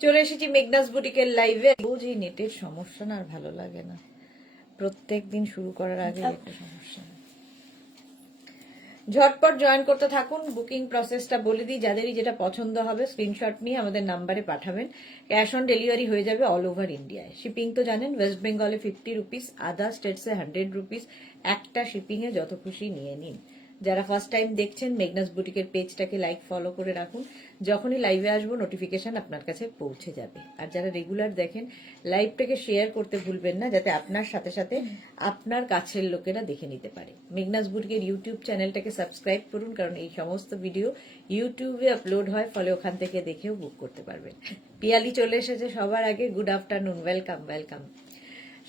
চলে এসেছি মেঘনাস বুটিকের লাইভে। রোজ এই নেটের সমস্যা না, আর ভালো লাগে না। প্রত্যেক দিন শুরু করার আগে একটা সমস্যা। ঝটপট জয়েন করতে থাকুন। বুকিং প্রসেসটা বলে দিই, যাদেরই যেটা পছন্দ হবে স্ক্রিনশট নিয়ে আমাদের নাম্বারে পাঠাবেন। ক্যাশ অন ডেলিভারি হয়ে যাবে অল ওভার ইন্ডিয়ায়। শিপিং তো জানেন, ওয়েস্ট বেঙ্গলে 50 রুপিস, আদার স্টেটসে 100 রুপিস। একটা শিপিংয়ে যত খুশি নিয়ে নিন। যারা ফার্স্ট টাইম দেখছেন, মেঘনাস বুটিকের পেজটাকে লাইক ফলো করে রাখুন। যখনই লাইভে আসবো নোটিফিকেশন আপনার কাছে পৌঁছে যাবে। আর যারা রেগুলার দেখেন, লাইভটাকে শেয়ার করতে ভুলবেন না, যাতে আপনার সাথে সাথে আপনার কাছের লোকেরা দেখে নিতে পারে। মেঘনাস বুটিকের ইউটিউব চ্যানেলটাকে সাবস্ক্রাইব করুন, কারণ এই সমস্ত ভিডিও ইউটিউবে আপলোড হয়, ফলে ওখান থেকে দেখেও বুক করতে পারবেন। পিয়ালি চলে এসেছে সবার আগে। গুড আফটারনুন, ওয়েলকাম ওয়েলকাম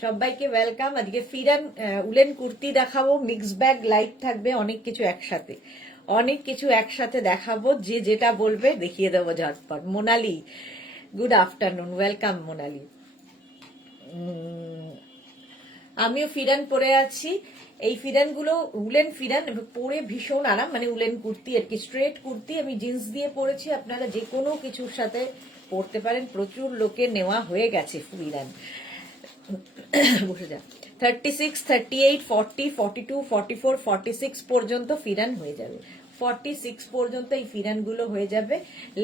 সবাইকে, ওয়েলকাম। আজকে ফিরান উলেন কুর্তি দেখাবো, মিক্স ব্যাগ লাইভ থাকবে, অনেক কিছু একসাথে দেখাবো। যে যেটা বলবে দেখিয়ে দেবো ঝটপট। Monali, good afternoon, welcome Monali. আমিও ফিরান পরে আছি। এই ফিরান গুলো উলেন ফিরান, পরে ভীষণ আরাম, মানে উলেন কুর্তি আর কি, স্ট্রেট কুর্তি। আমি জিন্স দিয়ে পরেছি, আপনারা যে কোনো কিছুর সাথে পরতে পারেন। প্রচুর লোকে নেওয়া হয়ে গেছে ফিরান। বসে যা। 36, 38, 40, 42, 44, 46 পর্যন্ত ফিরান হয়ে যাবে। 46 পর্যন্ত এই ফিরান গুলো হয়ে যাবে।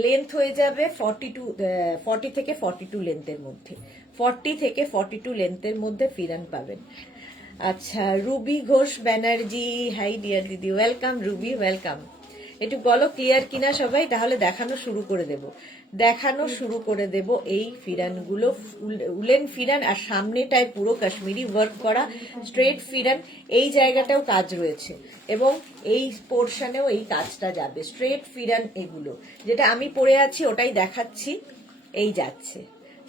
লেন্থ হয়ে যাবে 40 থেকে 42 লেন্থের মধ্যে। 40 থেকে 42 লেন্থের মধ্যে ফিরান পাবেন। আচ্ছা, Ruby Ghosh Banerjee, high deer দিদি, ওয়েলকাম রুবি, ওয়েলকাম। একটু বলো ক্লিয়ার কিনা সবাই, তাহলে দেখানো শুরু করে দেব। এই ফিরানগুলো উলেন ফিরান, আর সামনেটায় পুরো কাশ্মীরি ওয়ার্ক করা স্ট্রেট ফিরান। এই জায়গাটাও কাজ রয়েছে এবং এই পোর্শনেও এই কাজটা যাবে। স্ট্রেট ফিরান এগুলো, যেটা আমি পরে আছি ওটাই দেখাচ্ছি। এই যাচ্ছে,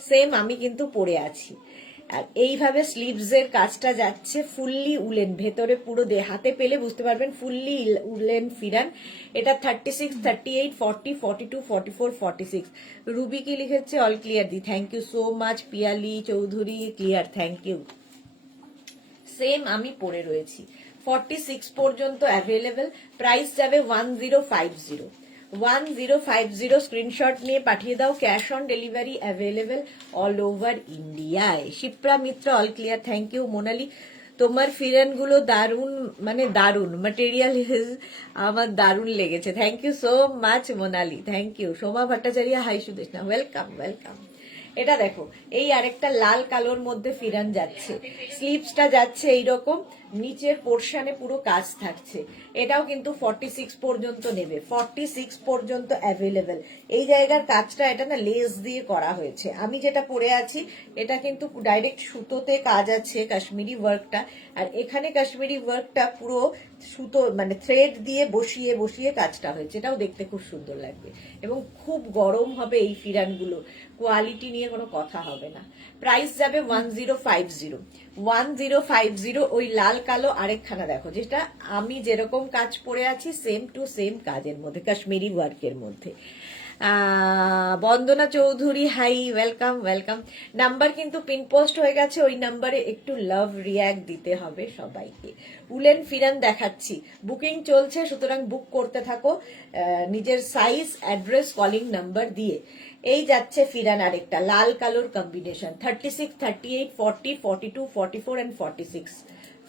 সেম আমি কিন্তু পরে আছি। আর এইভাবে স্লিভস এর কাজটা যাচ্ছে ফুললি উলেন, ভেতরে পুরো হাতে পেলে বুঝতে পারবেন ফুললি উলেন ফিরান। এটা 36, 38, 40, 42, 44, 46। রুবি কি লিখেছে? অল ক্লিয়ার দি, thank you so much. Piyali Chowdhury, clear, thank you. Same আমি পরে রয়েছি। 46 পর্যন্ত অ্যাভেলেবেল। প্রাইস যাবে 1050। 1050 স্ক্রিনশট নিয়ে পাঠিয়ে দাও। Cash on delivery available all over ইন্ডিয়ায়। Shipra Mitra, all clear, thank you. Monali, তোমার ফিরানগুলো দারুন, মানে দারুন ম্যাটেরিয়াল, আমার দারুন লেগেছে। Thank you so much Monali, thank you. Soma Bhattacharya, hi Sudeshna, welcome welcome. এটা দেখো, এই আরেকটা লাল কালোর মধ্যে ফিরান যাচ্ছে। স্লিভসটা যাচ্ছে এইরকম, নিচের পোর্শনে পুরো কাজ থাকছে। এটাও কিন্তু 46 পর্যন্ত নেবে। 46 পর্যন্ত অ্যাভেলেবেল। এই জায়গার কাজটা, এটা না লেস দিয়ে করা হয়েছে। আমি যেটা পরে আছি এটা কিন্তু ডাইরেক্ট সুতোতে কাজ আছে, কাশ্মীরি ওয়ার্কটা। আর এখানে কাশ্মীরি ওয়ার্কটা পুরো সুতো, মানে থ্রেড দিয়ে বসিয়ে বসিয়ে কাজটা হয়েছে। এটাও দেখতে খুব সুন্দর লাগবে এবং খুব গরম হবে এই ফিরানগুলো। কোয়ালিটি নিয়ে কোনো কথা হবে না। প্রাইস যাবে 1050। 1050। ওই লাল কালো আরেকখানা দেখো, যেটা আমি যেরকম কাজ পরে আছি সেম টু সেম কাজের মধ্যে, কাশ্মীরি ওয়ার্কের মধ্যে। Bandana Chowdhury, hi, welcome welcome. Number কিন্তু পিন পোস্ট হয়ে গেছে, ওই নাম্বারে একটু লাভ রিয়াক্ট দিতে হবে সবাইকে। উলেন ফিরান দেখাচ্ছি, বুকিং চলছে, সুতরাং বুক করতে থাকো নিজের সাইজ, অ্যাড্রেস, কলিং নাম্বার দিয়ে। এই যাচ্ছে ফিরান আরেকটা লাল কালোর কম্বিনেশন। 36, 38, 40, 42, 44 and 46।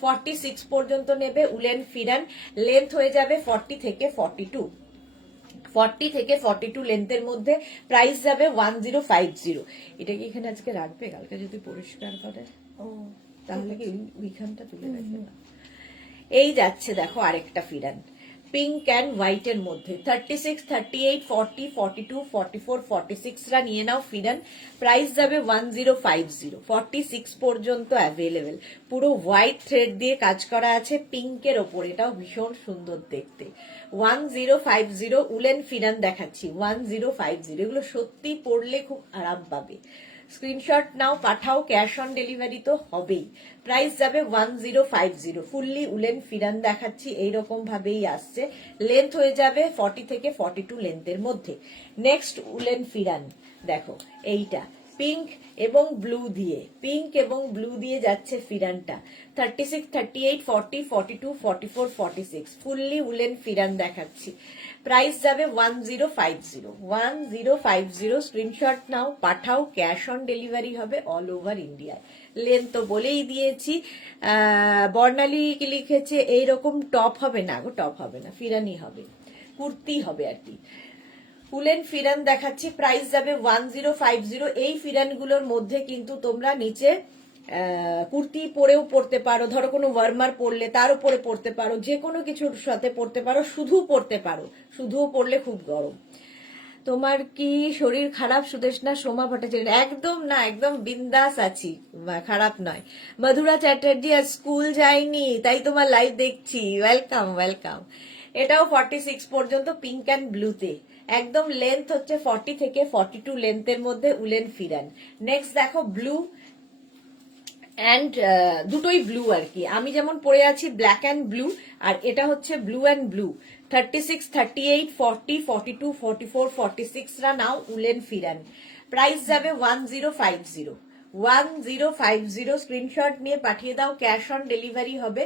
46 পর্যন্ত নেবে উলেন ফিরান। লেন্থ হয়ে যাবে 40 থেকে 42। 40 থেকে 42 লেন্থের মধ্যে। প্রাইস যাবে 1050। এটা কি এখানে আজকে রাখবে, কালকে যদি পরিষ্কার করে তাহলে কি ওইখানটা তুলে রাখবে না। এই যাচ্ছে দেখো আরেকটা ফিরান, পিঙ্ক অ্যান্ড হোয়াইট এর মধ্যে। 36, 38, 40, 42, 44, 46 রা নিয়ে নাও ফিরান। প্রাইস যাবে 1050। 46 পর্যন্ত অ্যাভেলেবেল। পুরো হোয়াইট থ্রেড দিয়ে কাজ করা আছে পিঙ্কের ওপর, এটাও ভীষণ সুন্দর দেখতে। 1050 উলেন ফিরান দেখাচ্ছি। 1050, এগুলো সত্যি পরলে খুব আরাম পাবে। স্ক্রিনশট নাও, পাঠাও, ক্যাশ অন ডেলিভারি তো হবেই। প্রাইস যাবে 1050। ফুললি উলেন ফিরান দেখাচ্ছি, এইরকম ভাবেই আসছে। লেন্থ হয়ে যাবে 40 থেকে 42 লেন্থের মধ্যে। নেক্সট উলেন ফিরান দেখো, এইটা পিঙ্ক এবং ব্লু দিয়ে যাচ্ছে ফিরানটা। 36, 38, 40, 42, 44, 46 ফুললি উলেন ফিরান দেখাচ্ছি। প্রাইস যাবে 1050 স্ক্রিনশট নাও, পাঠাও, ক্যাশ অন ডেলিভারি হবে অল ওভার ইন্ডিয়ায়। লেন্থ তো বলেই দিয়েছি। বর্ণালী কি লিখেছে এইরকম টপ হবে না গো, টপ হবে না, ফিরানি হবে, কুর্তি হবে আর কি। উলেন ফিরান দেখাচ্ছি, প্রাইস যাবে 1050। এই ফিরানগুলোর মধ্যে কিন্তু তোমরা নিচে কুর্তি পরেও পরতে পারো, ধরো কোনো ওয়ার্মার পরলে তার উপরে পরতে পারো, যে কোনো কিছুর সাথে পরতে পারো, শুধু পরতে পারো, শুধুও পরলে খুব গরম। তোমার কি শরীর খারাপ সুদেশনা? সোমা ভট্টাচার্য একদম না, একদম বিন্দাস আছি, খারাপ নয়। মধুরা চ্যাটার্জি আর স্কুল যায়নি তাই তোমার লাইভ দেখছি, ওয়েলকাম ওয়েলকাম। এটাও 46 পর্যন্ত পিঙ্ক অ্যান্ড ব্লুতে, একদম লেন্থ হচ্ছে 40 থেকে 42 লেন্থের মধ্যে উলেন ফিরান। নেক্সট দেখো ব্লু অ্যান্ড দুটোই ব্লু আর কি, আমি যেমন পরে আছি ব্ল্যাক অ্যান্ড ব্লু, আর এটা হচ্ছে ব্লু অ্যান্ড ব্লু। 36, 38, 40, 42, 44, 46 রা নাও উলেন ফিরান। প্রাইস যাবে 1050 স্ক্রিনশট নিয়ে পাঠিয়ে দাও, ক্যাশ অন ডেলিভারি হবে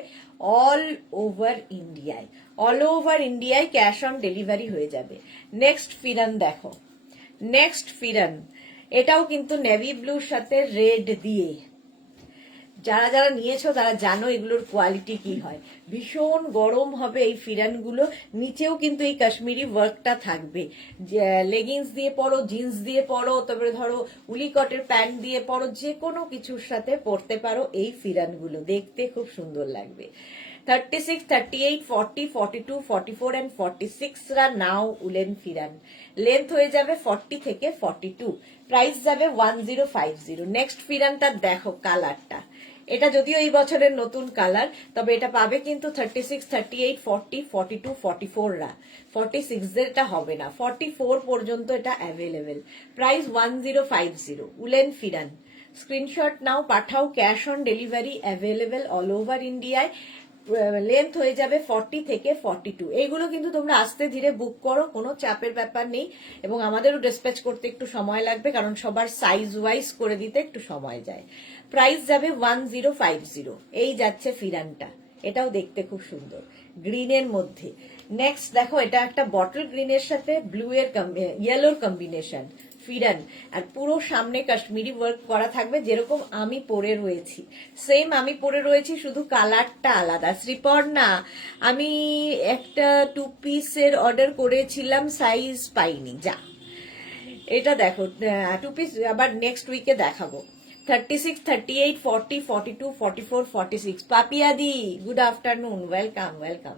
অল ওভার ইন্ডিয়ায়, অল ওভার ইন্ডিয়ায় ক্যাশ অন ডেলিভারি হয়ে যাবে। নেক্সট ফিরান দেখো, নেক্সট ফিরান এটাও কিন্তু নেভি ব্লুর সাথে রেড দিয়ে, যারা যারা নিয়েছো তারা জানো এগুলোর কোয়ালিটি কি হয়, ভীষণ গরম হবে এই ফিরানগুলো। নিচেও কিন্তু এই কাশ্মীরি ওয়ার্কটা থাকবে, লেগিংস দিয়ে পরো, জিন্স দিয়ে পরো, তারপরে ধরো উলিকটের প্যান্ট দিয়ে পরো, যে কোনো কিছুর সাথে পরতে পারো এই ফিরানগুলো, দেখতে খুব সুন্দর লাগবে। 36, 38, 40, 42, 44 and 46 রা নাও উলেন ফিরান। লেন্থ হয়ে যাবে 40 থেকে 42, প্রাইস যাবে 1050। নেক্সট ফিরানটা দেখো কালারটা, এটা যদিও এই বছরের নতুন কালার, তবে এটা পাবে কিন্তু 36, 38, 40, 42, 44 রা, 46 এটা হবে না, 44 পর্যন্ত এটা available. Price 1050 woollen pheran. Screenshot নাও, পাঠাও, cash on delivery available all over ইন্ডিয়ায়। লেন্থ হয়ে যাবে 40 থেকে 42। এইগুলো কিন্তু তোমরা আস্তে ধীরে বুক করো, কোনো চাপের ব্যাপার নেই, এবং আমাদেরও ডিসপ্যাচ করতে একটু সময় লাগবে, কারণ সবার সাইজ ওয়াইজ করে দিতে একটু সময় যায়। প্রাইস যাবে 1050। এই যাচ্ছে ফিরানটা, এটাও দেখতে খুব সুন্দর গ্রিনের মধ্যে। নেক্সট দেখো, এটা একটা বটল গ্রিনের সাথে ব্লু এর ইয়েলোর কম্বিনেশন ফিরান, আর পুরো সামনে কাশ্মীরি ওয়ার্ক করা থাকবে, যেরকম আমি পরে রয়েছি সেম আমি পরে রয়েছি, শুধু কালারটা আলাদা। শ্রীপর্ণা, আমি একটা 2 পিসের অর্ডার করেছিলাম, সাইজ পাইনি, যা। এটা দেখো 2 পিস, আবার নেক্সট উইকে দেখাবো। 36, 38, 40, 42, 44, 46 পাপিয়াদি good afternoon, welcome welcome.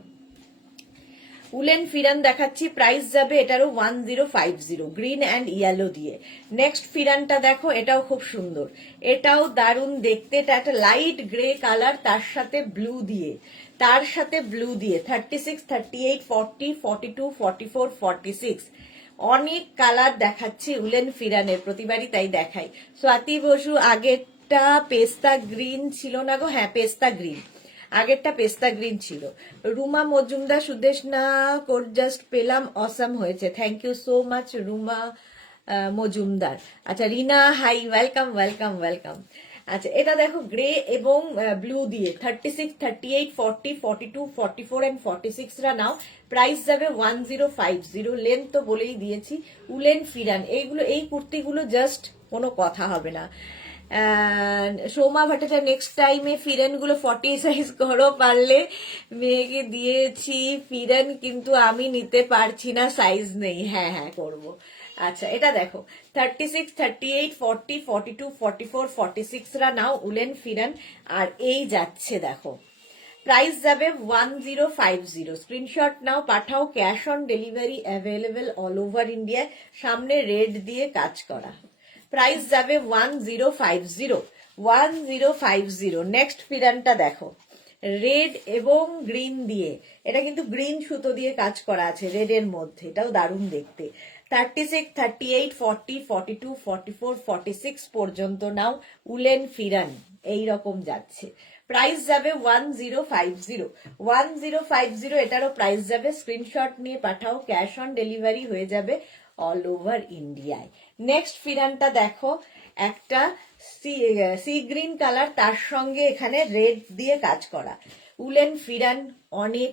Woollen pheran দেখাচ্ছি, প্রাইস যাবে এটারও 1050 গ্রিন অ্যান্ড ইয়েলো দিয়ে। নেক্সট ফিরানটা দেখো, এটাও খুব সুন্দর, এটাও দারুণ দেখতে, এটা একটা লাইট গ্রে কালার, তার সাথে ব্লু দিয়ে, 36, 38, 40, 42, 44, 46 অনেক কালার দেখাচ্ছি উলেন ফিরানের, প্রতিবারই তাই দেখাই। স্বাতি বসু, আগেরটা পেস্তা গ্রিন ছিল না গো, হ্যাঁ পেস্তা গ্রিন, আগেরটা পেস্তা গ্রিন ছিল। রুমা মজুমদার, সুদেশ না জাস্ট পেলাম, অসাম হয়েছে, thank you so much Ruma Majumdar. আচ্ছা Rina, hi, welcome welcome welcome. আচ্ছা এটা দেখো গ্রে এবং ব্লু দিয়ে, 36, 38, 40, 42, 44 and 46 রা নাও। প্রাইস যাবে 1050। লেন্থ তো বলেই দিয়েছি, উলেন ফিরান, এইগুলো এই কুর্তিগুলো জাস্ট কোনো কথা হবে না। সোমা ভট্টাচার্য, নেক্সট টাইমে ফিরান গুলো 40 সাইজ করো পারলে, মেয়েকে দিয়েছি ফিরান কিন্তু আমি নিতে পারছি না, সাইজ নেই। হ্যাঁ হ্যাঁ করবো। আচ্ছা এটা দেখো 36, 38, 40, 42, 44, 46 রা নাও উলেন ফিরান, আর এই যাচ্ছে দেখো, প্রাইস যাবে 1050। স্ক্রিনশট নাও, পাঠাও, cash on delivery available all over India, সামনে রেড দিয়ে কাজ করা। প্রাইস যাবে 1050। নেক্সট ফিরানটা দেখো, রেড এবং গ্রিন দিয়ে, এটা কিন্তু গ্রিন সুতো দিয়ে কাজ করা আছে রেড এর মধ্যে, এটাও দারুণ দেখতে। 36, 38, 40, 42, 44, 46 পর্যন্ত নাও উলেন ফিরান, এই রকম যাচ্ছে। প্রাইস যাবে 1050। এটারও প্রাইস যাবে, স্ক্রিনশট নিয়ে পাঠাও, ক্যাশ অন ডেলিভারি হয়ে যাবে অল ওভার ইন্ডিয়ায়। নেক্সট ফিরানটা দেখো, একটা সি গ্রিন কালার, তার সঙ্গে এখানে রেড দিয়ে কাজ করা। উলেন ফিরান অনেক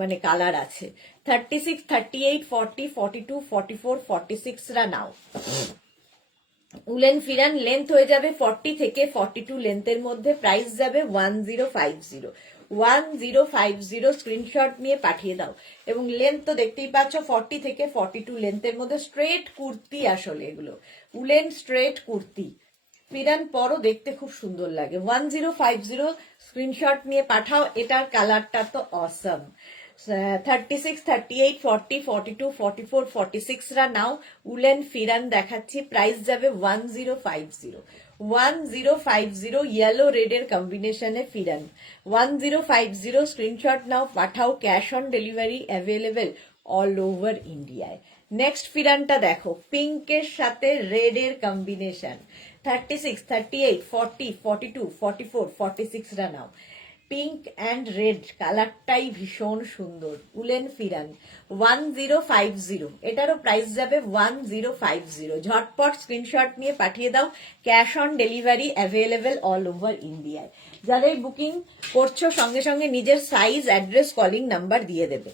মানে কালার আছে। 36, 38, 40, 42, 44, 46রা নাও। উলেন ফিরান লেন্থ হয়ে যাবে 40 থেকে 42 লেন্থের মধ্যে, প্রাইস যাবে 1050। 1050 স্ক্রিনশট নিয়ে পাঠিয়ে দাও। এবং লেন্থ তো দেখতেই পাচ্ছ 40 থেকে 42 লেন্থের মধ্যে। স্ট্রেট কুর্তি, আসলে এগুলো উলেন স্ট্রেট কুর্তি। ফিরান পরও দেখতে খুব সুন্দর লাগে। 1050 স্ক্রিনশট নিয়ে পাঠাও। এটার কালারটা তো অসম। 36, 38, 40, 42, 44, 46রা নাও। উলেন ফিরান দেখাচ্ছি, প্রাইস যাবে 1050। 1050 ইয়েলো রেডের কম্বিনেশনে ফিরান। 1050 স্ক্রিনশট নাও, পাঠাও। Cash on delivery available all over ইন্ডিয়ায়। নেক্সট ফিরানটা দেখো, পিঙ্কের সাথে রেডের কম্বিনেশন। 36, 38, 40, 42, 44, 46রা নাও। পিঙ্ক অ্যান্ড রেড কালারটাই ভীষণ সুন্দর। উলেন ফিরান 1050, এটারও প্রাইস যাবে 1050। ঝটপট স্ক্রিনশট নিয়ে পাঠিয়ে দাও। Cash on delivery available all over ইন্ডিয়ায়। যাদের বুকিং করছো সঙ্গে সঙ্গে নিজের সাইজ, অ্যাড্রেস, কলিং নাম্বার দিয়ে দেবে।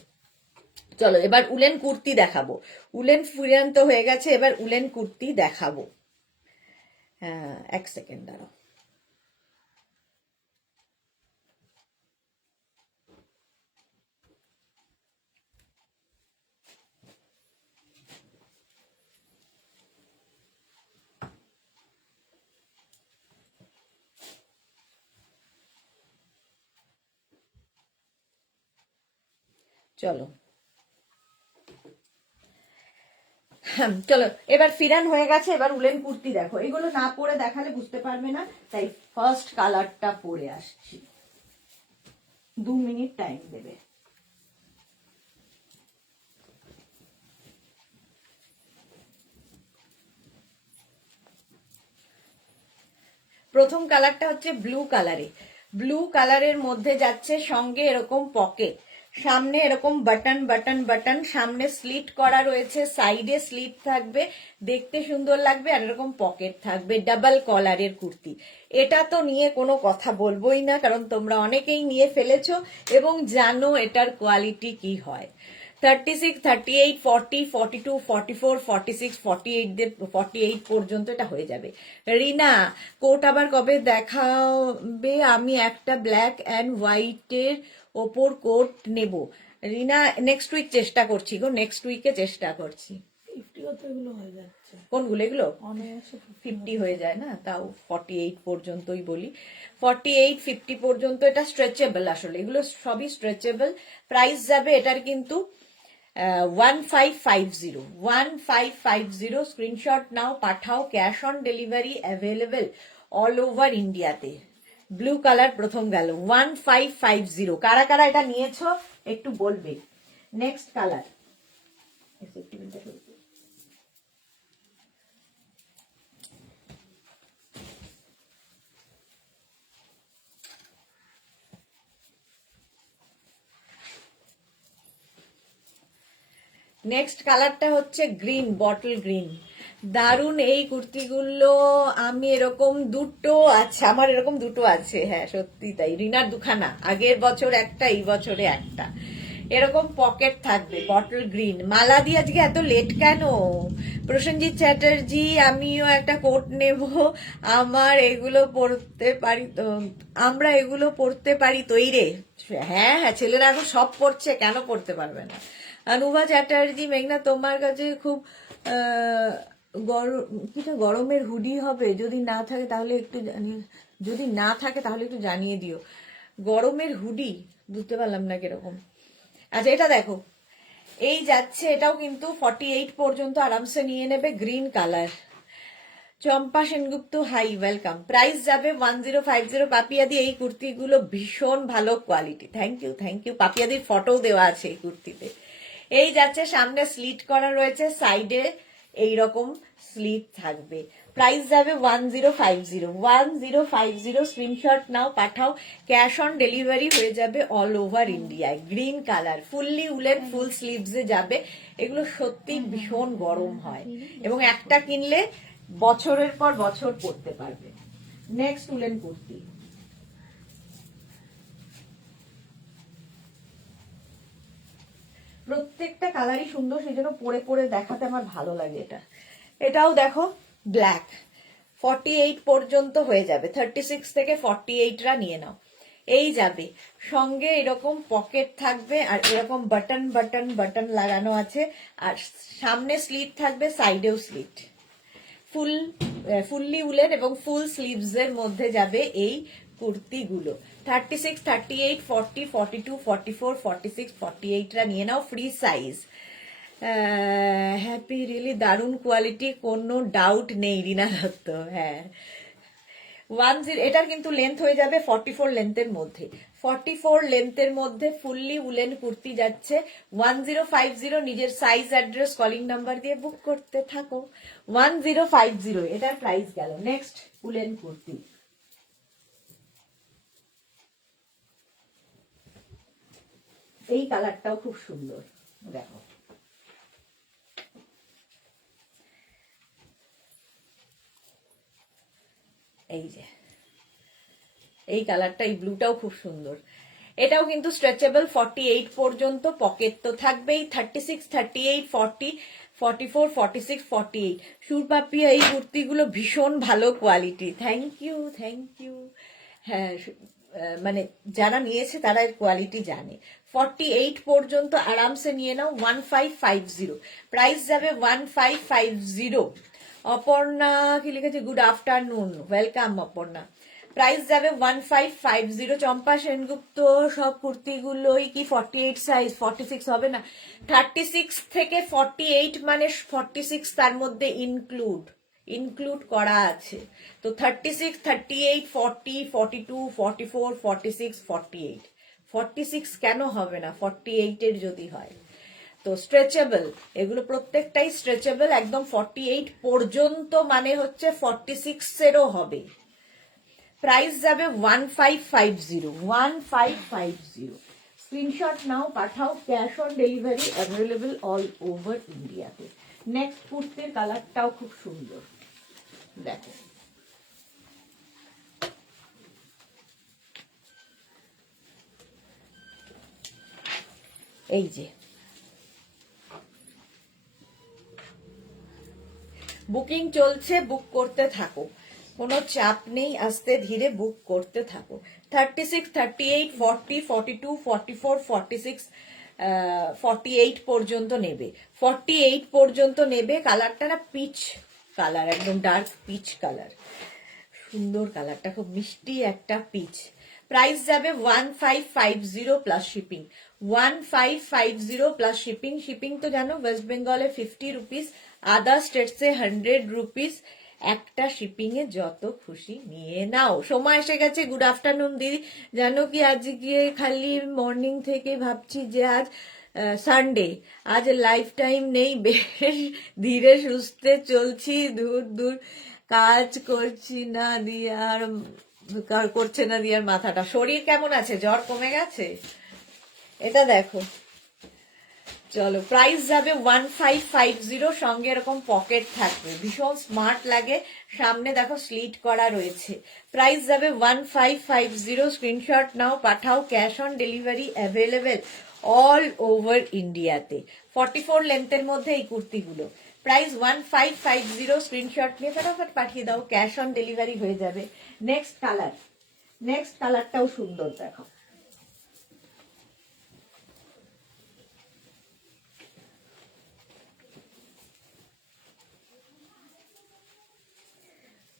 চলো এবার উলেন কুর্তি দেখাবো। উলেন ফিরান তো হয়ে গেছে, এবার উলেন কুর্তি দেখাবো। হ্যাঁ, এক সেকেন্ড দাঁড়াও। চলো চলো এবার ফিরান হয়ে গেছে, এবার উলেন কুর্তি দেখো। এগুলো না পরে দেখালে বুঝতে পারবে না, তাই ফার্স্ট কালারটা পরে আসছি। 2 মিনিট টাইম দেবে। প্রথম কালারটা হচ্ছে ব্লু কালারে। ব্লু কালারের মধ্যে যাচ্ছে সঙ্গে এরকম পকেট, সামনে এরকম বাটন বাটন বাটন, সামনে স্লিট করা রয়েছে, সাইডে স্লিট থাকবে, দেখতে সুন্দর লাগবে। আর এরকম পকেট থাকবে। ডাবল কলারের কুর্তি। এটা তো নিয়ে কোনো কথা বলবোই না, কারণ তোমরা অনেকেই নিয়ে ফেলেছো এবং জানো এটার কোয়ালিটি কি হয়। 36, 38, 40, 42, 44, 46, 48 পর্যন্ত এটা হয়ে যাবে। রিনা, কোট আবার কবে দেখাবে? আমি একটা ব্ল্যাক অ্যান্ড হোয়াইটের ওপর কোট নেব। রিনা, নেক্সট উইক চেষ্টা করছি গো, নেক্সট উইকে চেষ্টা করছি। কোনগুলো এগুলো? 50 হয়ে যায় না, তাও 48 পর্যন্তই বলি। 48, 50 পর্যন্ত এটা স্ট্রেচেবল। আসলে এগুলো সবই স্ট্রেচেবল। প্রাইস যাবে এটার কিন্তু 1550। 1550 স্ক্রিনশট নাও, পাঠাও। Cash on delivery available all over ইন্ডিয়াতে। ব্লু কালার প্রথম গেল। 1550। কারা কারা এটা নিয়েছো একটু বলবে। Next colour. নেক্সট কালারটা হচ্ছে গ্রিন, বটল গ্রিন। দারুন এই কুর্তিগুলো। আমি এরকম দুটো আছে, আমার এরকম দুটো আছে। হ্যাঁ সত্যি তাই। রিনার দুখানা, আগের বছর একটা, এই বছরে একটা। এরকম পকেট থাকবে, বটল গ্রিন। মালা দিয়ে আজকে এত লেট কেন? প্রসেনজিৎ চ্যাটার্জি, আমিও একটা কোট নেব। আমার এগুলো পড়তে পারি তো, আমরা এগুলো পড়তে পারি তৈরে। হ্যাঁ হ্যাঁ, ছেলেরা এখন সব পড়ছে, কেন পড়তে পারবে না? অনুভা চ্যাটার্জি, মেঘনা তোমার কাছে খুব গরমের হুডি হবে? যদি না থাকে তাহলে একটু যদি না থাকে তাহলে একটু জানিয়ে দিও। গরমের হুডি বুঝতে পারলাম না কিরকম। আচ্ছা এটা দেখো, এই যাচ্ছে, এটাও কিন্তু 48 পর্যন্ত আরামসে নিয়ে নেবে। Green colour. Champa Sengupta, hi, welcome. Price যাবে 1050। পাপিয়াদি, এই কুর্তিগুলো ভীষণ ভালো quality. Thank you thank you. পাপিয়াদির ফটো দেওয়া আছে এই কুর্তিতে। এই যাচ্ছে, সামনে স্লিট করা রয়েছে, সাইডে এইরকম স্লিট থাকবে। প্রাইস যাবে 1050। 1050 স্ক্রিনশট নাও, পাঠাও। ক্যাশ অন ডেলিভারি হয়ে যাবে অল ওভার ইন্ডিয়ায়। গ্রিন কালার, ফুললি উলেন, ফুল স্লিভসে যাবে। এগুলো সত্যি ভীষণ গরম হয় এবং একটা কিনলে বছরের পর বছর পরতে পারবে। নেক্সট উলেন কুর্তি, প্রত্যেকটা কালারই সুন্দর, সেই জন্য পরে পরে দেখাতে আমার ভালো লাগে। এটাও দেখো ব্ল্যাক, 48 পর্যন্ত হয়ে যাবে, 36 থেকে 48রা নিয়ে নাও। এই যাবে সঙ্গে এরকম পকেট থাকবে আর এরকম বাটন বাটন বাটন লাগানো আছে, আর সামনে স্লিট থাকবে, সাইডেও স্লিট, ফুললি উলেন এবং ফুল স্লিভস এর মধ্যে যাবে এই কুর্তিগুলো। 36, 38, 40, 42, 44, 46, 48রা নিয়ে নাও, ফ্রি সাইজ। হ্যাপি, রিয়েলি দারুণ কোয়ালিটি, কোনো ডাউট নেই রিনা দত্ত। হ্যাঁ, 10, এটার কিন্তু লেন্থ হয়ে যাবে 44 লেন্থের মধ্যে, 44 লেন্থের মধ্যে ফুললি উলেন কুর্তি যাচ্ছে 1050। নিজের সাইজ, অ্যাড্রেস, কলিং নাম্বার দিয়ে বুক করতে থাকো। 1050 এটার প্রাইস গেল। নেক্সট উলেন কুর্তি, এই কালারটাও খুব সুন্দর, দেখো এই যে এই কালারটা, এই ব্লুটাও খুব সুন্দর। এটাও কিন্তু স্ট্রেচেবল, 48 পর্যন্ত, পকেট তো থাকবেই। 36, 38, 40, 44, 46, 48। সুরপাপিয়া, এই কুর্তিগুলো ভীষণ ভালো quality. Thank you, thank you. হ্যাঁ, মানে যারা নিয়েছে তারা এর কোয়ালিটি জানে। 48 পর্যন্ত আরামসে নিয়ে নাও। 1550 প্রাইস যাবে, 1550। অপর্ণা কি লিখেছে, good afternoon, welcome Aparna. Price যাবে 1550। চম্পা সেনগুপ্ত, সব কুর্তিগুলোই কি 48 সাইজ? 46 হবে না, 36 থেকে 48, মানে 46 তার মধ্যে ইনক্লুড করা আছে। তো 36, 38, 40, 42, 44, 46, 48, 46 কেন হবে না 48 এর যদি হয়? তো স্ট্রেচেবল, এগুলো প্রত্যেকটাই স্ট্রেচেবল একদম 48 পর্যন্ত, মানে হচ্ছে 46 এরও হবে। প্রাইস যাবে 1550, 1550। স্ক্রিনশট নাও, পাঠাও, cash on delivery available all over ইন্ডিয়াতে। নেক্সট কুর্তির কালারটাও খুব সুন্দর, দেখো এই যে বুকিং চলছে, বুক করতে থাকো, কোনো চাপ নেই, আস্তে ধীরে বুক করতে থাকো। 36, 38, 40, 42, 44, 46, 48 পর্যন্ত নেবে, 48 পর্যন্ত নেবে। কালারটা না পিচ কালার, একদম ডার্ক পিচ কালার, সুন্দর কালারটা, খুব মিষ্টি একটা পিচ। প্রাইস যাবে 1550 plus shipping, 1550 plus shipping. Shipping তো জানো, ওয়েস্ট বেঙ্গলে 50 রুপিস, আদার স্টেটসে 100 রুপিস। একটা শিপিং এ যত খুশি নিয়ে নাও। সময় এসে গেছে। গুড আফটারনুন দিদি। জানো কি, আজকে খালি মর্নিং থেকে ভাবছি যে আজ সানডে, আজ লাইফ টাইম নেই, বেশ ধীরে সুস্থে চলছি, দূর দূর কাজ করছি না দিয়ে আর করছে না দিয়ে আর মাথাটা। শরীর কেমন আছে? জ্বর কমে গেছে? এটা দেখো, চলো। প্রাইস যাবে 1550, সঙ্গে এরকম পকেট থাকবে, ভীষণ স্মার্ট লাগে। সামনে দেখো স্লিট করা রয়েছে। প্রাইস যাবে 1550। স্ক্রিনশট নাও, পাঠাও, cash on delivery available all over ইন্ডিয়াতে। 44 লেন্থের মধ্যে এই কুর্তিগুলো। প্রাইস 1550। স্ক্রিনশট নিয়ে ফটাফট পাঠিয়ে দাও, ক্যাশ অন ডেলিভারি হয়ে যাবে। নেক্সট কালার, নেক্সট কালারটাও সুন্দর, দেখো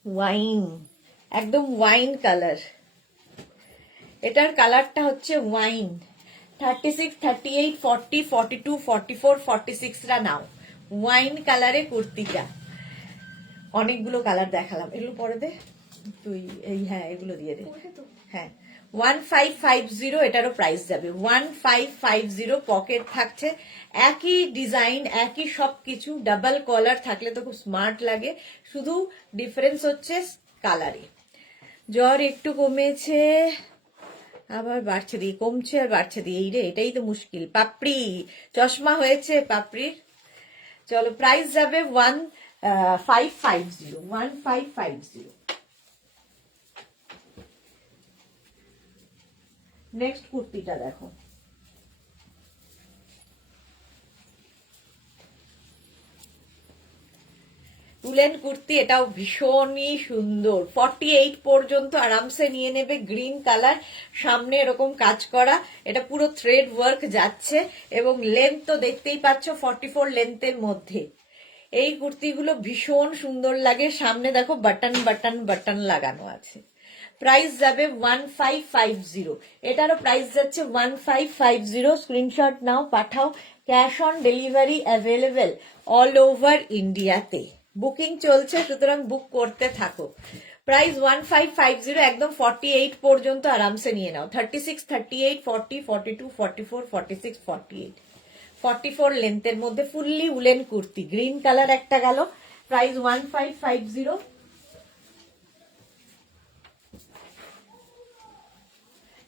ওয়াইন, একদম ওয়াইন কালার। এটার কালারটা হচ্ছে ওয়াইন। 36, 38, 40, 42, 44, 46রা নাও। ওয়াইন কালারে কুর্তিটা, অনেকগুলো কালার দেখালাম, এগুলো পরে দে তুই, এই হ্যাঁ এগুলো দিয়ে দে। হ্যাঁ, 1550 এটারও প্রাইস যাবে 1550। পকেট থাকছে, একই ডিজাইন, একই সবকিছু, ডাবল কলার থাকলে তো খুব স্মার্ট লাগে, শুধু ডিফারেন্স হচ্ছে কালারে। জ্বর একটু কমেছে, আবার বাড়ছে দিয়ে, কমছে আর বাড়ছে দিয়ে, এই রে, এটাই তো মুশকিল। পাপড়ি, চশমা হয়েছে পাপড়ির। চলো, প্রাইস যাবে 1550, 1550। নেক্সট কুর্তিটা দেখো, উলেন কুর্তি, এটাও ভীষণই সুন্দর। 48 পর্যন্ত আরামসে নিয়ে নেবে। গ্রিন কালার, সামনে এরকম কাজ করা, এটা পুরো থ্রেড ওয়ার্ক যাচ্ছে এবং লেন্থ তো দেখতেই পাচ্ছ 44 লেন্থের মধ্যে। এই কুর্তিগুলো ভীষণ সুন্দর লাগে। সামনে দেখো বাটন বাটন বাটন লাগানো আছে। প্রাইস যাবে 1550, এটারও প্রাইস যাচ্ছে 1550। স্ক্রিনশট নাও, পাঠাও। Cash on delivery available all over ইন্ডিয়াতে। বুকিং চলছে, সুতরাং বুক করতে থাকো। প্রাইস 1550, একদম 48 পর্যন্ত আরামসে নিয়ে নাও। 36, 38, 40, 42, 44, 46, 48, 44 লেন্থের মধ্যে fully woollen kurti. Green colour একটা গেল, প্রাইস 1550।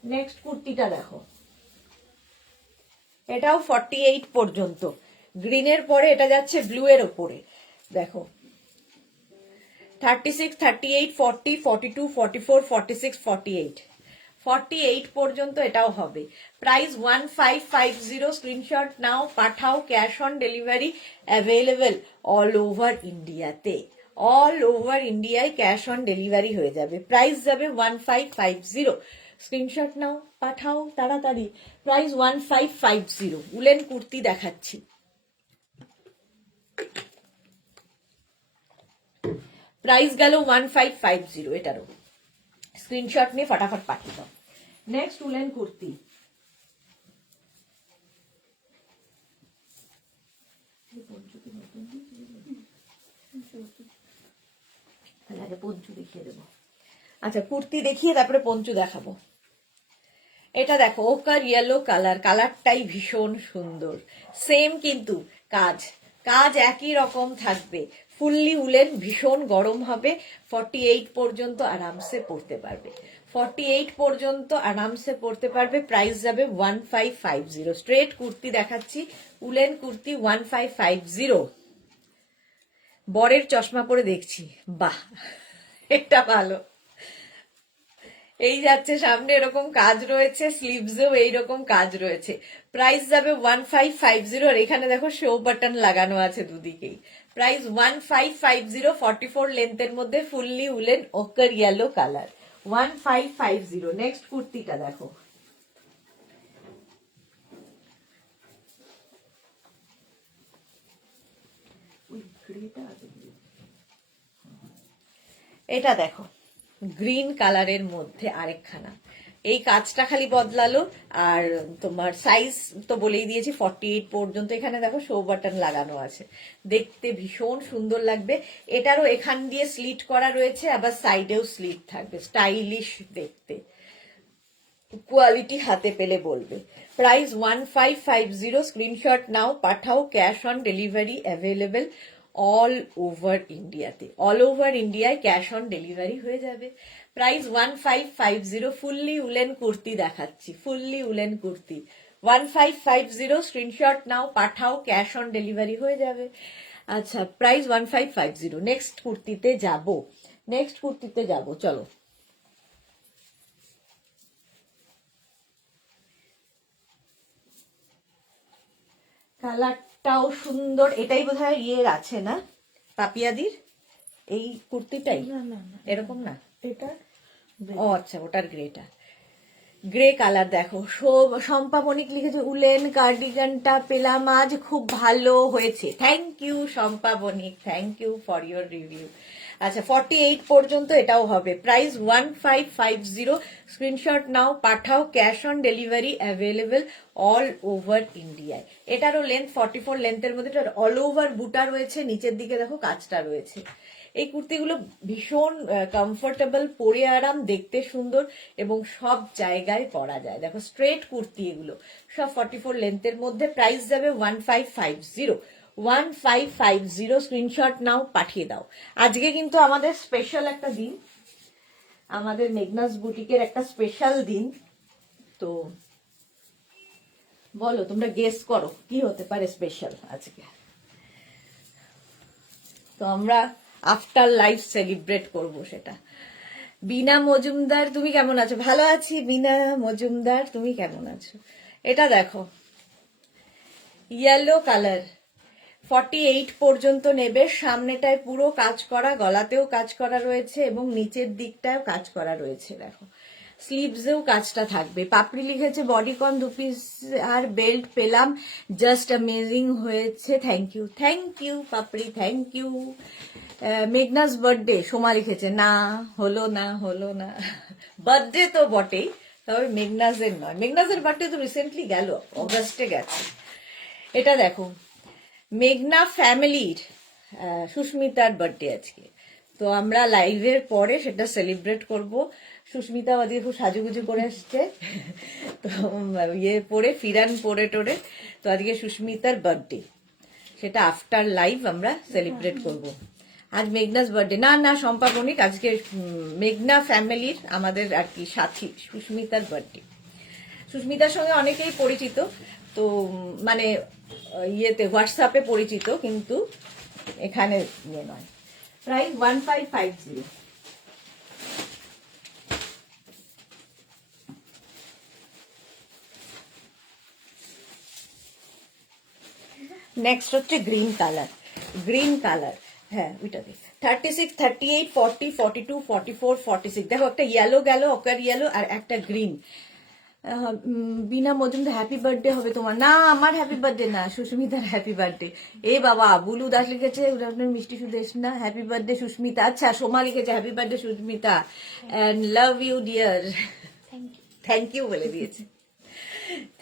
নেক্সট কুর্তিটা দেখো, এটাও 48 পর্যন্ত। গ্রিনের পরে এটা যাচ্ছে ব্লু এর ওপরে। দেখো 36, 38, 40, 42, 44, 46, 48, 48 পর্যন্ত এটাও হবে। প্রাইস 1550। স্ক্রিনশট নাও, পাঠাও। Cash on delivery available all over ইন্ডিয়াতে। অল ওভার ইন্ডিয়ায় ক্যাশ অন ডেলিভারি হয়ে যাবে। প্রাইস যাবে 1550। স্ক্রিনশট নাও, পাঠাও তাড়াতাড়ি। প্রাইস 1550। উলেন কুর্তি দেখাচ্ছি। প্রাইস গেল 1550 এটারও। স্ক্রিনশট নিয়ে ফটাফট পাঠিয়ে দাও। নেক্সট উলেন কুর্তি, আগে পঞ্চু দেখিয়ে দেবো। আচ্ছা, কুর্তি দেখিয়ে তারপরে পঞ্চু দেখাবো। এটা দেখো, ওকার ইয়েলো কালার, কালারটাই ভীষণ সুন্দর। সেম কিন্তু কাজ কাজ একই রকম থাকবে। ফুললি উলেন, ভীষণ গরম হবে। 48 পর্যন্ত আরামসে পরতে পারবে। 48 পর্যন্ত আরামসে পরতে পারবে। প্রাইস যাবে 1550। স্ট্রেট কুর্তি দেখাচ্ছি, উলেন কুর্তি 1550। বরের চশমা পরে দেখছি, বাহ এটা ভালো। এই যাচ্ছে, সামনে এরকম কাজ রয়েছে, স্লিভসেও এইরকম কাজ রয়েছে। প্রাইস যাবে 1550। আর এখানে দেখো শো বাটন লাগানো আছে দুদিকেই। প্রাইস 1550, 44 লেন্থের মধ্যে fully woollen ochre yellow colour, 1550। Next কুর্তিটা দেখো, এটা দেখো গ্রিন কালারের মধ্যে আরেকখানা। এই কাজটা খালি বদলালো, আর তোমার সাইজ তো বলেই দিয়েছি 48 পর্যন্ত। এখানে দেখো শো বাটন লাগানো আছে, দেখতে ভীষণ সুন্দর লাগবে। এটারও এখান দিয়ে স্লিট করা রয়েছে, আবার সাইডেও স্লিট থাকবে, স্টাইলিশ দেখতে। কোয়ালিটি হাতে পেলে বলবে। প্রাইস 1550। স্ক্রিনশট নাও, পাঠাও। Cash on delivery available all over ইন্ডিয়াতে। অল ওভার ইন্ডিয়ায় ক্যাশ অন ডেলিভারি হয়ে যাবে। প্রাইস 1550। ফুললি উলেন কুর্তি দেখাচ্ছি, ফুললি উলেন কুর্তি 1550। স্ক্রিনশট নাও, পাঠাও। ক্যাশ অন ডেলিভারি হয়ে যাবে। আচ্ছা, প্রাইস 1550। নেক্সট কুর্তিতে যাব, নেক্সট কুর্তিতে যাব, চলো। কালারটাও সুন্দর। এটাই বোধহয় ইয়ের আছে না, পাপিয়াদির এই কুর্তিটাই? এরকম না, এটা ও আচ্ছা, ওটার গ্রেটা। গ্রে কালার দেখো, শম্পা মনিক লিখেছে উলেন কার্ডিগানটা পেলাম আজ, খুব ভালো হয়েছে। Thank you Shampa Banik, thank you for your review. আচ্ছা, 48 পর্যন্ত এটাও হবে। প্রাইস 1550। স্ক্রিনশট নাও, পাঠাও। Cash on delivery available all over ইন্ডিয়ায়। এটারও লেন্থ 44 লেন্থের মধ্যে, অল ওভার বুটা রয়েছে, নিচের দিকে দেখো কাজটা রয়েছে। এই কুর্তিগুলো ভীষণ কমফোর্টেবল, পরে আরাম, দেখতে সুন্দর এবং সব জায়গায় পরা যায়। দেখো স্ট্রেট কুর্তি, এগুলো সব 44 লেন্থের মধ্যে। প্রাইস যাবে 1550, 1550। স্ক্রিনশট নাও, পাঠিয়ে দাও। আজকে কিন্তু আমাদের স্পেশাল একটা দিন, আমাদের মেঘনাস বুটিকের একটা স্পেশাল দিন। তো বলো, তোমরা গেস করো কি হতে পারে স্পেশাল আজকে। তো আমরা আফটার লাইফ সেলিব্রেট করব সেটা। বিনা মজুমদার তুমি কেমন আছো? ভালো আছি বিনা মজুমদার, তুমি কেমন আছো? এটা দেখো ইয়েলো কালার, 48 পর্যন্ত নেবে। সামনেটায় পুরো কাজ করা, গলাতেও কাজ করা রয়েছে এবং নিচের দিকটাও কাজ করা রয়েছে। দেখো স্লিভসেও কাজটা থাকবে। পাপড়ি লিখেছে বডিকন 2 পিস আর বেল্ট পেলাম, জাস্ট অ্যামেজিং হয়েছে, thank you Papri, thank you. Meghna's birthday Soma লিখেছে, না হলো না বার্থডে তো বটেই, তবে মেঘনাসের নয়, মেঘনাসের বার্থডে তো রিসেন্টলি গেল, অগাস্টে গেছে। এটা দেখো মেঘনা ফ্যামিলির সুস্মিতার বার্থডে আজকে, তো আমরা লাইভের পরে সেটা সেলিব্রেট করব। সুস্মিতা আজকে খুব সাজুগুজু করে এসছে, তো ইয়ে পরে ফিরান পরে টোরে, তো আজকে সুস্মিতার বার্থডে, সেটা আফটার লাইভ আমরা সেলিব্রেট করব। আজ মেঘনাস বার্থডে না শম্পা বণিক, আজকে মেঘনা ফ্যামিলির আমাদের আর কি সাথী সুস্মিতার বার্থডে। সুস্মিতার সঙ্গে অনেকেই পরিচিত, তো মানে ইয়েতে হোয়াটসঅ্যাপে পরিচিত, কিন্তু এখানে ইয়ে নয়। প্রাইস 1550। নেক্সট হচ্ছে গ্রিন কালার, হ্যাঁ ওইটা দেখ, 36, 38, 40, 42, 44, 46। দেখো একটা ইয়েলো গেল, অকার ইয়েলো, আর একটা গ্রিন। বিনা মজুমদার হ্যাপি বার্থডে হবে তোমার? না আমার হ্যাপি বার্থডে না, সুস্মিতার হ্যাপি বার্থডে। এ বাবা, বুলু দাস লিখেছে মিষ্টি সুদেশ না, হ্যাপি বার্থডে সুস্মিতা। আচ্ছা সোমা লিখেছে happy birthday Susmita and love you dear, thank you বলে দিয়েছে,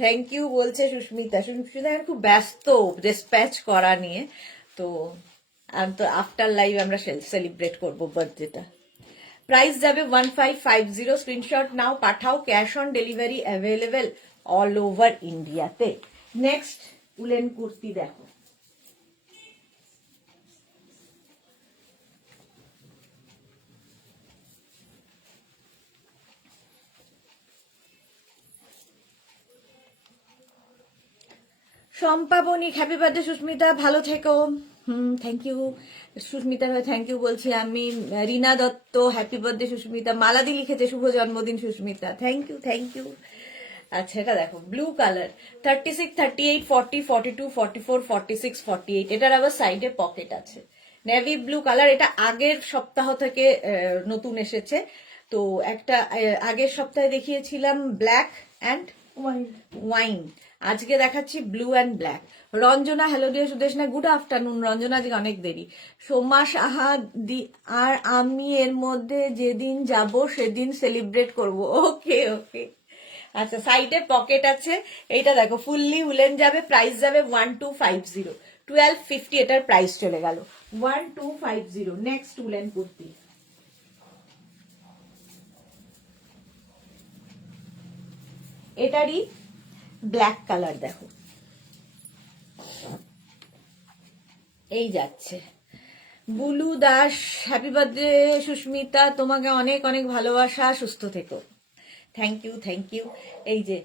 থ্যাংক ইউ বলছে সুস্মিতা। সুস্মিতা খুব ব্যস্ত ডিসপ্যাচ করা নিয়ে, তো আফটার লাইভ আমরা সেলিব্রেট করবো বার্থডেটা। প্রাইস যাবে 1550, স্ক্রিনশট নাও পাঠাও, cash on delivery available all over ইন্ডিয়াতে। নেক্সট উলেন কুর্তি দেখো, শম্পা বণিক হ্যাপি বার্থডে সুস্মিতা, ভালো থেকো। Thank you Susmita, thank you বলছি আমি। Rina Dutta happy birthday Susmita. মালাদি লিখেছে শুভ জন্মদিন সুস্মিতা, থ্যাংক ইউ। আচ্ছা এটা দেখো ব্লু কালার, 36, 38, 40, 42, 44, 46, 48। এটার আবার সাইডে পকেট আছে। নেভি ব্লু কালার, এটা আগের সপ্তাহ থেকে নতুন এসেছে। তো একটা আগের সপ্তাহে দেখিয়েছিলাম ব্ল্যাক অ্যান্ড ওয়াইন, আজকে দেখাচ্ছি blue and black. Ranjana hello dear Sudeshna, good afternoon Ranjana, আজকে অনেক দেরি। সোমা সাহা আর আমি এর মধ্যে যেদিন যাব সেদিন সেলিব্রেট করব, ওকে। আচ্ছা সাইডে পকেট আছে। এইটা দেখো ফুললি উলেন যাবে, প্রাইস যাবে 1250, 1250 এটার প্রাইস চলে গেল 1250। নেক্সট উলেন কুর্তি, এটারই ব্ল্যাক কালার দেখো, এই যাচ্ছে। বুলু দাস হ্যাপি বার্থডে সুস্মিতা, তোমাকে অনেক অনেক ভালোবাসা, সুস্থ থেকো, থ্যাংক ইউ। এই যে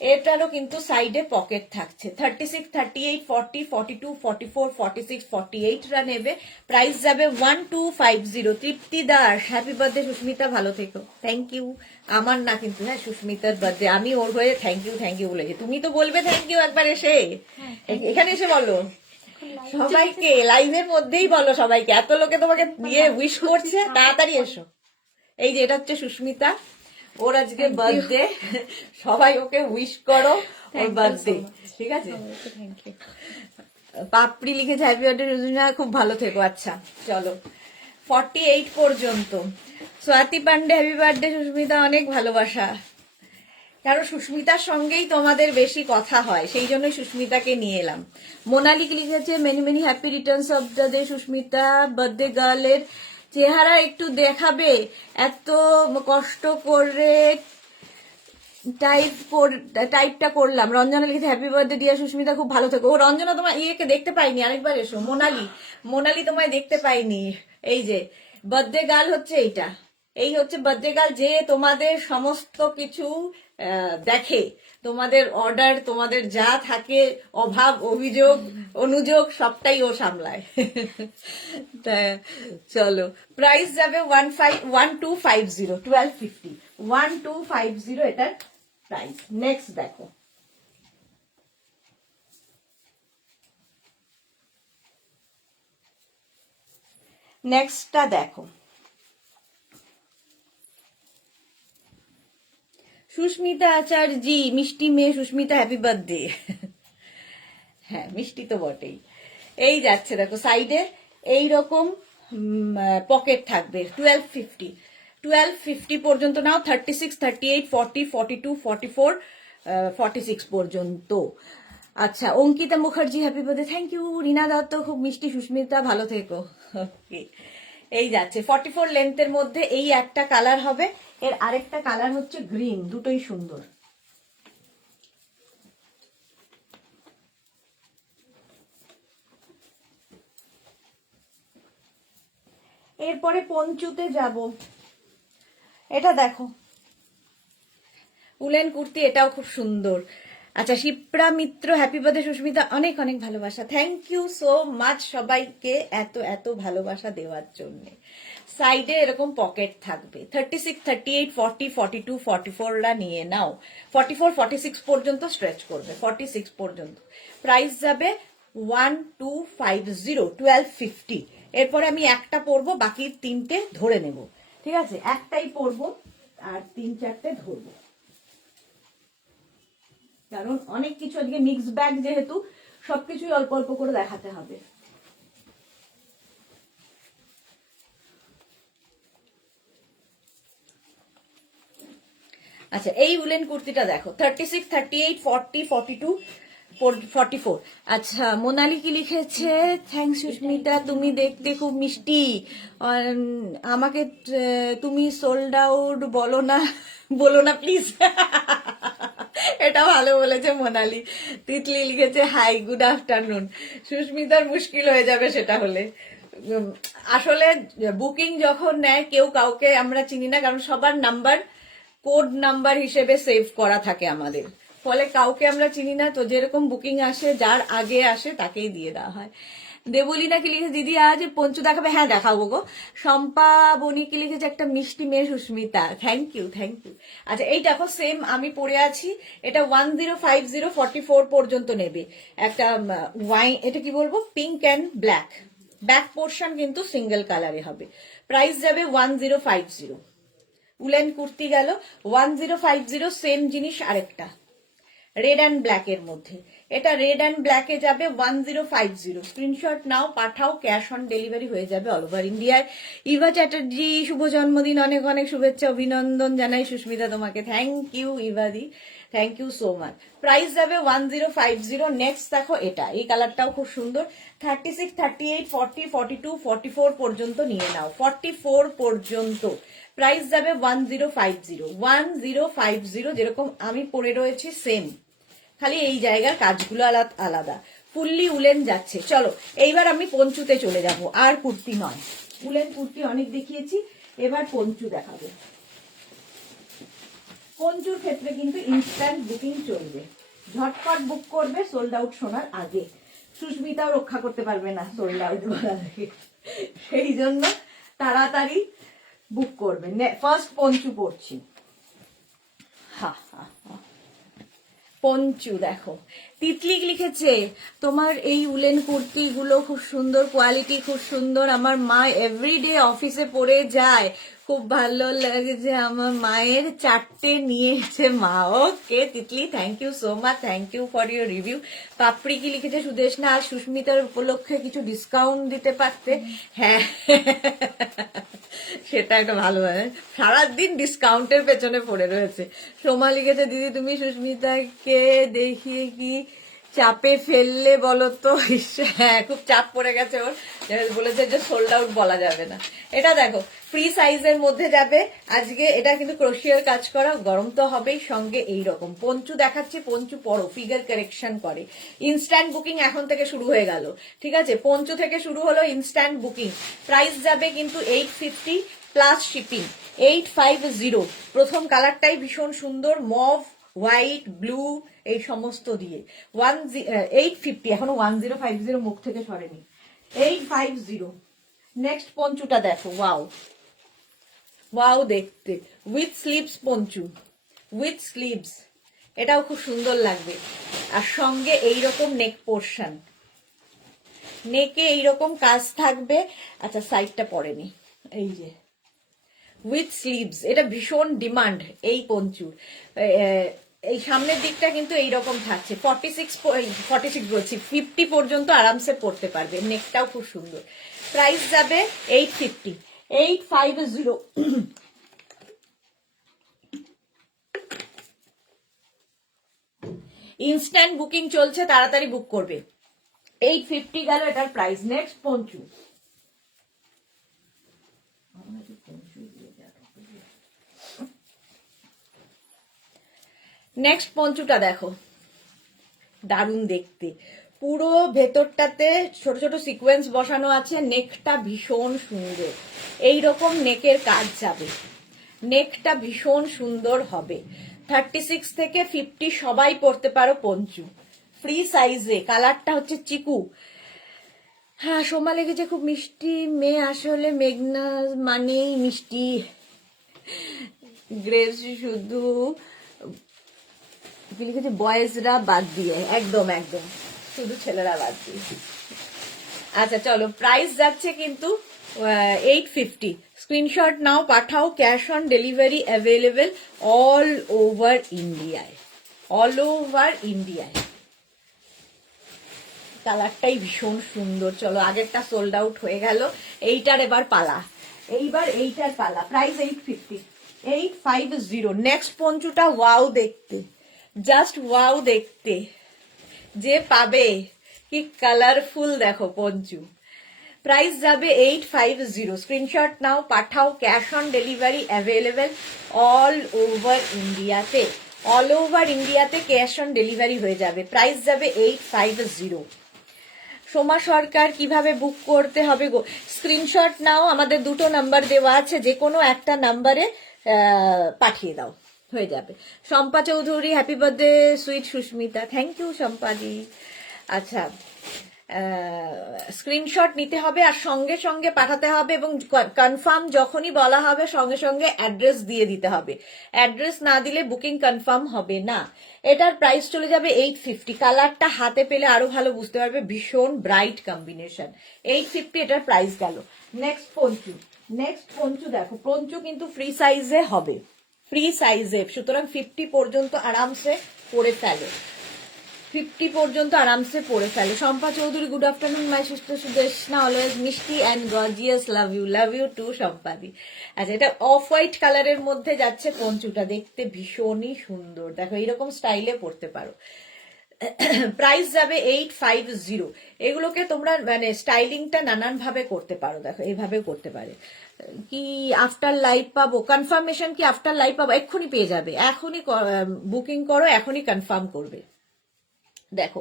এটারও কিন্তু সাইডে পকেট থাকছে। 36, 38, 40, 42, 44, 46, 48 রা নেবে, প্রাইস যাবে 1250। তৃপ্তি দাস হ্যাপি বার্থডে সুস্মিতা, ভালো থেকো, থ্যাংক ইউ। আমার না কিন্তু, হ্যাঁ সুস্মিতার বার্থডে, আমি ওর হয়ে থ্যাংক ইউ বলেছি, তুমি তো বলবে থ্যাংক ইউ একবার এসে, এখানে এসে বলো সবাইকে, লাইভের মধ্যেই বলো সবাইকে, এত লোকে তোমাকে নিয়ে উইশ করছে, তাড়াতাড়ি এসো। এই যে এটা হচ্ছে সুস্মিতা, ওর আজকে বার্থডে, সবাই ওকে উইশ করো ওর বার্থডে, ঠিক আছে। পাপড়ি লিখেছে হ্যাপি বার্থডে সুস্মিতা, খুব ভালো থেকো। আচ্ছা চলো 48 পর্যন্ত। স্বাতি পান্ডে হ্যাপি বার্থডে সুস্মিতা, অনেক ভালোবাসা। কারণ সুস্মিতার সঙ্গেই তোমাদের বেশি কথা হয়, সেই জন্যই সুস্মিতাকে নিয়ে এলাম। মোনালিক লিখেছে many many happy returns of the day Sushmita, birthday গার্লের চেহারা একটু দেখাবে, এত কষ্ট করে টাইপটা করলাম। রঞ্জনা লিখেছে হ্যাপি বার্থডে ডিয়ার সুস্মিতা, খুব ভালো থেকো। ও রঞ্জনা তোমার ইয়েকে দেখতে পাইনি, আরেকবার এসো। মোনালি তোমায় দেখতে পাইনি। এই যে বার্থডে গার্ল হচ্ছে এইটা, এই হচ্ছে বার্থডে গার্ল, যে তোমাদের সমস্ত কিছু দেখে, তোমাদের অর্ডার, তোমাদের যা থাকে অভাব, অভিযোগ, অনুযোগ সবটাই ও সামলায়। তা চলো, প্রাইস যাবে 1250, 1250, 1250 এটার প্রাইস। নেক্সট দেখো, নেক্সটটা দেখো, সুস্মিতা আচার্যি, মিষ্টি মেয়ে সুস্মিতা, হ্যাপি বার্থডে। হ্যাঁ, মিষ্টি তো বটেই। এই যাচ্ছে দেখো, সাইডে এইরকম পকেট থাকবে। 1250, 1250 পর্যন্ত নাও, 36, 38, 40, 42, 44, 46 পর্যন্ত। আচ্ছা, Ankita Mukherjee, happy birthday, thank you. Rina Dutta, খুব মিষ্টি সুস্মিতা, ভালো থেকো। ওকে, এই যাচ্ছে 44 লেন্থের মধ্যে। এই একটা কালার হবে, এর আরেকটা কালার হচ্ছে গ্রিন, দুটোই সুন্দর। এরপরে পঞ্চুতে যাব। এটা দেখো, উলেন কুর্তি, এটাও খুব সুন্দর। আচ্ছা, শিপ্রা মিত্র, হ্যাপি বার্থডে সুস্মিতা, অনেক অনেক ভালোবাসা, থ্যাংক ইউ সো মাচ সবাইকে এত এত ভালোবাসা দেওয়ার জন্য। সাইডে এরকম পকেট থাকবে। 36, 38, 40, 42, 44রা নিয়ে নাও। 44, 46 পর্যন্ত স্ট্রেচ করবে, 46 পর্যন্ত। প্রাইস যাবে 1250, 1250। এরপরে আমি একটা পরবো, বাকি তিনটে ধরে নেব, ঠিক আছে? একটাই পরবো আর 3-4টে ধরবো, কারণ অনেক কিছু আজকে মিক্স ব্যাগ, যেহেতু সবকিছুই অল্প অল্প করে দেখাতে হবে। আচ্ছা, এই উলেন কুর্তিটা দেখো, 36, 38, 40, 42, 44। আচ্ছা, মোনালি কি লিখেছে? থ্যাংকস সুস্মিতা, তুমি দেখতে খুব মিষ্টি। আমাকে তুমি সোল্ড আউট বলো না, বলো না প্লিজ। এটা ভালো বলেছে মোনালি। তিতলি লিখেছে হাই, গুড আফটারনুন। সুস্মিতার মুশকিল হয়ে যাবে সেটা হলে। আসলে বুকিং যখন নেয় কেউ কাউকে আমরা চিনি না, কারণ সবার নাম্বার কোড নাম্বার হিসেবে সেভ করা থাকে আমাদের, ফলে কাউকে আমরা চিনি না। তো যেরকম বুকিং আসে, যার আগে আসে তাকেই দিয়ে দেওয়া হয়। দেবলীনা কি লিখেছে? দিদি আজ পঞ্চু দেখাবে? হ্যাঁ, দেখাবো গো। শম্পা বনি কি লিখেছে? একটা মিষ্টি মেয়ে Susmita, thank you, thank you. আচ্ছা, এই দেখো, সেম আমি পরে আছি। এটা 1050, 44 পর্যন্ত নেবে। একটা ওয়াইন, এটা কি বলবো, pink and black. Back portion কিন্তু সিঙ্গেল কালারে হবে। প্রাইস যাবে 1050। উলেন কুর্তি গেল 1050। সেম জিনিস আরেকটা রেড অ্যান্ড ব্ল্যাক এর মধ্যে। এটা রেড অ্যান্ড ব্ল্যাকে যাবে 1050। স্ক্রিনশট নাও, পাঠাও, ক্যাশ অন ডেলিভারি হয়ে যাবে অল ওভার ইন্ডিয়ায়। ইভা চ্যাটার্জি, শুভ জন্মদিন, অনেক অনেক শুভেচ্ছা, অভিনন্দন জানাই সুস্মিতা তোমাকে। থ্যাংক ইউ ইভাদি, thank you so much. Price যাবে 1050। নেক্সট দেখো, এটা, এই কালারটাও খুব সুন্দর। 36, 38, 40, 42, 44 পর্যন্ত নিয়ে নাও, 44 পর্যন্ত। প্রাইস যাবে 1050, 1050। যেরকম আমি পরে রয়েছি সেম, খালি এই জায়গার কাজগুলো আলাদা। ফুললি উলেন যাচ্ছে। চলো, এইবার আমি পঞ্চুতে চলে যাব, আর কুর্তি নয়। উলেন কুর্তি অনেক দেখিয়েছি, এবার পঞ্চু দেখাবো। পঞ্চুর ক্ষেত্রে কিন্তু ইনস্ট্যান্ট বুকিং চলবে, ঝটপট বুক করবে সোল্ড আউট শোনার আগে। সুস্মিতাও রক্ষা করতে পারবে না সোল্ড আউট বলার আগে, সেই জন্য তাড়াতাড়ি বুক করবে। ফার্স্ট পঞ্চু পড়ছি। হা হা হা, পঞ্চু দেখো, তিতলি লিখেছে তোমার এই উলেন কুর্তি গুলো খুব সুন্দর, কোয়ালিটি খুব সুন্দর, আমার মা এভরিডে অফিসে পরে যায়, খুব ভালো লাগছে, আমার মায়ের 4টে নিয়েছে মা। Okay Titli, thank you so much, thank you for your review. Papri কি লিখেছে? সুদেশনা, আর সুস্মিতার উপলক্ষে কিছু ডিসকাউন্ট দিতে পারতে। হ্যাঁ, সেটা একটা ভালো হয়, সারাদিন ডিসকাউন্টের পেছনে পড়ে রয়েছে। সোমা লিখেছে, দিদি তুমি সুস্মিতাকে দেখিয়ে কি চাপে ফেললে বলো তো? হ্যাঁ, খুব চাপ পড়ে গেছে ওর, বলেছে যে সোল্ড আউট বলা যাবে না। এটা দেখো ফ্রি সাইজের মধ্যে যাবে আজকে। এটা কিন্তু ক্রোশিয়ার কাজ করা, গরম তো হবেই, সঙ্গে এইরকম পঞ্চু দেখাচ্ছি। পঞ্চু পরো, ফিগার কারেকশন করে। ইনস্ট্যান্ট বুকিং এখন থেকে শুরু হয়ে গেল, ঠিক আছে? পঞ্চু থেকে শুরু হলো ইনস্ট্যান্ট বুকিং। প্রাইস যাবে কিন্তু 850 প্লাস শিপিং, 850। প্রথম কালারটাই ভীষণ সুন্দর, মভ, হোয়াইট, ব্লু, এই সমস্ত দিয়ে 850। এখনো 1050 মুখ থেকে সরেনি, 850। নেক্সট পঞ্চুটা দেখো, ওয়াও ওয়াও দেখতে, with sleeves Panchu, with sleeves, এটাও খুব সুন্দর লাগবে। আর সঙ্গে এইরকম নেক পোর্শন, নেকে এইরকম কাজ থাকবে। আচ্ছা সাইডটা পড়েনি, এই যে উইথ স্লিভস, এটা ভীষণ ডিমান্ড এই পঞ্চুর। এই সামনের দিকটা কিন্তু এইরকম থাকছে। 46 বলছি, 50 পর্যন্ত আরামসে পড়তে পারবে। নেকটাও খুব সুন্দর। প্রাইস যাবে 850, 850। ইনস্ট্যান্ট বুকিং চলছে, তাড়াতাড়ি বুক করবে। 850 গেল এটার প্রাইস। নেক্সট পঞ্চু, নেক্সট পঞ্চুটা দেখো, দারুণ দেখতে। পুরো ভেতরটাতে ছোট ছোট সিকোয়েন্স বসানো আছে, নেকটা ভীষণ সুন্দর। এইরকম নেকের কাজ যাবে, নেকটা ভীষণ সুন্দর হবে। 36 থেকে 50 সবাই পরতে পারো পঞ্চু, ফ্রি সাইজে। কালারটা হচ্ছে চিকু। হ্যাঁ, সোমা লেগেছে খুব মিষ্টি মেয়ে, আসলে মেঘনা মানেই মিষ্টি। গ্রেস শুধু লিখেছে বয়েজরা বাদ দিয়ে, একদম একদম শুধু ছেলেরা বাদ দিয়ে। আচ্ছা চলো, প্রাইস যাচ্ছে কিন্তু 850। স্ক্রিনশট নাও, পাঠাও। Cash on delivery available all over ইন্ডিয়ায়, অল ওভার ইন্ডিয়ায়। কালারটাই ভীষণ সুন্দর। চলো, আগেরটা সোল্ড আউট হয়ে গেল, এইটার এবার পালা, এইবার এইটার পালা। প্রাইস 850, 850। নেক্সট পঞ্চুটা ওয়াও দেখতে, জাস্ট ওয়াও দেখতে, যে পাবে কি কালারফুল দেখো পঞ্চু। প্রাইস যাবে 850। স্ক্রিনশট নাও, পাঠাও। Cash on delivery available all over ইন্ডিয়াতে, অল ওভার ইন্ডিয়াতে ক্যাশ অন ডেলিভারি হয়ে যাবে। প্রাইস যাবে 850। সোমা সরকার, কিভাবে বুক করতে হবে গো? স্ক্রিনশট নাও, আমাদের দুটো নাম্বার দেওয়া আছে, যে কোনো একটা নাম্বারে পাঠিয়ে দাও, হয়ে যাবে। Shampa Chowdhury, happy birthday sweet Sushmita, thank you শম্পাদি। আচ্ছা, স্ক্রিনশট নিতে হবে আর সঙ্গে সঙ্গে পাঠাতে হবে, এবং কনফার্ম যখনই বলা হবে সঙ্গে সঙ্গে অ্যাড্রেস দিয়ে দিতে হবে। অ্যাড্রেস না দিলে বুকিং কনফার্ম হবে না। এটার প্রাইস চলে যাবে 850। কালারটা হাতে পেলে আরো ভালো বুঝতে পারবে, ভীষণ ব্রাইট কম্বিনেশন। 850 এটার প্রাইস গেল। নেক্সট পঞ্চু, নেক্সট পঞ্চু দেখো, পঞ্চু কিন্তু ফ্রি সাইজে হবে, ফ্রি সাইজে, সুতরাং 50 পর্যন্ত আরামসে পরে ফেলে, 50 পর্যন্ত আরামসে পরে ফেলে। Shampa Chowdhury, good afternoon my sister Sudeshna, always মিষ্টি and gorgeous, love you too শম্পাদি। আচ্ছা, এটা অফ হোয়াইট কালারের মধ্যে যাচ্ছে পঞ্চুটা, দেখতে ভীষণই সুন্দর। দেখো এইরকম স্টাইলে পরতে পারো। প্রাইস যাবে 850। এগুলোকে তোমরা মানে স্টাইলিংটা নানান ভাবে করতে পারো, দেখো এইভাবে করতে পারে। কি আফটার লাইভ পাবো? কনফার্মেশন কি আফটার লাইভ পাবো? এক্ষুনি পেয়ে যাবে, এখনই বুকিং করো, এখনই কনফার্ম করবে। দেখো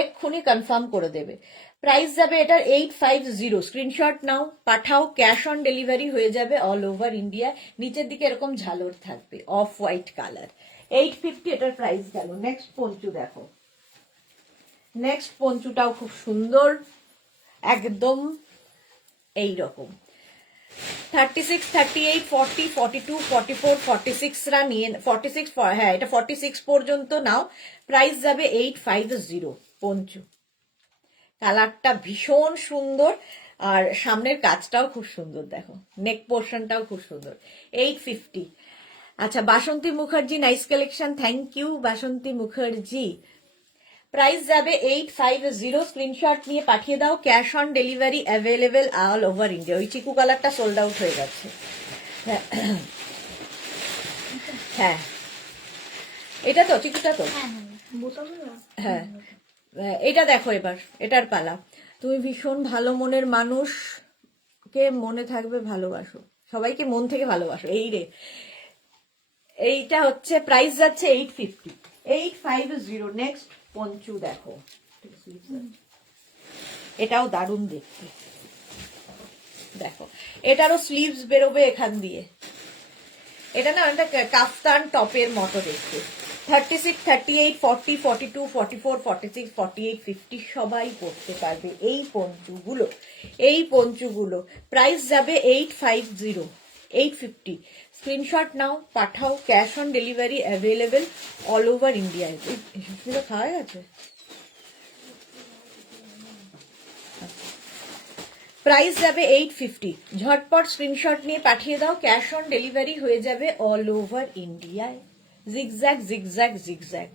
এক্ষুনি কনফার্ম করে দেবে। প্রাইস যাবে এটার 850। স্ক্রিনশট নাও, পাঠাও। ক্যাশ অন ডেলিভারি হয়ে যাবে অল ওভার ইন্ডিয়া। নিচের দিকে এরকম ঝালর থাকবে, অফ হোয়াইট কালার। 850 এটার প্রাইস গেল। নেক্সট পঞ্চু দেখো, নেক্সট পঞ্চুটাও খুব সুন্দর, একদম এইরকম। 36, 38, 40, 42, 44, 46 রা নিয়ে 46, হ্যাঁ এটা 46 পর্যন্ত নাও। প্রাইস যাবে 850 পঞ্চু। কালারটা ভীষণ সুন্দর আর সামনের কাজটাও খুব সুন্দর, দেখো নেক পোর্শনটাও খুব সুন্দর। 850। আচ্ছা, Basanti Mukherjee, nice collection, thank you Basanti Mukherjee. Price যাবে 850। স্ক্রিনশট নিয়ে পাঠিয়ে দাও। Cash on delivery available all over India. ওই চিকু কালারটা সোল্ড আউট হয়ে গেছে। হ্যাঁ, এটা তো চিকুটা তো, হ্যাঁ। এটা দেখো, এবার এটার পালা। তুমি ভীষণ ভালো মনের মানুষ, কে মনে থাকবে ভালোবাসো, সবাইকে মন থেকে ভালোবাসো, এই রে। এইটা হচ্ছে প্রাইস যাচ্ছে 850, 850। নেক্সট পঞ্চু দেখো, এটাও দারুণ দেখতে। দেখো এটারও স্লিভস বেরোবে এখান দিয়ে। এটা না একটা কাফতান টপের মতো দেখতে। 36, 38, 40, 42, 44, 46, 48, 50 সবাই পড়তে পারবে এই পঞ্চুগুলো। এই পঞ্চুগুলো প্রাইস যাবে 850, 850। স্ক্রিনশট নাও, পাঠাও, cash on delivery available all over ইন্ডিয়ায়। এসবগুলো খাওয়া গেছে। প্রাইস যাবে 850। ঝটপট স্ক্রিনশট নিয়ে পাঠিয়ে দাও, ক্যাশ অন ডেলিভারি হয়ে যাবে অল ওভার ইন্ডিয়ায়। জিগজ্যাগ জিগজ্যাগ জিগজ্যাগ,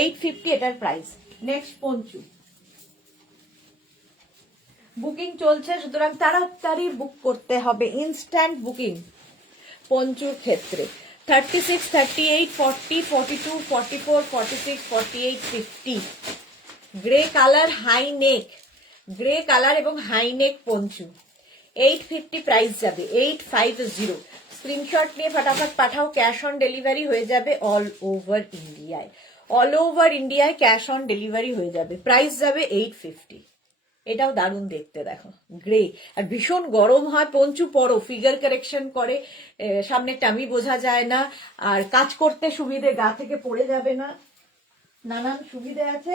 850 এটার প্রাইস। নেক্সট পঞ্চু, বুকিং চলছে, সুতরাং তাড়াতাড়ি বুক করতে হবে, ইনস্ট্যান্ট বুকিং পঞ্চুর ক্ষেত্রে। 36, 38, 40, 42, 44, 46, 48, 50। Grey colour high neck, grey colour এবং হাই নেক পঞ্চু। 850 প্রাইস যাবে, 850। স্ক্রিনশট নিয়ে ফটাফট পাঠাও, ক্যাশ অন ডেলিভারি হয়ে যাবে অল ওভার ইন্ডিয়ায়। অল ওভার ইন্ডিয়ায় ক্যাশ অন ডেলিভারি হয়ে যাবে, প্রাইস যাবে 850। এটাও দারুণ দেখতে, দেখো গ্রে, আর ভীষণ গরম হয় পঞ্চু, পরো, ফিগার কারেকশন করে, সামনে টামি বোঝা যায় না, আর কাজ করতে সুবিধে, গা থেকে পড়ে যাবে না, নানান সুবিধে আছে,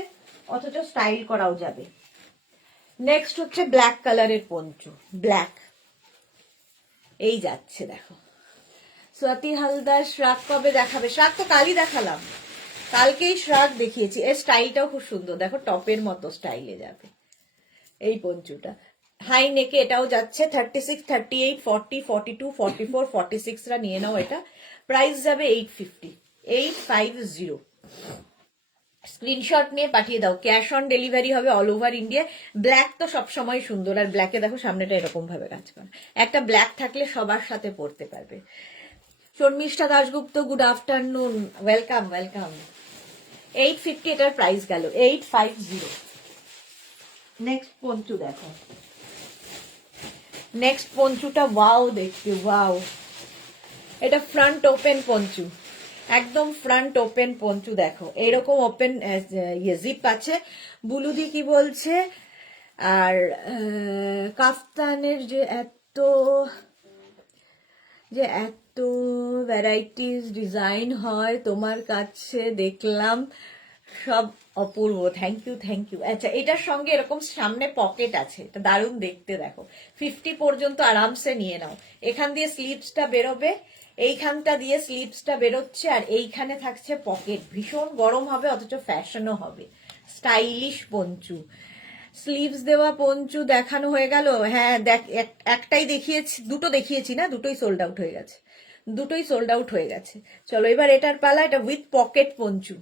অথচ স্টাইল করাও যাবে। নেক্সট হচ্ছে ব্ল্যাক কালারের পঞ্চু, ব্ল্যাক, এই যাচ্ছে দেখো। স্বাতি হালদার শ্রাগ কবে দেখাবে? শ্রাগ তো কালই দেখালাম, কালকেই শ্রাগ দেখিয়েছি। এর স্টাইলটাও খুব সুন্দর, দেখো টপের মতো স্টাইলে যাবে এই পঞ্চুটা। হাই নেকে এটাও যাচ্ছে 36, 38, 40, 42, 44, 46 রা নিয়ে নাও এটা। প্রাইস যাবে 850, 850। স্ক্রিনশট নিয়ে পাঠিয়ে দাও, ক্যাশ অন ডেলিভারি হবে অল ওভার ইন্ডিয়া। ব্ল্যাক তো সবসময় সুন্দর, আর ব্ল্যাকে দেখো সামনেটা এরকম ভাবে কাজ করা, একটা ব্ল্যাক থাকলে সবার সাথে পড়তে পারবে। Sharmistha Dasgupta, good afternoon, welcome welcome. 850 এটার প্রাইস গেল, 850। নেক্সট পঞ্চু দেখো, নেক্সট পঞ্চুটা ওয়াও দেখতে, ওয়াও। এটা ফ্রন্ট ওপেন পঞ্চু, একদম ফ্রন্ট ওপেন পঞ্চু, দেখো এইরকম ওপেন জিপ আছে। বুলুদি কি বলছে? আর কাফতানের যে এত ভ্যারাইটিস ডিজাইন হয় তোমার কাছে দেখলাম, সব অপূর্ব। Thank you thank you. আচ্ছা, এটার সঙ্গে এরকম সামনে পকেট আছে, এটা দারুণ দেখতে, দেখো 50 পর্যন্ত আরামসে নিয়ে নাও। এখান দিয়ে স্লিভসটা বেরোবে, এইখানটা দিয়ে স্লিভসটা বেরোচ্ছে, আর এইখানে থাকছে পকেট। ভীষণ গরম হবে অথচ ফ্যাশনও হবে, স্টাইলিশ পঞ্চু। স্লিভস দেওয়া পঞ্চু দেখানো হয়ে গেল। হ্যাঁ দেখ, একটাই দেখিয়েছি, দুটো দেখিয়েছি না, দুটোই সোল্ড আউট হয়ে গেছে, দুটোই সোল্ড আউট হয়ে গেছে। চলো এবার এটার পালা, এটা উইথ পকেট পঞ্চু,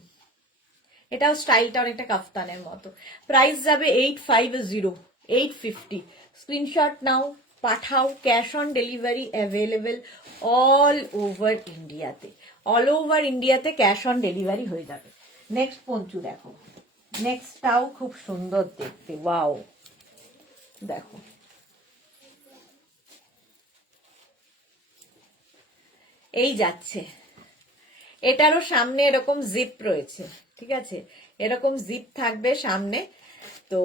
এটাও স্টাইলটা অনেকটা কাফতানের মতো। প্রাইস যাবে 850, 850। স্ক্রিনশট নাও, পাঠাও, cash on delivery available all over ইন্ডিয়াতে, অল ওভার ইন্ডিয়াতে ক্যাশ অন ডেলিভারি হয়ে যাবে। নেক্সট পঞ্চু দেখো, নেক্সটটাও খুব সুন্দর দেখতে, ওয়াও দেখো। এই যাচ্ছে, এটারও সামনে এরকম জিপ রয়েছে, ঠিক আছে, এরকম জিপ থাকবে সামনে, তো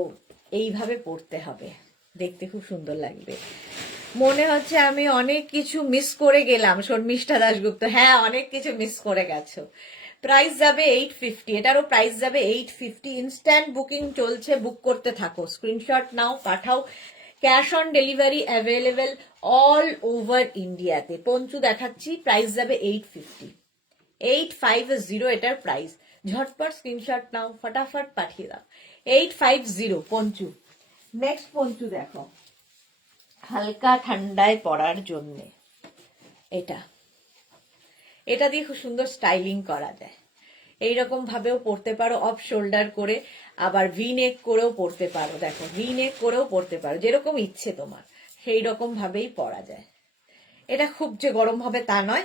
এইভাবে পড়তে হবে, দেখতে খুব সুন্দর লাগবে। মনে হচ্ছে আমি অনেক কিছু মিস করে গেলাম, শর্মিষ্ঠা দাশগুপ্ত। হ্যাঁ, অনেক কিছু মিস করে গেছো। প্রাইস যাবে 850, এটারও প্রাইস যাবে 850। ইনস্ট্যান্ট বুকিং চলছে, বুক করতে থাকো, স্ক্রিনশট নাও, পাঠাও, cash on delivery available all over ইন্ডিয়াতে। পঞ্চু দেখাচ্ছি, প্রাইস যাবে 850, 850 এটার প্রাইস। ঝটপট স্ক্রিনশট নাও, ফটাফট পাঠিয়ে দাও, 850 পঞ্চু। নেক্সট পঞ্চু দেখো, হালকা ঠান্ডায় পরার জন্য এটা, এটা দিয়ে খুব সুন্দর স্টাইলিং করা যায়। এইরকম ভাবেও পরতে পারো, অফ শোল্ডার করে, আবার ভি নেক করেও পরতে পারো, দেখো ভি নেক করেও পরতে পারো, যেরকম ইচ্ছে তোমার সেই রকম ভাবেই পরা যায়। এটা খুব যে গরম হবে তা নয়,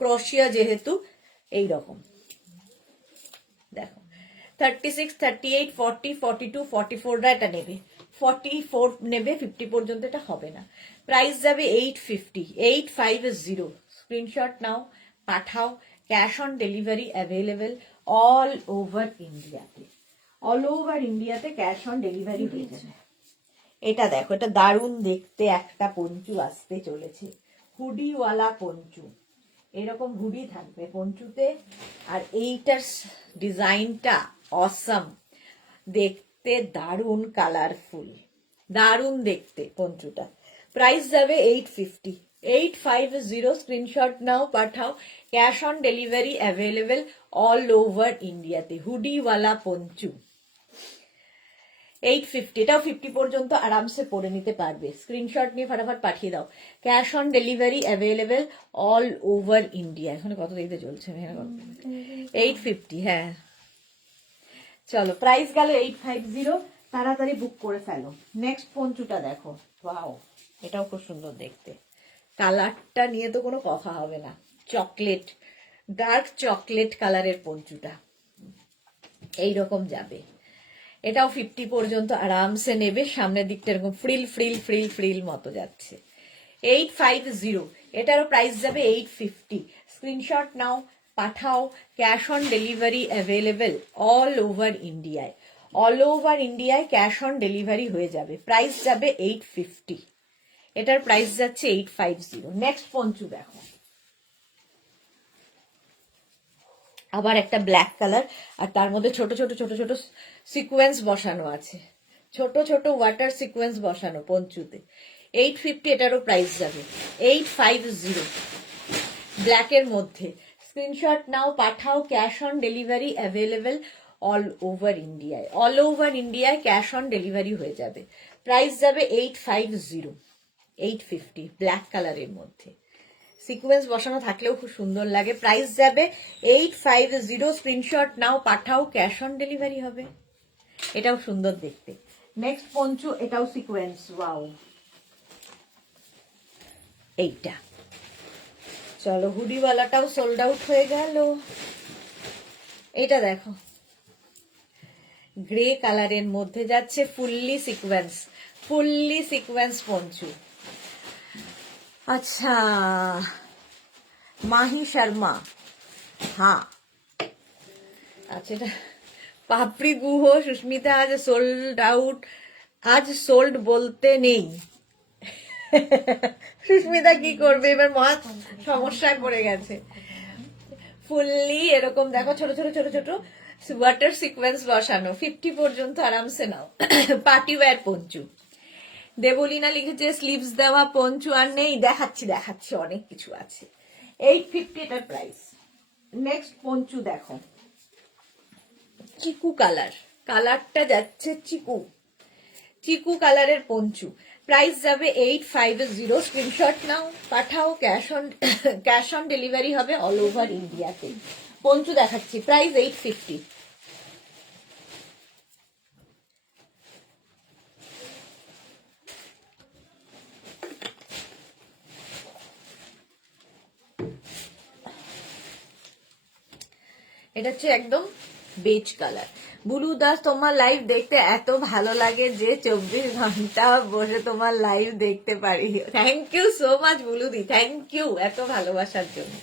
ক্রোশিয়া যেহেতু, এইরকম দেখো। 36, 38, 40, 42, 44রা এটা নেবে, 44 নেবে, 50 পর্যন্ত এটা হবে না। প্রাইস যাবে 850, 850। স্ক্রিনশট নাও, পাঠাও। Cash on delivery available all over ইন্ডিয়াতে। অল ওভার ইন্ডিয়াতে ক্যাশ অন ডেলিভারি হয়ে যাবে। এটা দেখো, এটা দারুণ দেখতে একটা পঞ্চু আসতে চলেছে, হুডিওয়ালা পঞ্চু। এরকম হুডি থাকবে পঞ্চুতে, আর এইটার ডিজাইনটা অসাম দেখতে, দারুণ কালারফুল, দারুণ দেখতে পঞ্চুটা। প্রাইস যাবে 850, 850। স্ক্রিনশট নাও, পাঠাও। Cash on delivery available all over ইন্ডিয়াতে, হুডিওয়ালা পঞ্চু 850। এটাও 50 পর্যন্ত আরামসে পরে নিতে পারবে। স্ক্রিনশট নিয়ে ফটাফট পাঠিয়ে দাও। Cash on delivery available all over India. এখানে কত দিতে চলছে? 850। হ্যাঁ, চলো, প্রাইস গেল 850। তাড়াতাড়ি বুক করে ফেলো। নেক্সট পঞ্চুটা দেখো, ওয়াও, এটাও খুব সুন্দর দেখতে। কালারটা নিয়ে তো কোনো কথা হবে না, চকলেট, ডার্ক চকলেট কালারের পঞ্চুটা এইরকম যাবে। এটাও 50 পর্যন্ত আরামসে নেবে। সামনের দিকটা এরকম ফ্রিল ফ্রিল ফ্রিল ফ্রিল মতো যাচ্ছে। 850। এটারও প্রাইস যাবে 850। স্ক্রিনশট নাও, পাঠাও। Cash on delivery available all over ইন্ডিয়ায়। অল ওভার ইন্ডিয়ায় ক্যাশ অন ডেলিভারি হয়ে যাবে। প্রাইস যাবে 850। এটার প্রাইস যাচ্ছে 850। নেক্সট পঞ্চু দেখো, আবার একটা ব্ল্যাক কালার, আর তার মধ্যে ছোট ছোট ছোট ছোট সিকোয়েন্স বসানো আছে, ছোট ছোট ওয়াটার সিকোয়েন্স বসানো পঞ্চুতে। 850। এটারও প্রাইস যাবে 850, ব্ল্যাকের মধ্যে। স্ক্রিনশট নাও, পাঠাও। Cash on delivery available all over ইন্ডিয়ায়। অল ওভার ইন্ডিয়ায় ক্যাশ অন ডেলিভারি হয়ে যাবে। প্রাইস যাবে 850, 850, ব্ল্যাক কালারের মধ্যে। সিকোয়েন্স বসানো থাকলেও খুব সুন্দর লাগে। প্রাইস যাবে 850। স্ক্রিনশট নাও, পাঠাও। ক্যাশ অন ডেলিভারি হবে। এটাও সুন্দর দেখতে। নেক্সট পঞ্চু, এটাও সিকোয়েন্স, ওয়াও, এইটা। চলো, হুডিওয়ালাটাও সোল্ড আউট হয়ে গেল। এটা দেখো, গ্রে কালারের মধ্যে যাচ্ছে, fully sequence, fully sequence Panchu. আচ্ছা, মাহি শর্মা, হ্যাঁ, আচ্ছা, এটা পাপড়ি গুহ, সুস্মিতা আজ সোল্ড আউট, আজ সোল্ড বলতে নেই। সুস্মিতা কি করবে এবার, মহা সমস্যায় পড়ে গেছে। ফুললি এরকম দেখো, ছোট ছোট ছোট ছোট ওয়াটার সিকোয়েন্স বসানো, 50 পর্যন্ত আরামসে নাও। Party wear poncho. দেবলীনা লিখেছে স্লিভস দেওয়া পঞ্চু আর নেই, দেখাচ্ছি দেখাচ্ছি, অনেক কিছু আছে। 850 এটার প্রাইস। নেক্সট পঞ্চু দেখো, চিকু কালার, কালারটা যাচ্ছে চিকু, চিকু কালারের পঞ্চু। প্রাইস যাবে 850। স্ক্রিনশট নাও, পাঠাও। ক্যাশ অন ডেলিভারি হবে অল ওভার ইন্ডিয়াতে। পঞ্চু দেখাচ্ছি, প্রাইস 850। এটা হচ্ছে একদম বেজ কালার। বুলু দাস, তোমার লাইভ দেখতে এত ভালো লাগে যে 24 ঘন্টা বসে তোমার লাইভ দেখতে পারি। থ্যাংক ইউ সো মাচ বুলুদি, থ্যাংক ইউ এত ভালোবাসার জন্য।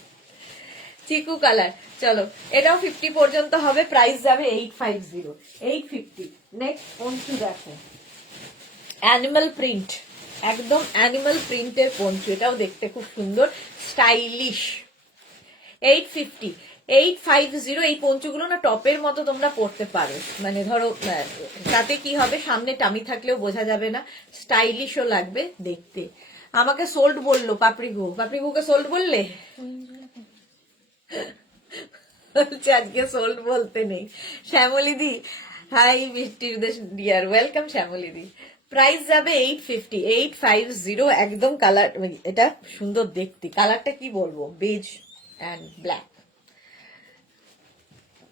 চিকু কালার, চলো, এটাও 50 পর্যন্ত হবে। প্রাইস যাবে 850, 850। নেক্সট পঞ্চু দেখো, অ্যানিমাল প্রিন্ট, একদম অ্যানিমাল প্রিন্টের পঞ্চু। এটাও দেখতে খুব সুন্দর, স্টাইলিশ। 850, 850। এই পঞ্চুগুলো না টপের মতো তোমরা পরতে পারো, মানে ধরো তাতে কি হবে, সামনে টামি থাকলেও বোঝা যাবে না, স্টাইলিশও লাগবে দেখতে। আমাকে সোল্ড বললো পাপড়িগু, পাপড়িগুকে সোল্ড বললে? বলছে আজকে সোল্ড বলতে নেই। শ্যামলিদি, হাই মিষ্টি ডিয়ার, ওয়েলকাম শ্যামলিদি। প্রাইস যাবে 850, 850। একদম কালার, এটা সুন্দর দেখতে, কালারটা কি বলবো, বেজ অ্যান্ড ব্ল্যাক।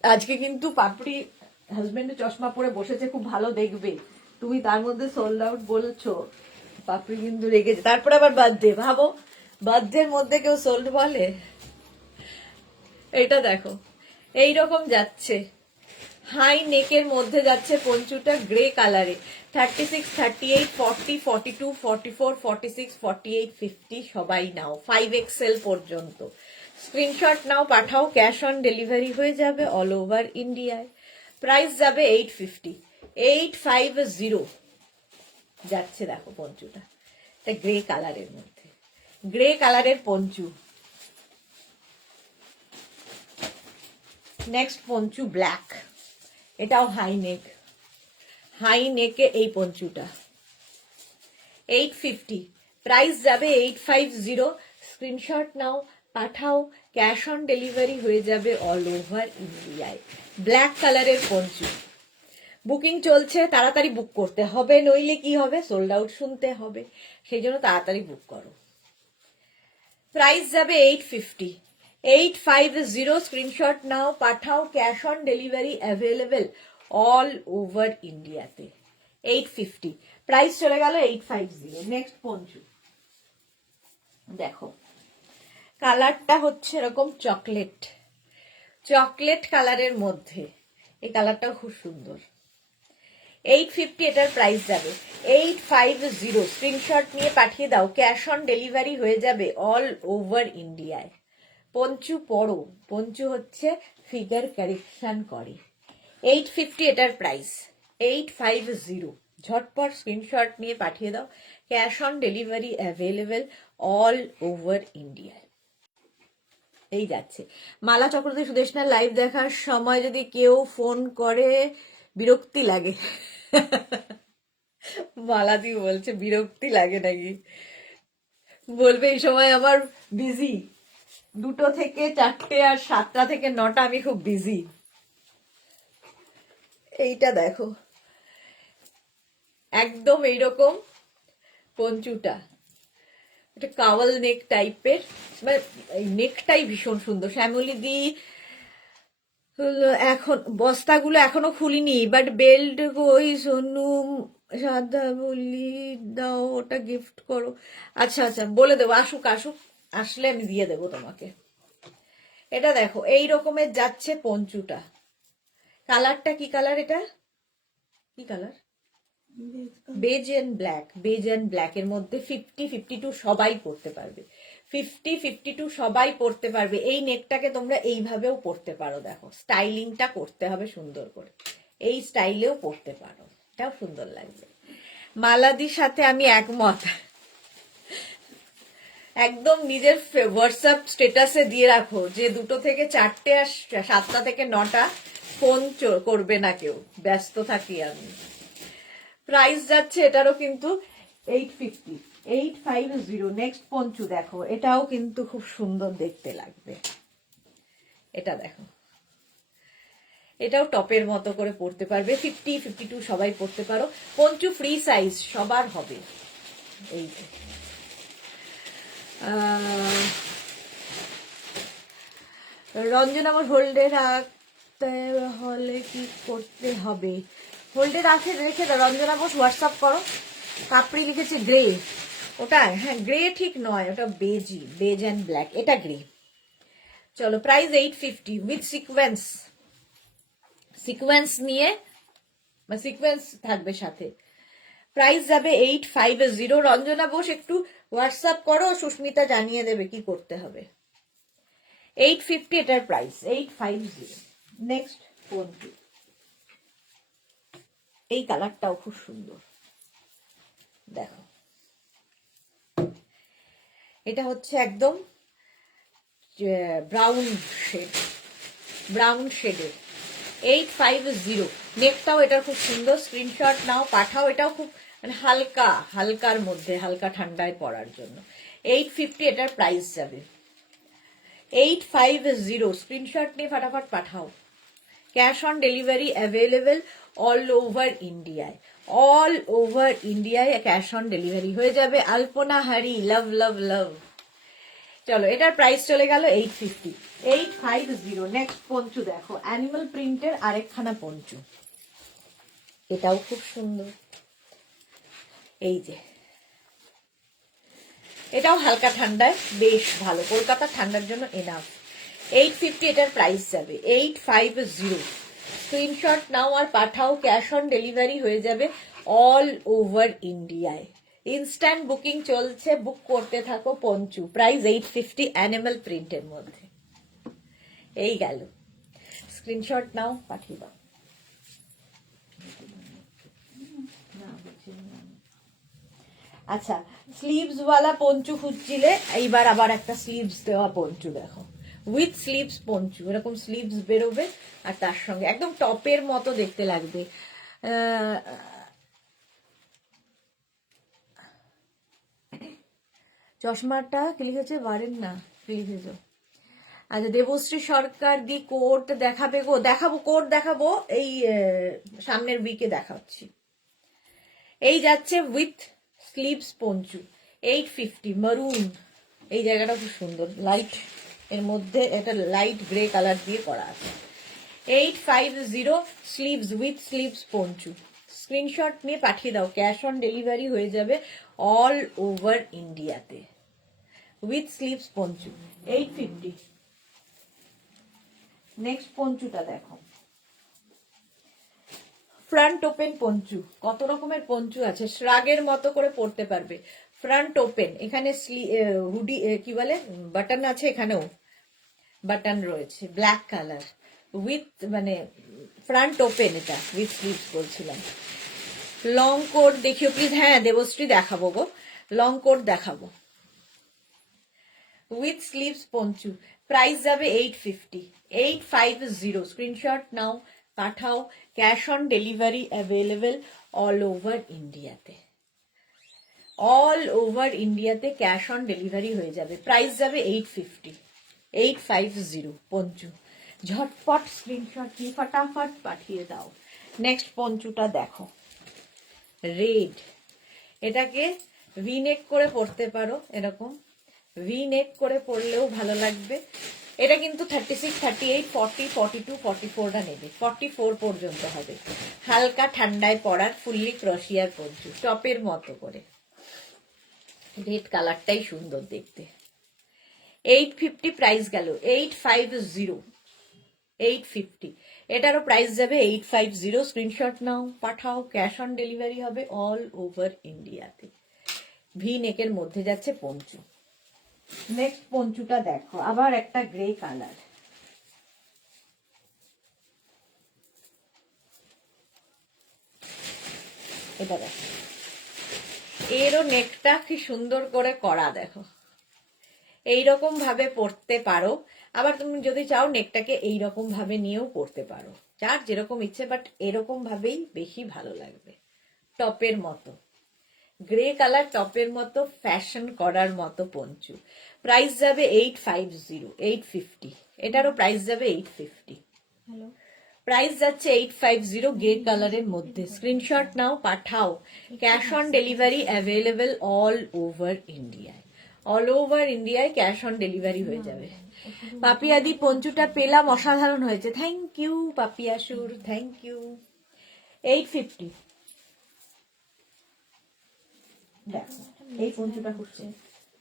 আজকে কিন্তু পাপড়ি হাজবেন্ডের চশমা পরে বসেছে, খুব ভালো দেখবে, তুমি তার মধ্যে সোল্ড আউট বলছো, পাপড়ি কিন্তু রেগেছে। তারপর আবার বার্থডে, ভাবো বার্থডের মধ্যে কেউ সোল্ড বলে? এটা দেখো, এইরকম যাচ্ছে, হাই নেকের মধ্যে যাচ্ছে পঞ্চুটা গ্রে কালারে। 36, 38, 40, 42, 44, 46, 48, 50 সবাই নাও, 5XL পর্যন্ত স্ক্রিনশট নাও, পাঠাও, ক্যাশ অন ডেলিভারি হয়ে যাবে অল ওভার ইন্ডিয়ায়। প্রাইস যাবে 850, 850 যাচ্ছে। দেখো পঞ্চুটা, এটা গ্রে কালারের মধ্যে, গ্রে কালারের পঞ্চু। নেক্সট পঞ্চু ব্ল্যাক, এটাও হাই নেক, হাই নেকে এই পঞ্চুটা 850, প্রাইস যাবে 850। স্ক্রিনশট নাও, পাঠাও, ক্যাশ অন ডেলিভারি হয়ে যাবে অল ওভার ইন্ডিয়ায়। ব্ল্যাক কালারের পঞ্চু বুকিং চলছে, তাড়াতাড়ি বুক করতে হবে, নইলে কি হবে, সোল্ড আউট শুনতে হবে, সেই জন্য তাড়াতাড়ি বুক করো। প্রাইস যাবে 850, 850, স্ক্রিনশট নাও, পাঠাও, cash on delivery available all over ইন্ডিয়াতে। 850, প্রাইস চলে গেল 850। নেক্সট পঞ্চু দেখো, কালারটা হচ্ছে এরকম চকলেট, চকলেট কালারের মধ্যে, এই কালারটাও খুব সুন্দর। 850 এটার প্রাইস যাবে 850, স্ক্রিনশট নিয়ে পাঠিয়ে দাও, ক্যাশ অন ডেলিভারি হয়ে যাবে অল ওভার ইন্ডিয়ায়। পঞ্চু পরো, পঞ্চু হচ্ছে ফিগার কারেকশন করে। 850 এটার প্রাইস, 850, ঝটপট স্ক্রিনশট নিয়ে পাঠিয়ে দাও, cash on delivery available all over ইন্ডিয়ায়। এই যাচ্ছে। মালা চক্রবর্তী সুদেশনার লাইভ দেখার সময় যদি কেউ ফোন করে বিরক্তি লাগে, মালাদি বলছে বিরক্তি লাগে নাকি, বলবে এই সময় আমার বিজি, 2টো থেকে 4টে আর 7টা থেকে 9টা আমি খুব বিজি। এইটা দেখো, একদম এইরকম পঞ্চুটা, এটা কাওয়াল নেক টাইপের, মানে নেকটাই ভীষণ সুন্দর। শ্যামলী দি এখন বস্তাগুলো এখনো খুলিনি, বাট বেল্ট কই সোনু, সাদা বলি দাও, ওটা গিফট করো। আচ্ছা আচ্ছা, বলে দেবো, আসুক আসুক, আসলে আমি দিয়ে দেবো তোমাকে। এটা দেখো এই রকমের যাচ্ছে পঞ্চুটা, কালারটা কি কালার, এটা কি colour, beige and black, beige and black এর মধ্যে 50, 52 সবাই পড়তে পারবে, 50, 52 সবাই পড়তে পারবে। এই নেকটাকে তোমরা এইভাবেও পড়তে পারো, দেখো স্টাইলিংটা করতে হবে সুন্দর করে, এই স্টাইলেও পড়তে পারো, এটাও সুন্দর লাগবে। মালাদির সাথে আমি একমত, একদম নিজের হোয়াটসঅ্যাপ স্টেটাসে দিয়ে রাখো যে 2টো থেকে 4টে আর 7টা থেকে 9টা ফোন করবে না কেউ, ব্যস্ত থাকি আমি। প্রাইস যাচ্ছে এটারও কিন্তু 850, 850। নেক্সট পঞ্চু দেখো, এটাও কিন্তু খুব সুন্দর দেখতে লাগবে। এটা দেখো, এটাও টপের মতো করে পড়তে পারবে, 50, 52 সবাই পড়তে পারো। পঞ্চু ফ্রি সাইজ সবার হবে। এই যে রঞ্জন, আমার হোল্ডে রাখতে হলে কি করতে হবে? হোল্ডে রেখে দাও। রঞ্জনা বোস হোয়াটসঅ্যাপ করো। কাপড়ি লিখেছে গ্রে, ওটা হ্যাঁ গ্রে ঠিক নয়, ওটা বেজি, বেজ অ্যান্ড ব্ল্যাক, এটা গ্রে। চলো, প্রাইস 850 উইথ সিকোয়েন্স, সিকোয়েন্স নিয়ে বা সিকোয়েন্স থাকবে সাথে। প্রাইস যাবে 850। রঞ্জনা বোস একটু হোয়াটসঅ্যাপ করো, সুস্মিতা জানিয়ে দেবে কি করতে হবে। 850 এটার প্রাইস, 850। নেক্সট পঞ্চু, এই কালারটাও খুব সুন্দর, দেখো এটা হচ্ছে একদম ব্রাউন শেড, ব্রাউন শেডের। 850, নেকটাও এটার খুব সুন্দর, স্ক্রিনশট নাও, পাঠাও, এটাও খুব মানে হালকা, হালকার মধ্যে, হালকা ঠান্ডায় পরার জন্য। 850 এটার প্রাইস যাবে, 850, স্ক্রিনশট নিয়ে ফাটাফাট পাঠাও, cash on delivery available all over ইন্ডিয়ায়, অল ওভার ইন্ডিয়ায় ক্যাশ অন ডেলিভারি হয়ে যাবে। আলপনা হারি, লাভ লাভ লাভ। চলো, এটার প্রাইস চলে গেল 850, 850। নেক্সট পঞ্চু দেখো, অ্যানিমাল প্রিন্টের আরেকখানা পঞ্চু, এটাও খুব সুন্দর। এই যে এটাও হালকা ঠান্ডায় বেশ ভালো, কলকাতার ঠান্ডার জন্য এনাফ। 850 এটার প্রাইস যাবে, 850। স্ক্রিনশট নাও আর পাঠাও, ক্যাশ অন ডেলিভারি হয়ে যাবে অল ওভার ইন্ডিয়ায়। ইনস্ট্যান্ট বুকিং চলছে, বুক করতে থাকো। পঞ্চু প্রাইস 850, অ্যানিমাল প্রিন্টের মধ্যে। এই গেল, স্ক্রিনশট নাও, পাঠিয়ে দাও। আচ্ছা, স্লিভস ওয়ালা পঞ্চু খুঁজছিলে, এইবার আবার একটা স্লিভস দেওয়া পঞ্চু দেখো, উইথ স্লিভস পঞ্চু। এরকম স্লিভস বেরোবে আর তার সঙ্গে একদম টপের মতো দেখতে লাগবে। চশমাটা কি লিখেছে, বারেন না কি লিখেছ? আচ্ছা, দেবশ্রী সরকার দি কোট দেখাবে গো, দেখাবো কোট দেখাবো, এই সামনের উইকে দেখাচ্ছি। এই যাচ্ছে উইথ স্লিভস পঞ্চু 850, মারুন। এই জায়গাটা খুব সুন্দর, লাইট এর মধ্যে এটা লাইট গ্রে কালার দিয়ে করা আছে। 850 sleeves with sleeves Panchu. Screenshot নিয়ে পাঠিয়ে দাও, ক্যাশ অন ডেলিভারি হয়ে যাবে অল ওভার ইন্ডিয়াতে, উইথ স্লিভস পঞ্চু 850। নেক্সট পঞ্চুটা দেখো, ফ্রন্ট ওপেন পঞ্চু। কত রকমের পঞ্চু আছে, শ্রাগের মতো করে পরতে পারবে। ফ্রন্ট ওপেন, এখানে হুডি কি বলে, বাটন আছে, এখানেও বাটন রয়েছে, ব্ল্যাক কালার উইথ মানে ফ্রন্ট ওপেন, এটা উইথ স্লিভস বলছিলাম। লং কোট দেখিও প্লিজ। হ্যাঁ দেবশ্রী দেখাবো গো, লং কোট দেখাবো উইথ স্লিভস পঞ্চু। প্রাইস যাবে 850, 850। স্ক্রিনশট নাও, পাঠাও, cash on delivery available all over ইন্ডিয়াতে। অল ওভার ইন্ডিয়াতে ক্যাশ অন ডেলিভারি হয়ে যাবে, প্রাইস যাবে 850, 850 পঞ্চু। ঝটপট স্ক্রিনশট নিয়ে ফটাফট পাঠিয়ে দাও। নেক্সট পঞ্চুটা দেখো, রেড। এটাকে ভি নেক করে পরতে পারো, এরকম ভি নেক করে পরলেও ভালো লাগবে। এটা কিন্তু 36, 38, 40, 42, 44টা নেবে, 44 পর্যন্ত হবে। হালকা ঠান্ডায় পরার ফুললি ক্রশিয়ার পঞ্চু, টপের মতো করে। রেড কালারটাই সুন্দর দেখতে। 850 প্রাইস গেল, 850, 850। এটারও প্রাইস যাবে 850। স্ক্রিনশট নাও, পাঠাও, ক্যাশ অন ডেলিভারি হবে অল ওভার ইন্ডিয়াতে। ভি নেকের মধ্যে যাচ্ছে পঞ্চু। নেক্সট পঞ্চুটা দেখো, আবার একটা গ্রে কালার। এটা দেখো, এরও নেকটা কি সুন্দর করে করা, দেখো এইরকম ভাবে পরতে পারো। আবার তুমি যদি চাও নেকটাকে এইরকম ভাবে নিয়েও পরতে পারো, যার যেরকম ইচ্ছে, বাট এরকম ভাবেই বেশি ভালো লাগবে। টপের মতো গ্রে কালার, টপের মতো ফ্যাশন করার মতো পঞ্চু। প্রাইস যাবে 850, 850। এটারও প্রাইস যাবে 850। প্রাইস যাচ্ছে 850 গ্রে কালারের মধ্যে। স্ক্রিনশট নাও, পাঠাও, cash on delivery available all over ইন্ডিয়ায়। অল ওভার ইন্ডিয়ায় ক্যাশ অন ডেলিভারি হয়ে যাবে। পাপিয়াদি পঞ্চুটা পেলাম, অসাধারণ হয়েছে, থ্যাংক ইউ পাপিয়াসুর, থ্যাংক ইউ। 850। দেখো এই পঞ্চুটা খুঁজছে,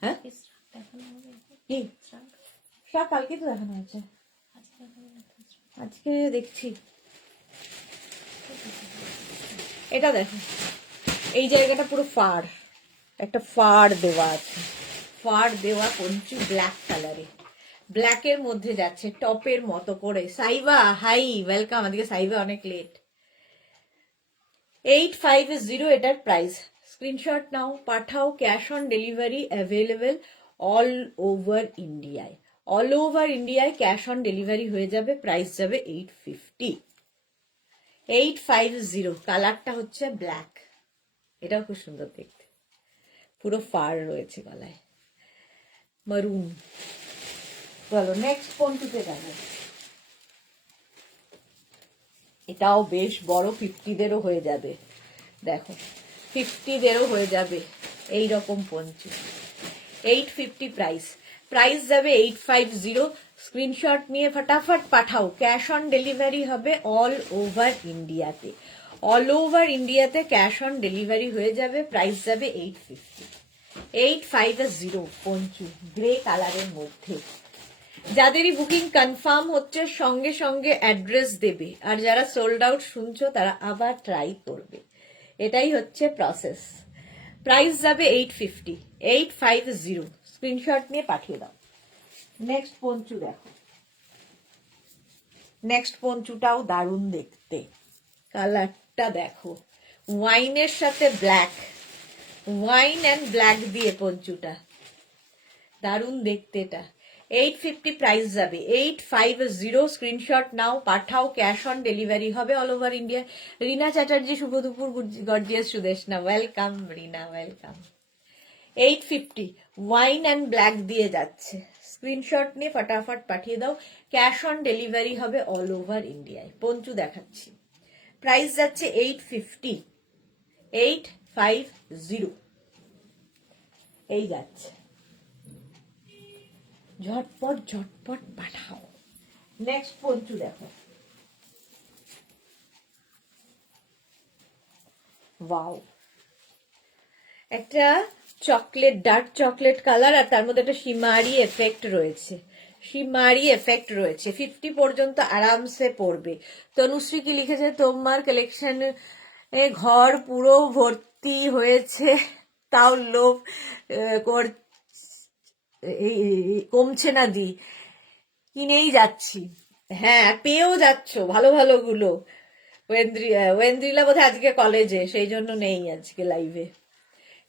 হ্যাঁ কি সব কালকে তো দেখানো হয়েছে, আজকে দেখছি। এটা দেখো, এই জায়গাটা পুরো ফাড়, একটা ফাড় দেওয়া আছে, ফাড় দেওয়া পঞ্চু ব্ল্যাক কালারে, ব্ল্যাকের মধ্যে যাচ্ছে টপের মতো করে। Saiba high, welcome. আজকে সাইবা অনেক লেট। 850 এটার প্রাইস। স্ক্রিনশট নাও, পাঠাও, cash on delivery available all over ইন্ডিয়ায়। অল ওভার ইন্ডিয়ায় ক্যাশ অন ডেলিভারি হয়ে যাবে, প্রাইস যাবে 850, 850। কালারটা হচ্ছে ব্ল্যাক, এটাও খুব সুন্দর দেখতে, পুরো ফার রয়েছে গলায়, মারুন। চলো নেক্সট পঞ্চুতে যাবো। এটাও বেশ বড়, 50দেরও হয়ে যাবে, দেখো 50দেরও হয়ে যাবে এই রকম পঞ্চু। 850 প্রাইস, প্রাইস যাবে 850। স্ক্রিনশট নিয়ে ফটাফট পাঠাও, ক্যাশ অন ডেলিভারি হবে অল ওভার ইন্ডিয়াতে। অল ওভার ইন্ডিয়াতে ক্যাশ অন ডেলিভারি হয়ে যাবে, প্রাইস যাবে 850, 850 পঞ্চু গ্রে কালারের মধ্যে। যাদেরই বুকিং কনফার্ম হচ্ছে সঙ্গে সঙ্গে অ্যাড্রেস দেবে, আর যারা সোল্ড আউট শুনছো তারা আবার ট্রাই করবে, এটাই হচ্ছে প্রসেস। প্রাইস যাবে 850, 850, স্ক্রিনশট নিয়ে পাঠিয়ে দাও। নেক্সট পঞ্চু দেখো, নেক্সট পঞ্চুটাও দারুণ দেখতে, কালারটা দেখো, ওয়াইনের সাথে ব্ল্যাক, ওয়াইন অ্যান্ড ব্ল্যাক দিয়ে পঞ্চুটা, দারুণ দেখতে। এটা 850 প্রাইস যাবে, 850, স্ক্রিনশট নাও পাঠাও, ক্যাশ অন ডেলিভারি হবে অল ওভার ইন্ডিয়া। রিনা চ্যাটার্জি, শুভ দুপুর, gorgeous Sudeshna, welcome Rina, welcome. 850 wine and black দিয়ে যাচ্ছে, স্ক্রিনশট নিয়ে ফটাফট পাঠিয়ে দাও, ক্যাশ অন ডেলিভারি হবে অল ওভার ইন্ডিয়ায়। পঞ্চু দেখাচ্ছি, প্রাইস যাচ্ছে 850, 850, এই যাচ্ছে, ঝটপট ঝটপট পাঠাও। নেক্সট পঞ্চু দেখো, ওয়াও, একটা চকলেট, ডার্ক চকলেট কালার, আর তার মধ্যে একটা শিমারি এফেক্ট রয়েছে, শিমারি এফেক্ট রয়েছে। 50 পর্যন্ত আরামসে পড়বে। তনুশ্রী কি লিখেছে, তোমার কালেকশন ঘর পুরো ভর্তি হয়েছে, তাও লোভ কমছে না দি, কিনেই যাচ্ছি। হ্যাঁ, পেয়েও যাচ্ছ ভালো ভালো গুলো। ওয়েন্দ্রিলা বোধহয় আজকে কলেজে, সেই জন্য নেই আজকে লাইভে।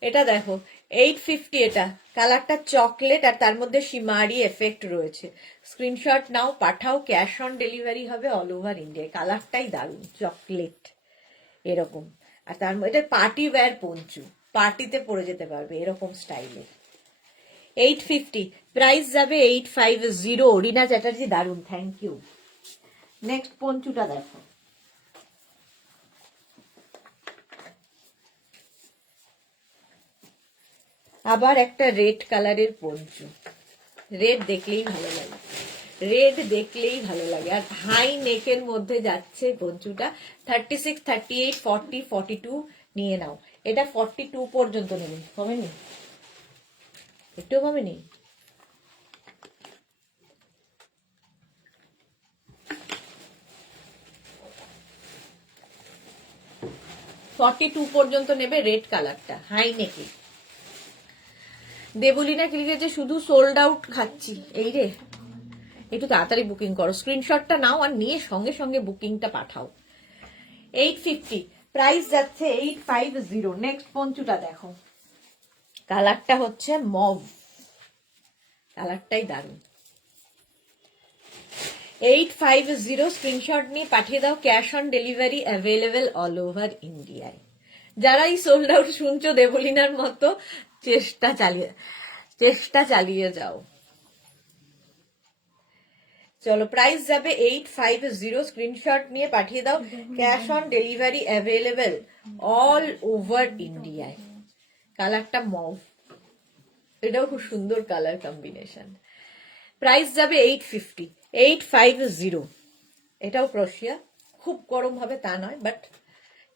এটা দেখো 850, এটা কালারটা চকলেট আর তার মধ্যে শিমারি এফেক্ট রয়েছে। স্ক্রিনশট নাও পাঠাও, ক্যাশ অন ডেলিভারি হবে অল ওভার ইন্ডিয়া। কালারটাই দারুণ, চকলেট এরকম, আর তার মধ্যে পার্টি ওয়্যার পঞ্চু, পার্টিতে পরে যেতে পারবে এরকম স্টাইলের। 850 প্রাইস যাবে, 850, রিনা চ্যাটার্জি দারুণ, থ্যাংক ইউ। নেক্সট পঞ্চুটা দেখো, আবার একটা রেড কালারের পঞ্চু, রেড দেখলেই ভালো লাগে, রেড দেখলেই ভালো লাগে। আর হাই নেকের মধ্যে যাচ্ছে পঞ্চুটা, 36, 38, 40, 42 নিয়ে নাও। এটা 42 পর্যন্ত নেবে, কমেনি, একটু কমেনি। 42 পর্যন্ত নেবে, রেড কালারটা হাই নেকে। দেবলিনা কি লিখেছে, শুধু সোল্ড আউট খাচ্ছি, এই রে, একটু তাড়াতাড়ি বুকিং করো, স্ক্রিনশটটা নাও আর নিয়ে সঙ্গে সঙ্গে বুকিংটা পাঠাও। 850 প্রাইস যাচ্ছে, 850। নেক্সট পঞ্চুটা দেখো, কালারটা হচ্ছে মভ, কালারটাই দারুণ। 850, স্ক্রিনশট নিয়ে পাঠিয়ে দাও, cash on delivery available all over ইন্ডিয়ায়। যারা এই সোল্ড আউট শুনছো দেবলিনার মতো, চেষ্টা চালিয়ে যাও। চলো, প্রাইস যাবে 850, স্ক্রিনশট নিয়ে পাঠিয়ে দাও, cash on delivery available all over ইন্ডিয়ায়। কালারটা মভ, এটাও খুব সুন্দর কালার কম্বিনেশন। প্রাইস যাবে 850, 850, এটাও ক্রোশিয়া, খুব গরম হবে তা নয়, বাট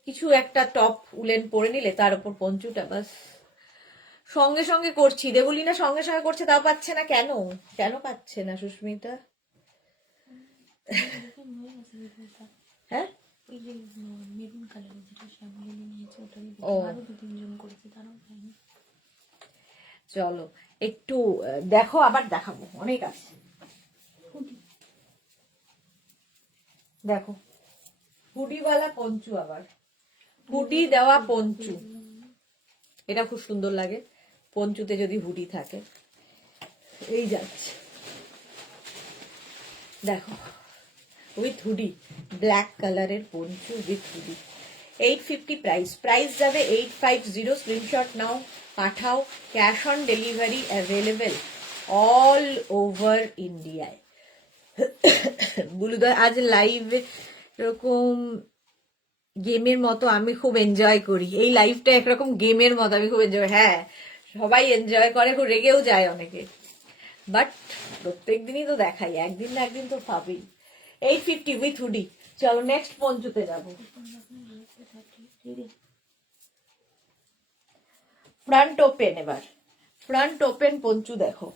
কিছু একটা টপ উলেন পরে নিলে তার উপর পঞ্চুটা, বাস। সঙ্গে সঙ্গে করছি, দেবলিনা সঙ্গে সঙ্গে করছে, তাও পাচ্ছে না কেন, কেন পাচ্ছে না সুস্মিতা? হ্যাঁ, চলো একটু দেখো, আবার দেখাবো, অনেক আছে। দেখো হুডিওয়ালা পঞ্চু, আবার হুডি দেওয়া পঞ্চু, এটা খুব সুন্দর লাগে পঞ্চুতে যদি হুডি থাকে। এই যাচ্ছে, দেখো উইথ হুডি, ব্ল্যাক কালারের Panchu with hoodie. 850 price, price যাবে 850, স্ক্রিনশট নাও পাঠাও, cash on delivery available all over ইন্ডিয়ায়। বুলুদয় আজ লাইভে এরকম গেমের মতো আমি খুব এনজয় করি, এই লাইভটা একরকম গেমের মতো, আমি খুব এনজয়, হ্যাঁ সবাই এনজয় করে, খুব রেগেও যায় অনেকে, বাট প্রত্যেক দিনই তো দেখাই, একদিন না একদিন তো পাবেই। 850 উইথ হুডি। চলো নেক্সট পঞ্চুতে যাবো, ফ্রন্ট ওপেন। এবার ফ্রন্ট ওপেন পঞ্চু দেখো,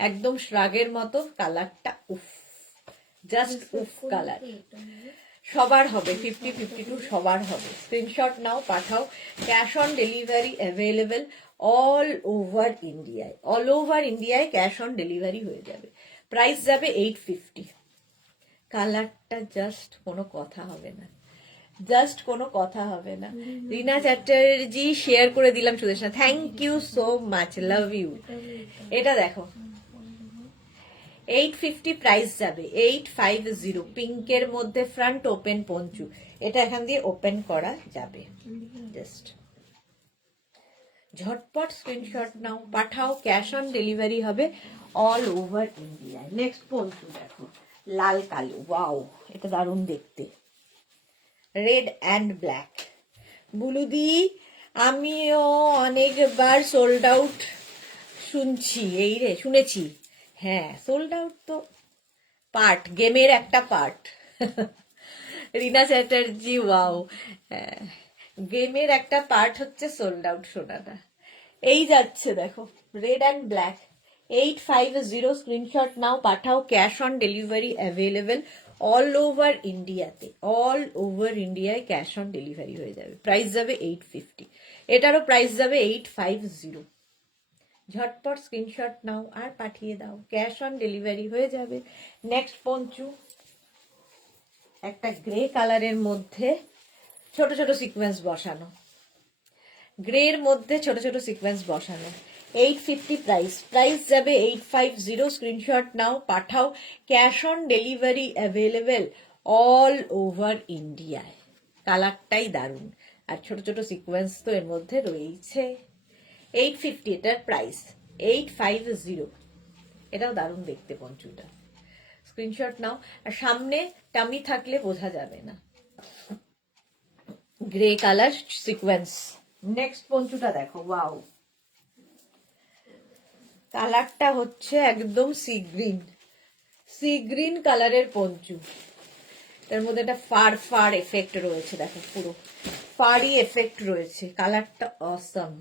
একদম শ্রাগের মতো কালারটা, উফ, জাস্ট উফ কালার। সবার হবে, 50-52 সবার হবে। স্ক্রিনশট নাও, পাঠাও। Cash on delivery available all over ইন্ডিয়ায়। অল ওভার ইন্ডিয়ায় ক্যাশ অন ডেলিভারি হয়ে যাবে। প্রাইস যাবে 850। কালারটা জাস্ট কোনো কথা হবে না, জাস্ট কোনো কথা হবে না। রিনা চ্যাটার্জি শেয়ার করে দিলাম Sudeshna, thank you so much, love you. এটা দেখো 850 প্রাইস যাবে, 850। পিঙ্কের মধ্যে ফ্রন্ট ওপেন পঞ্চু, এটা এখান দিয়ে ওপেন করা যাবে। জাস্ট ঝটপট স্ক্রিনশট নাও, পাঠাও। ক্যাশ অন ডেলিভারি হবে অল ওভার ইন্ডিয়ায়। নেক্সট পঞ্চু দেখো, লাল কালো, ওয়াও, এটা দারুণ দেখতে। Red and black. বুলুদি, আমিও অনেকবার সোল্ড আউট শুনছি, এই রে শুনেছি। হ্যাঁ, সোল্ড আউট তো পার্ট, গেমের একটা পার্ট। রিনা চ্যাটার্জি, ওয়াও, গেমের একটা পার্ট হচ্ছে সোল্ড আউট শোনাটা। এই যাচ্ছে দেখো, রেড অ্যান্ড ব্ল্যাক, 850। স্ক্রিনশট নাও, পাঠাও। Cash on delivery available all over ইন্ডিয়াতে। অল ওভার ইন্ডিয়ায় ক্যাশ অন ডেলিভারি হয়ে যাবে। প্রাইস যাবে 850। এটারও প্রাইস যাবে 850। ঝটপট স্ক্রিনশট নাও আর পাঠিয়ে দাও, ক্যাশ অন ডেলিভারি হয়ে যাবে। নেক্সট পঞ্চু, একটা গ্রে কালারের মধ্যে ছোট ছোট সিকোয়েন্স বসানো, গ্রের মধ্যে ছোট ছোট সিকোয়েন্স বসানো। 850 প্রাইস। প্রাইস যাবে 850। স্ক্রিনশট নাও, পাঠাও। Cash on delivery available all over ইন্ডিয়ায়। কালারটাই দারুণ, আর ছোট ছোট সিকোয়েন্স তো এর মধ্যে রয়েছে। 850 এটার প্রাইস, 850। এটাও দারুণ দেখতে পঞ্চুটা। স্ক্রিনশট নাও। আর সামনে টামি থাকলে বোঝা যাবে না। Grey colour sequence. নেক্সট পঞ্চুটা দেখো, ওয়াও, কালারটা হচ্ছে একদম সি গ্রিন, সি গ্রিন কালারের পঞ্চু। তার মধ্যে একটা ফার ফার এফেক্ট রয়েছে, দেখো পুরো ফারি এফেক্ট রয়েছে। কালারটা অসম।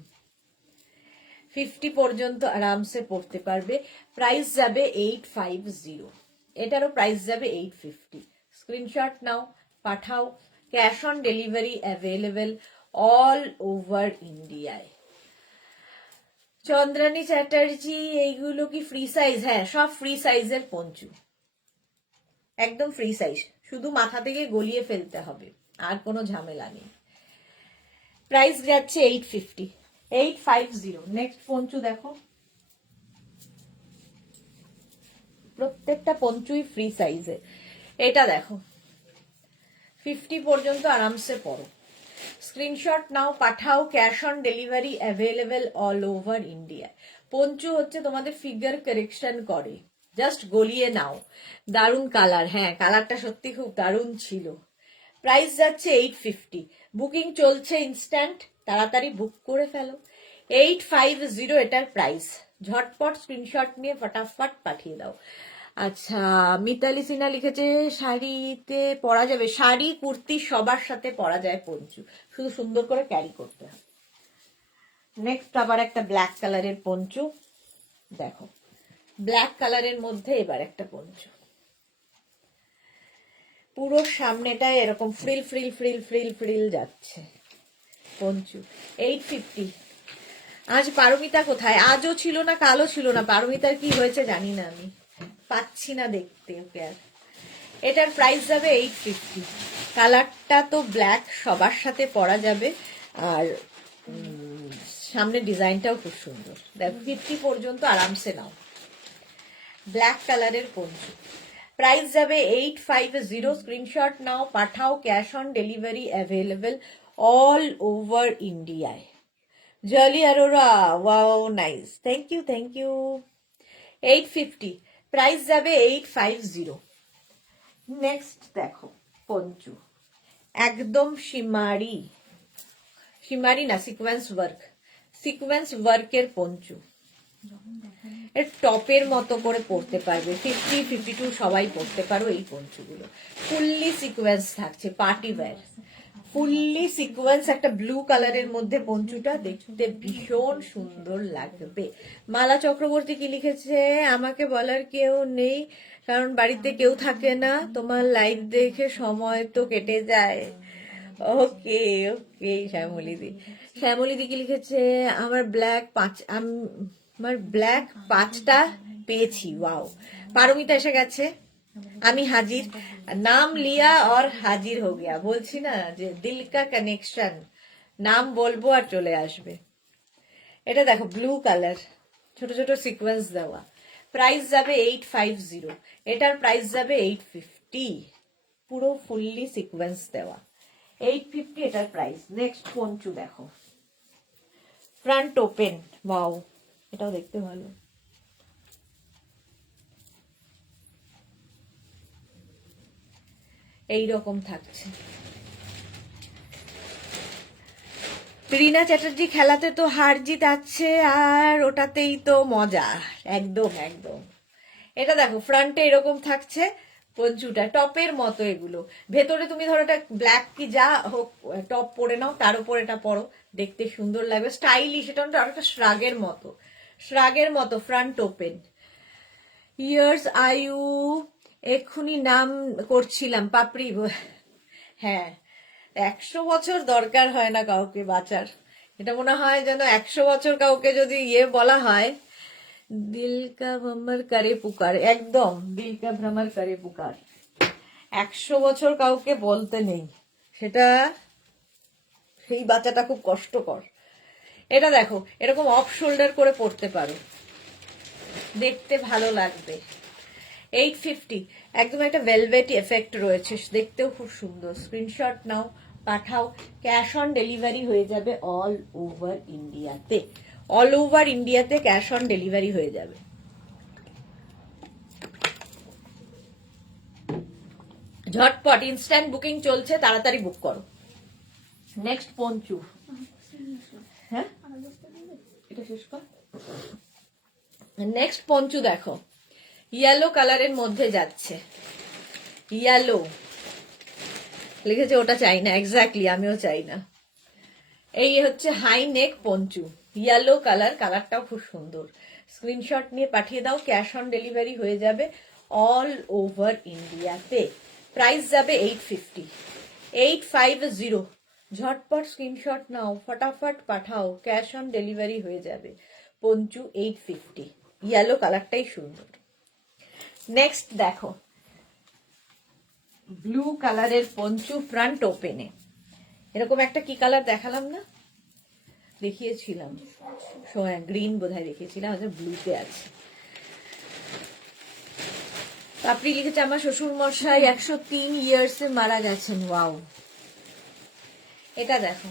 50 পর্যন্ত আরামসে পড়তে পারবে। প্রাইস যাবে 850। এটারও প্রাইস যাবে 850। স্ক্রিনশট নাও, পাঠাও। Cash on delivery available all over ইন্ডিয়ায়। চন্দ্রানী চ্যাটার্জি, এইগুলো কি ফ্রি সাইজ? হ্যাঁ, সব ফ্রি সাইজের পঞ্চু, একদম ফ্রি সাইজ, শুধু মাথা থেকে গলিয়ে ফেলতে হবে, আর কোনো ঝামেলা নেই। প্রাইস যাচ্ছে 850। 850। নেক্সট পঞ্চু দেখো, প্রত্যেকটা পঞ্চুই ফ্রি সাইজে। এটা দেখো 50 পর্যন্ত আরামসে পড়ো। স্ক্রিনশট নাও, পাঠাও। Cash on delivery available all over India. Panchu হচ্ছে তোমাদের ফিগার কারেকশন করে, জাস্ট গলিয়ে নাও। দারুণ কালার, হ্যাঁ কালারটা সত্যি খুব দারুণ ছিল। প্রাইস যাচ্ছে 850। বুকিং চলছে ইনস্ট্যান্ট, তাড়াতাড়ি বুক করে ফেলো। 850 এটার প্রাইস। ঝটপট স্ক্রিনশট নিয়ে ফটাফট পাঠিয়ে দাও। আচ্ছা, মিতালি সিনহা লিখেছে শাড়িতে পরা যাবে। শাড়ি কুর্তি সবার সাথে পরা যায় পঞ্চু, শুধু সুন্দর করে ক্যারি করতে হবে। নেক্সট আবার একটা ব্ল্যাক কালারের পঞ্চু দেখো, ব্ল্যাক কালারের মধ্যে এবার একটা পঞ্চু, পুরো সামনেটায় এরকম frill frill frill frill frill যাচ্ছে পঞ্চু। 850। আজ পারমিতা কোথায়? আজও ছিল না, কালও ছিল না। পারমিতার কি হয়েছে জানি না, আমি পাচ্ছি না দেখতে ওকে আর। এটার প্রাইস যাবে 850। কালারটা তো ব্ল্যাক, সবার সাথে পরা যাবে, আর সামনে ডিজাইনটাও খুব সুন্দর। দেখো 50 পর্যন্ত আরামসে নাও। ব্ল্যাক কালারের পঞ্চু। প্রাইস যাবে 850। স্ক্রিনশট নাও, পাঠাও। Cash on delivery available all over ইন্ডিয়ায়। Jolly Arora, wow nice, thank you thank you. 850। Price যাবে 850। নেক্সট দেখো পঞ্চু, একদম শিমারি, শিমারি না, সিকোয়েন্স ওয়ার্ক, সিকোয়েন্স ওয়ার্কের পঞ্চু। এর টপের মতো করে পড়তে পারবে। 50-52 সবাই পড়তে পারো এই পঞ্চুগুলো। ফুললি সিকোয়েন্স থাকছে, পার্টি ওয়্যার, ফুললি সিকোয়েন্স একটা ব্লু কালারের মধ্যে পঞ্চুটা দেখতে ভীষণ সুন্দর লাগবে। মালা চক্রবর্তী কি লিখেছে, আমাকে বলার কেউ নেই কারণ বাড়িতে কেউ থাকে না, তোমার লাইভ দেখে সময় তো কেটে যায়। ওকে ওকে শ্যামলিদি। শ্যামলিদি কি লিখেছে, আমার ব্ল্যাক 5টা পেয়েছি, ওয়াও। পারমিতা এসে গেছে, আমি হাজির, নাম লিয়া और হাজির हो गया, বলছি না যে দিল কা কানেকশন, নাম বলবো আর চলে আসবে। এটা দেখো ব্লু কালার, ছোট ছোট সিকোয়েন্স দেওয়া, প্রাইস যাবে 850, এটার প্রাইস যাবে 850, পুরো ফুললি সিকোয়েন্স দেওয়া 850 এটার প্রাইস। নেক্সট পঞ্চু দেখো, ফ্রন্ট ওপেন, ওয়াও, এটাও দেখতে ভালো। এইরকম থাকছে। রিনা চ্যাটার্জি, খেলাতে তো হার জিত আছে আর ওটাতেই তো মজা, একদম একদম। এটা দেখো ফ্রন্টে এরকম থাকছে পঞ্চুটা, টপের মতো এগুলো, ভেতরে তুমি ধরো এটা ব্ল্যাক কি যা হোক টপ পরে নাও, তার উপর এটা পরো, দেখতে সুন্দর লাগবে, স্টাইলিশ। এটা অনেকটা শ্রাগের মতো ফ্রন্ট ওপেন। ইয়ার্স আয়ু, এক্ষুনি নাম করছিলাম পাপড়ি। হ্যাঁ, 100 বছর দরকার হয় না কাউকে বাঁচার, এটা মনে হয় যেন 100 বছর কাউকে যদি বলা হয়, দিল কা ভ্রমর করে পুকার, একদম দিল কা ভ্রমর করে পুকার, 100 বছর কাউকে বলতে নেই, সেটা সেই বাচ্চাটা খুব কষ্টকর। এটা দেখো এরকম অফ শোল্ডার করে পড়তে পারো, দেখতে ভালো লাগবে। 850, একদম একটা ভেলভেট এফেক্ট রয়েছে, দেখতেও খুব সুন্দর। স্ক্রিনশট নাও, পাঠাও, ক্যাশ অন ডেলিভারি হয়ে যাবে অল ওভার ইন্ডিয়াতে, অল ওভার ইন্ডিয়াতে ক্যাশ অন ডেলিভারি হয়ে যাবে। ঝটপট ইনস্ট্যান্ট বুকিং চলছে, তাড়াতাড়ি বুক করো। নেক্সট পঞ্চু, হ্যাঁ এটা শেষ কর। নেক্সট পঞ্চু দেখো, ইয়েলো কালারের মধ্যে যাচ্ছে, ইয়েলো লিখেছে, ওটা চাই না, এক্স্যাক্টলি আমিও চাই না। এই হচ্ছে high neck poncho, yellow colour, কালারটাও খুব সুন্দর। স্ক্রিনশট নিয়ে পাঠিয়ে দাও, ক্যাশ অন ডেলিভারি হয়ে যাবে অল ওভার ইন্ডিয়াতে। প্রাইস যাবে 850, 850। ঝটপট স্ক্রিনশট নাও, ফটাফট পাঠাও, ক্যাশ অন ডেলিভারি হয়ে যাবে। পঞ্চু 850, ইয়েলো কালারটাই সুন্দর। নেক্সট দেখো ব্লু কালারের পঞ্চু ফ্রন্ট ওপেনে, এরকম একটা কি কালার দেখালাম না, দেখিয়েছিলাম, গ্রিন বোধহয় দেখিয়েছিলাম, ব্লুতে আছে। পাপড়ি লিখেছে, আমার শ্বশুর মশাই 103 ইয়ার্সে মারা গেছেন, ওয়াও। এটা দেখো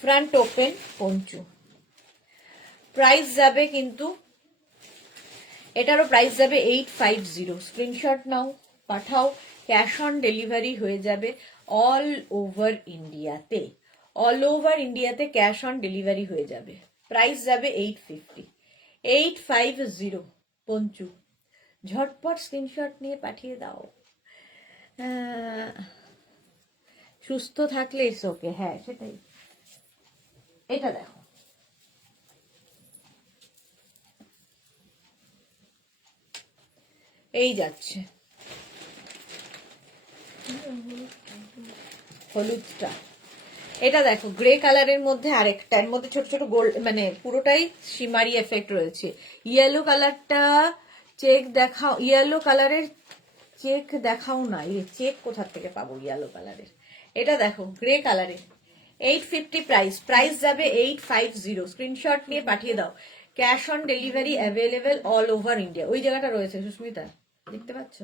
ফ্রন্ট ওপেন পঞ্চু, প্রাইস যাবে কিন্তু, এটারও প্রাইস যাবে 850। স্ক্রিনশট নাও, পাঠাও, ক্যাশ অন ডেলিভারি হয়ে যাবে অল ওভার ইন্ডিয়াতে, অল ওভার ইন্ডিয়াতে ক্যাশ অন ডেলিভারি হয়ে যাবে। প্রাইস যাবে 850, 850 পঞ্চু। ঝটপট স্ক্রিনশট নিয়ে পাঠিয়ে দাও। সুস্থ থাকলে ইটস ওকে, হ্যাঁ সেটাই। এটা দেখো এই যাচ্ছে হলুদটা, এটা দেখো গ্রে কালারের মধ্যে আরেকটা, এর মধ্যে ছোট ছোট গোল্ড, মানে পুরোটাই শিমারি এফেক্ট রয়েছে। ইয়েলো কালারটা চেক দেখাও, ইয়েলো কালারের চেক দেখাও না, চেক কোথা থেকে পাবো ইয়েলো কালারের। এটা দেখো গ্রে কালারের, 850 প্রাইস, প্রাইস যাবে 850। স্ক্রিনশট নিয়ে পাঠিয়ে দাও, cash on delivery available all over India. ওই জায়গাটা রয়েছে সুস্মিতা, দেখতে পাচ্ছ,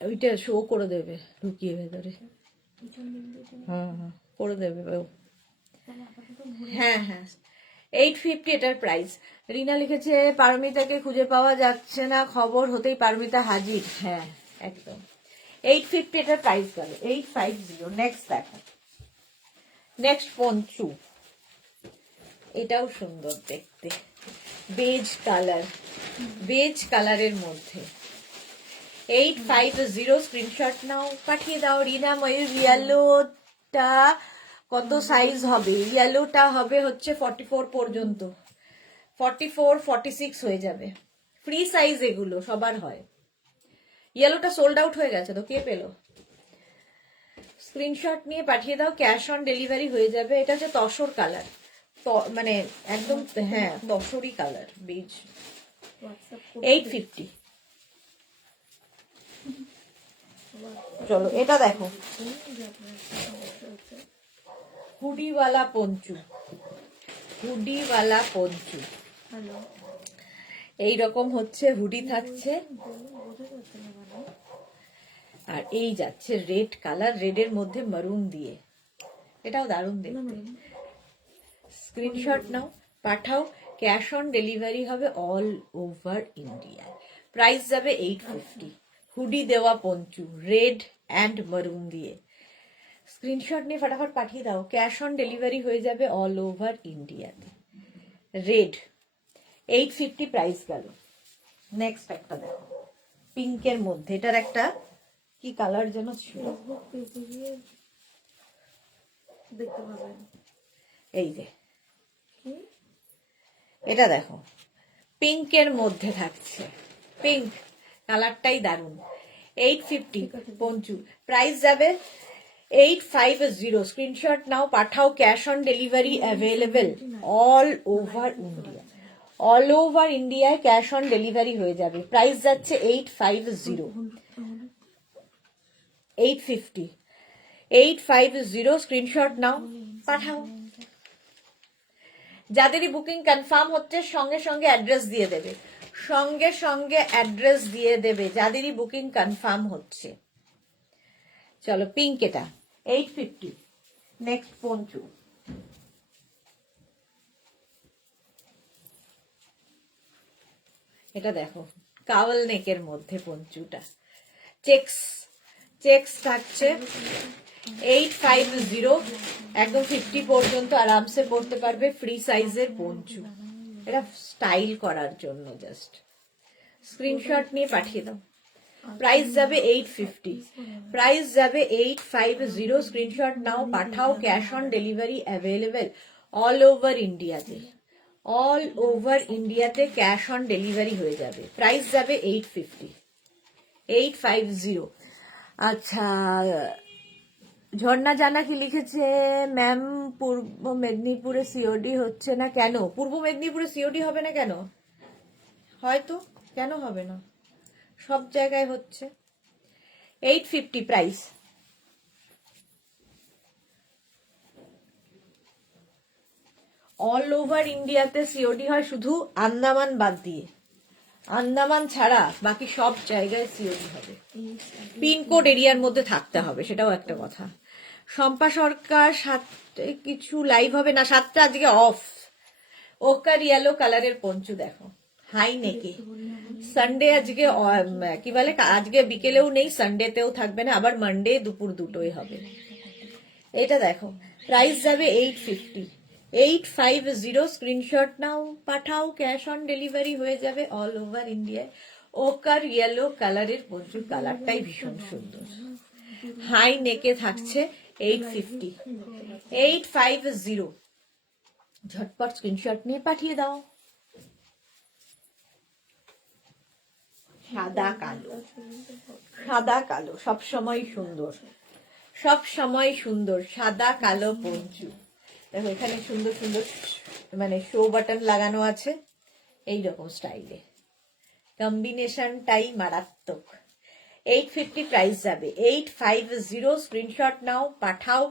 ওইটা শো করে দেবে ঢুকিয়ে ভেতরে, হ্যাঁ হ্যাঁ করে দেবে, হ্যাঁ হ্যাঁ 850 এটার প্রাইস। রিনা লিখেছে, পারমিতাকে খুঁজে পাওয়া যাচ্ছে না, খবর হতেই পারমিতা হাজির, হ্যাঁ একদম। 850 এটার প্রাইস গেল 850। নেক্সট দেখো, নেক্সট পঞ্চু, এটাও সুন্দর দেখতে, বেজ কালার, বেজ কালারের মধ্যে 850 স্ক্রিনশট নাও, পাঠিয়ে দাও। রিনা ময়ূর, ইয়েলোটা কত সাইজ হবে? ইয়েলোটা হবে হচ্ছে 44 পর্যন্ত, 44 46 হয়ে যাবে। ফ্রি সাইজ এগুলো সবার হয়। ইয়েলোটা সোল্ড আউট হয়ে গেছে তো, কে পেলো? স্ক্রিনশট নিয়ে পাঠিয়ে দাও, ক্যাশ অন ডেলিভারি হয়ে যাবে। এটা হচ্ছে তসর কালার, মানে একদম, হ্যাঁ তসরি কালার, বেজ। 850। চলো এটা দেখো, হুডিওয়ালা পঞ্চু, হুডিওয়ালা পঞ্চু। এইরকম হচ্ছে হুডি থাকছে, আর এই যাচ্ছে রেড কালার, রেডের মধ্যে মারুন দিয়ে, এটাও দারুণ দেখতে। স্ক্রিনশট নাও, পাঠাও, ক্যাশ অন ডেলিভারি হবে অল ওভার ইন্ডিয়া। প্রাইস যাবে 850। হুডি দেওয়া পঞ্চু, রেড অ্যান্ড মারুন দিয়ে। স্ক্রিনশট নিয়ে ফটাফট পাঠিয়ে দাও, ক্যাশ অন ডেলিভারি হয়ে যাবে অল ওভার ইন্ডিয়াতে। রেড 850 প্রাইস গেল। নেক্সট একটা দেখো, পিঙ্কের মধ্যে, এটার একটা কি কালার যেন ছিল, এই যে এটা দেখো, পিঙ্কের মধ্যে থাকছে, পিঙ্ক কালারটাই দারুন। 850 পঞ্চু, প্রাইস যাবে 850। স্ক্রিনশট নাও, পাঠাও, cash on delivery available all over India. All over ইন্ডিয়ায় ক্যাশ অন ডেলিভারি হয়ে যাবে। প্রাইস যাচ্ছে 850, 850, 850। স্ক্রিনশট নাও, পাঠাও। যাদেরই বুকিং কনফার্ম হচ্ছে সঙ্গে সঙ্গে অ্যাড্রেস দিয়ে দেবে, সঙ্গে সঙ্গে অ্যাড্রেস দিয়ে দেবে যাদেরই বুকিং কনফার্ম হচ্ছে। চলো পিঙ্ক, এটা 850। নেক্সট পঞ্চু, এটা দেখো কাওয়াল নেকের মধ্যে পঞ্চুটা, চেক্স, চেক্স থাকছে। 850, একদম 50 পর্যন্ত আরামসে পড়তে পারবে। ফ্রি সাইজের পঞ্চু, এটা স্টাইল করার জন্য জাস্ট। স্ক্রিনশট নিয়ে পাঠিয়ে দাও। প্রাইস যাবে 850, প্রাইস যাবে 850। স্ক্রিনশট নাও, পাঠাও, cash on delivery available all over ইন্ডিয়াতে। অল ওভার ইন্ডিয়াতে ক্যাশ অন ডেলিভারি হয়ে যাবে। প্রাইস যাবে 850, 850। আচ্ছা, ঝর্ণা জানা কি লিখেছে, ম্যাম পূর্ব মেদিনীপুরে সিওডি হচ্ছে না কেন? পূর্ব মেদিনীপুরে সিওডি হবে না কেন? হয়তো, কেন হবে না, সব জায়গায় হচ্ছে। 850 প্রাইস। অল ওভার ইন্ডিয়াতে সিওডি হয় শুধু আন্দামান বাদ দিয়ে, আন্দামান ছাড়া বাকি সব জায়গায় সিওডি হবে। পিনকোড এরিয়ার মধ্যে থাকতে হবে, সেটাও একটা কথা। শম্পা সরকার, 7 কিছু লাইভ হবে না, 7টা আজকে অফ। ওকার ইয়েলো কালারের পঞ্চু দেখো, হাই নেকে। সানডে আজকে কি বলে, আজকে বিকেলেও নেই, সানডেতেও থাকবে না, আবার মানডে দুপুর 2টোই হবে। এটা দেখো, প্রাইস যাবে 850, 850। স্ক্রিনশট নাও, পাঠাও, ক্যাশ অন ডেলিভারি হয়ে যাবে অল ওভার ইন্ডিয়ায়। ওকার ইয়েলো কালারের পঞ্চু, কালারটাই ভীষণ সুন্দর। হাই নেকে থাকছে 850, 850। ঝটপট স্ক্রিনশট নিয়ে পাঠিয়ে দাও। সাদা কালো, সাদা কালো সব সময় সুন্দর, সব সময় সুন্দর। সাদা কালো পঞ্চু দেখো, এখানে সুন্দর সুন্দর মানে শো বাটন লাগানো আছে, এইরকম স্টাইলে, কম্বিনেশনটাই মারাত্মক। 850 প্রাইস যাবে, 850। স্ক্রিনশট নাও, পাঠাও।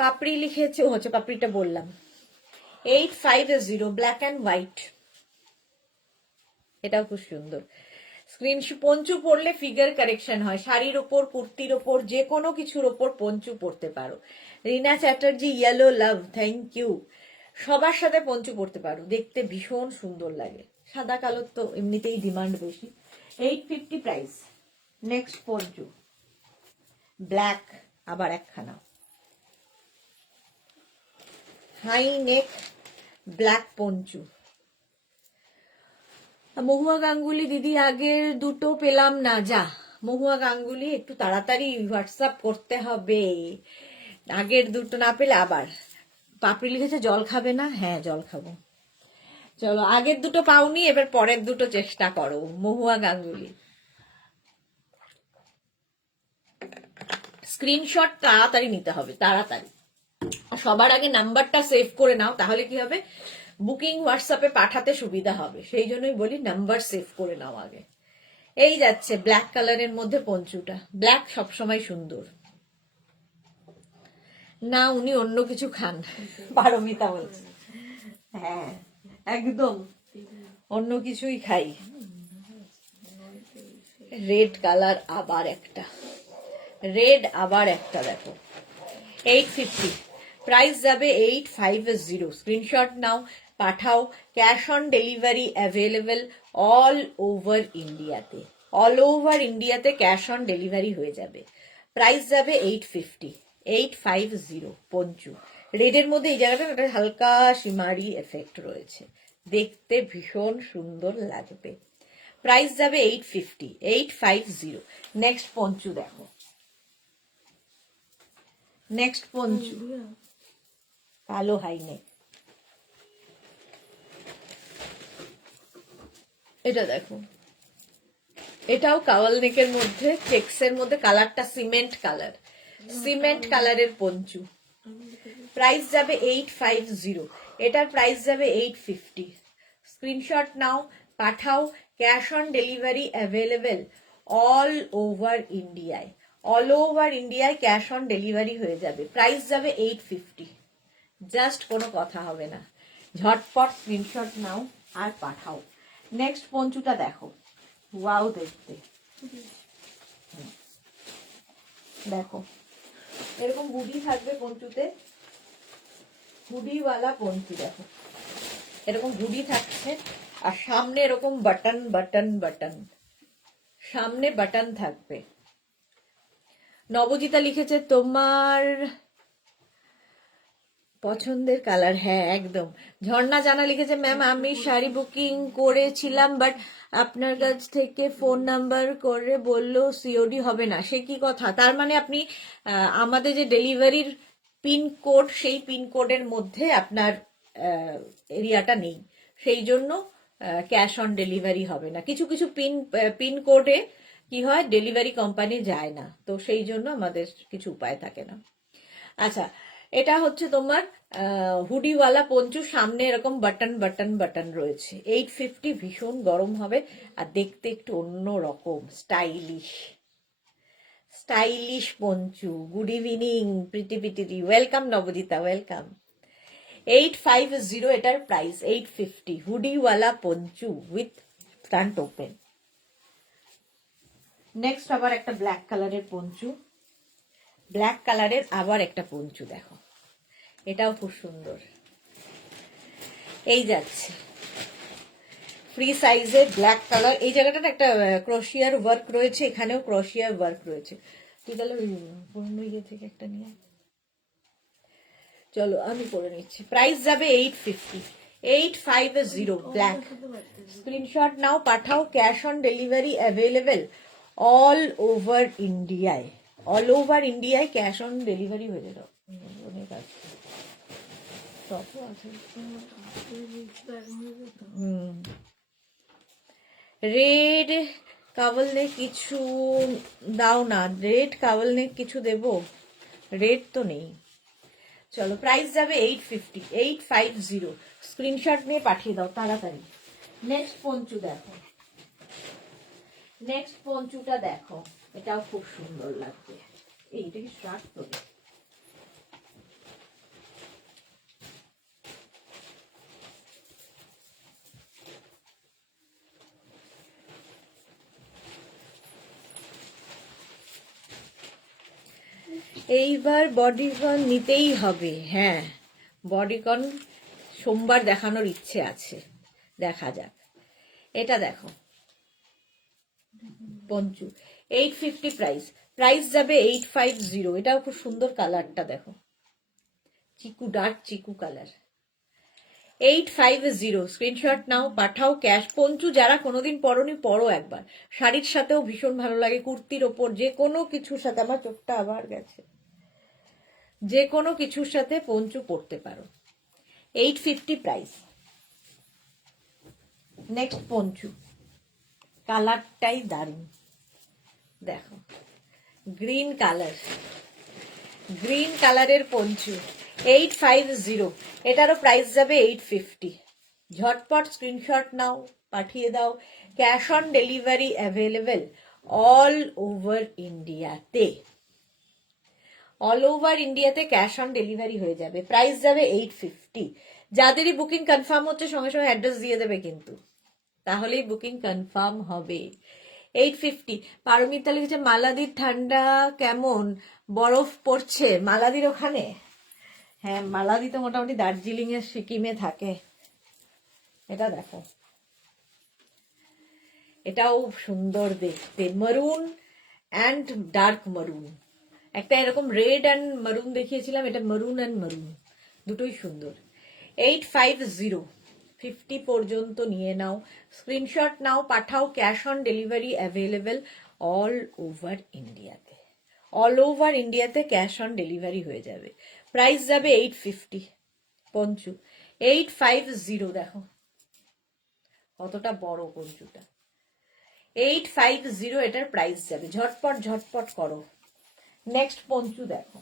পাপড়ি লিখেছে, ও হচ্ছে পাপড়িটা বললাম। 850, ব্ল্যাক অ্যান্ড হোয়াইট, এটাও খুব সুন্দর। স্ক্রিন পঞ্চু পরলে ফিগার কারেকশন হয়, শাড়ির ওপর, কুর্তির ওপর, যে কোনো কিছুর ওপর পঞ্চু পরতে পারো। Rina Chatterjee, yellow love, thank you. সবার সাথে পঞ্চু পরতে পারো, দেখতে ভীষণ সুন্দর লাগে। সাদা কালোর তো এমনিতেই ডিমান্ড বেশি। 850 প্রাইস। নেক্সট পঞ্চু, ব্ল্যাক, আবার একখানা হাই নেক ব্ল্যাক পঞ্চু। মহুয়া গাঙ্গুলি দিদি, আগের দুটো পেলাম না, যা মহুয়া গাঙ্গুলি একটু তাড়াতাড়ি হোয়াটসঅ্যাপ করতে হবে, আগের দুটো না পেলে আবার। পাপড়ি লিখেছে জল খাবে না, হ্যাঁ জল খাবো। চলো, আগের দুটো পাওনি, এবার পরের দুটো চেষ্টা করো। মহুয়া গাঙ্গুলি স্ক্রিনশট তাড়াতাড়ি নিতে হবে, তাড়াতাড়ি। আর সবার আগে নাম্বারটা সেভ করে নাও, তাহলে কি হবে, বুকিং হোয়াটসঅ্যাপে পাঠাতে সুবিধা হবে। সেই জন্যই বলি নাম্বার সেভ করে নাও আগে। এই যাচ্ছে ব্ল্যাক কালারের মধ্যে পঞ্চুটা, ব্ল্যাক সবসময় সুন্দর। না উনি অন্য কিছু খান, পারমিতা বলছে। হ্যাঁ একদম অন্য কিছুই খাই। রেড কালার আবার একটা, রেড আবার একটা দেখো, 850, প্রাইস যাবে 850। স্ক্রিনশট নাও, পাঠাও। Cash on delivery available all over ইন্ডিয়াতে, অল ওভার ইন্ডিয়াতে ক্যাশ অন ডেলিভারি হয়ে যাবে। প্রাইস যাবে 850, 850 পঞ্চু। রেডের মধ্যে এই জায়গাটা একটা হালকা শিমারি এফেক্ট রয়েছে, দেখতে ভীষণ সুন্দর লাগবে। প্রাইস যাবে 850, 850। নেক্সট পঞ্চু দেখো, নেক্সট পঞ্চু কালো হাইনেক, এটা দেখো, এটাও কাওয়াল নেকের মধ্যে, চেক্সের মধ্যে, কালারটা সিমেন্ট কালার, সিমেন্ট কালারের পঞ্চু। প্রাইস যাবে 850, এটার প্রাইস যাবে 850। স্ক্রিনশট নাও, পাঠাও। Cash on delivery available all over ইন্ডিয়ায়, অল ওভার ইন্ডিয়ায় ক্যাশ অন ডেলিভারি হয়ে যাবে। প্রাইস যাবে 850, জাস্ট কোনো কথা হবে না, ঝটপট স্ক্রিনশট নাও আর পাঠাও। নেক্সট পঞ্চুটা দেখো, ওয়াও দেখতে, দেখো এরকম হুডি থাকবে পঞ্চুতে, হুডিওয়ালা পঞ্চু দেখো, এরকম হুডি থাকছে, আর সামনে এরকম বাটন বাটন বাটন, সামনে বাটন থাকবে। নবজিতা লিখেছে তোমার পছন্দের কালার, হ্যাঁ একদম। ঝর্ণা জানা লিখেছে ম্যাম আমি শাড়ি বুকিং করেছিলাম বাট আপনার কাছ থেকে ফোন নাম্বার করে বললো সিওডি হবে না, সে কি কথা? তার মানে আপনি আমাদের যে ডেলিভারির পিনকোড, সেই পিনকোডের মধ্যে আপনার এরিয়াটা নেই, সেই জন্য ক্যাশ অন ডেলিভারি হবে না। কিছু কিছু পিনকোডে কি হয়, ডেলিভারি কোম্পানি যায় না, তো সেই জন্য আমাদের কিছু উপায় থাকে না। আচ্ছা, এটা হচ্ছে তোমার হুডিওয়ালা পঞ্চু, সামনে এরকম বাটন বাটন বাটন রয়েছে। 850, ভীষণ গরম হবে আর দেখতে একটু অন্য রকম stylish, stylish poncho. Good evening Preeti পিটিদি, ওয়েলকাম নবজিতা, ওয়েলকাম। 850 এটার প্রাইস, 850 হুডিওয়ালা poncho with front open. Next আবার একটা ব্ল্যাক কালারের পঞ্চু, ব্ল্যাক কালারের আবার একটা পঞ্চু দেখো, এটাও খুব সুন্দর। এই যাচ্ছে ফ্রি সাইজে ব্ল্যাক কালার, এই জায়গাটাতে একটা ক্রোশিয়ার ওয়ার্ক রয়েছে, এখানেও ক্রোশিয়ার ওয়ার্ক রয়েছে। তুই তাহলে পুরনো ইয়ে থেকে একটা নিয়ে, চলো আমি করে নিচ্ছি। প্রাইস যাবে 850, 850 ব্ল্যাক। স্ক্রিনশট নাও, পাঠাও। Cash on delivery available all over ইন্ডিয়ায়, অল ওভার ইন্ডিয়ায় ক্যাশ অন ডেলিভারি হয়ে যেত। অনেক আছে, রেড কাবল নেক কিছু দাও না, রেড কাবল নেক কিছু দেবো, রেড তো নেই। চলো, প্রাইস যাবে 850, 850। স্ক্রিনশট নিয়ে পাঠিয়ে দাও তাড়াতাড়ি। নেক্সট পঞ্চু দেখো, নেক্সট পঞ্চুটা দেখো, এটাও খুব সুন্দর লাগবে। এইটা কি শার্ট তো, এইবার বডিকন নিতেই হবে। হ্যাঁ, বডিকন সোমবার দেখানোর ইচ্ছে আছে, দেখা যাক। এটা দেখো পঞ্চু, 850 প্রাইস, প্রাইস যাবে 850। এটাও খুব সুন্দর, কালারটা দেখো, চিকু, ডার্ক চিকু কালার। 850 স্ক্রিনশট নাও, পাঠাও ক্যাশ। পঞ্চু যারা কোনোদিন পরনি পরো একবার, শাড়ির সাথেও ভীষণ ভালো লাগে, কুর্তির ওপর যে কোনো কিছুর সাথে। আমার চোখটা আবার গেছে। যে কোনো কিছুর সাথে পঞ্চু পরতে পারো। 850 প্রাইস। নেক্সট পঞ্চু, কালারটাই দারুণ, দেখো গ্রিন কালার, গ্রিন কালারের পঞ্চু 850। এটারও প্রাইস যাবে 850। ঝটপট স্ক্রিনশট নাও, পাঠিয়ে দাও। Cash on delivery available all over ইন্ডিয়াতে। অল ওভার ইন্ডিয়াতে ক্যাশ অন ডেলিভারি হয়ে যাবে। প্রাইস যাবে 850। যাদেরই বুকিং কনফার্ম হচ্ছে সঙ্গে সঙ্গে অ্যাড্রেস দিয়ে দেবে কিন্তু, তাহলেই বুকিং কনফার্ম হবে। 850। পারমিতা লিখেছে মালাদির ঠান্ডা কেমন, বরফ পড়ছে মালাদির ওখানে? হ্যাঁ, মালাদি তো মোটামুটি দার্জিলিং এর সিকিমে থাকে। এটা দেখো, এটাও সুন্দর দেখতে, মারুন অ্যান্ড ডার্ক মারুন। একটা এরকম রেড অ্যান্ড মারুন দেখিয়েছিলাম, এটা মারুন অ্যান্ড মারুন, দুটোই সুন্দর। 850 50 পর্যন্ত নিয়ে নাও, স্ক্রিনশট নাও, পাঠাও। Cash on delivery available all over ইন্ডিয়াতে। অল ওভার ইন্ডিয়াতে ক্যাশ অন ডেলিভারি হয়ে যাবে। প্রাইস যাবে 850 পঞ্চু। 850 দেখো কতটা বড় পঞ্চুটা। 850 এটার প্রাইস যাবে। ঝটপট ঝটপট করো। নেক্সট পঞ্চু দেখো,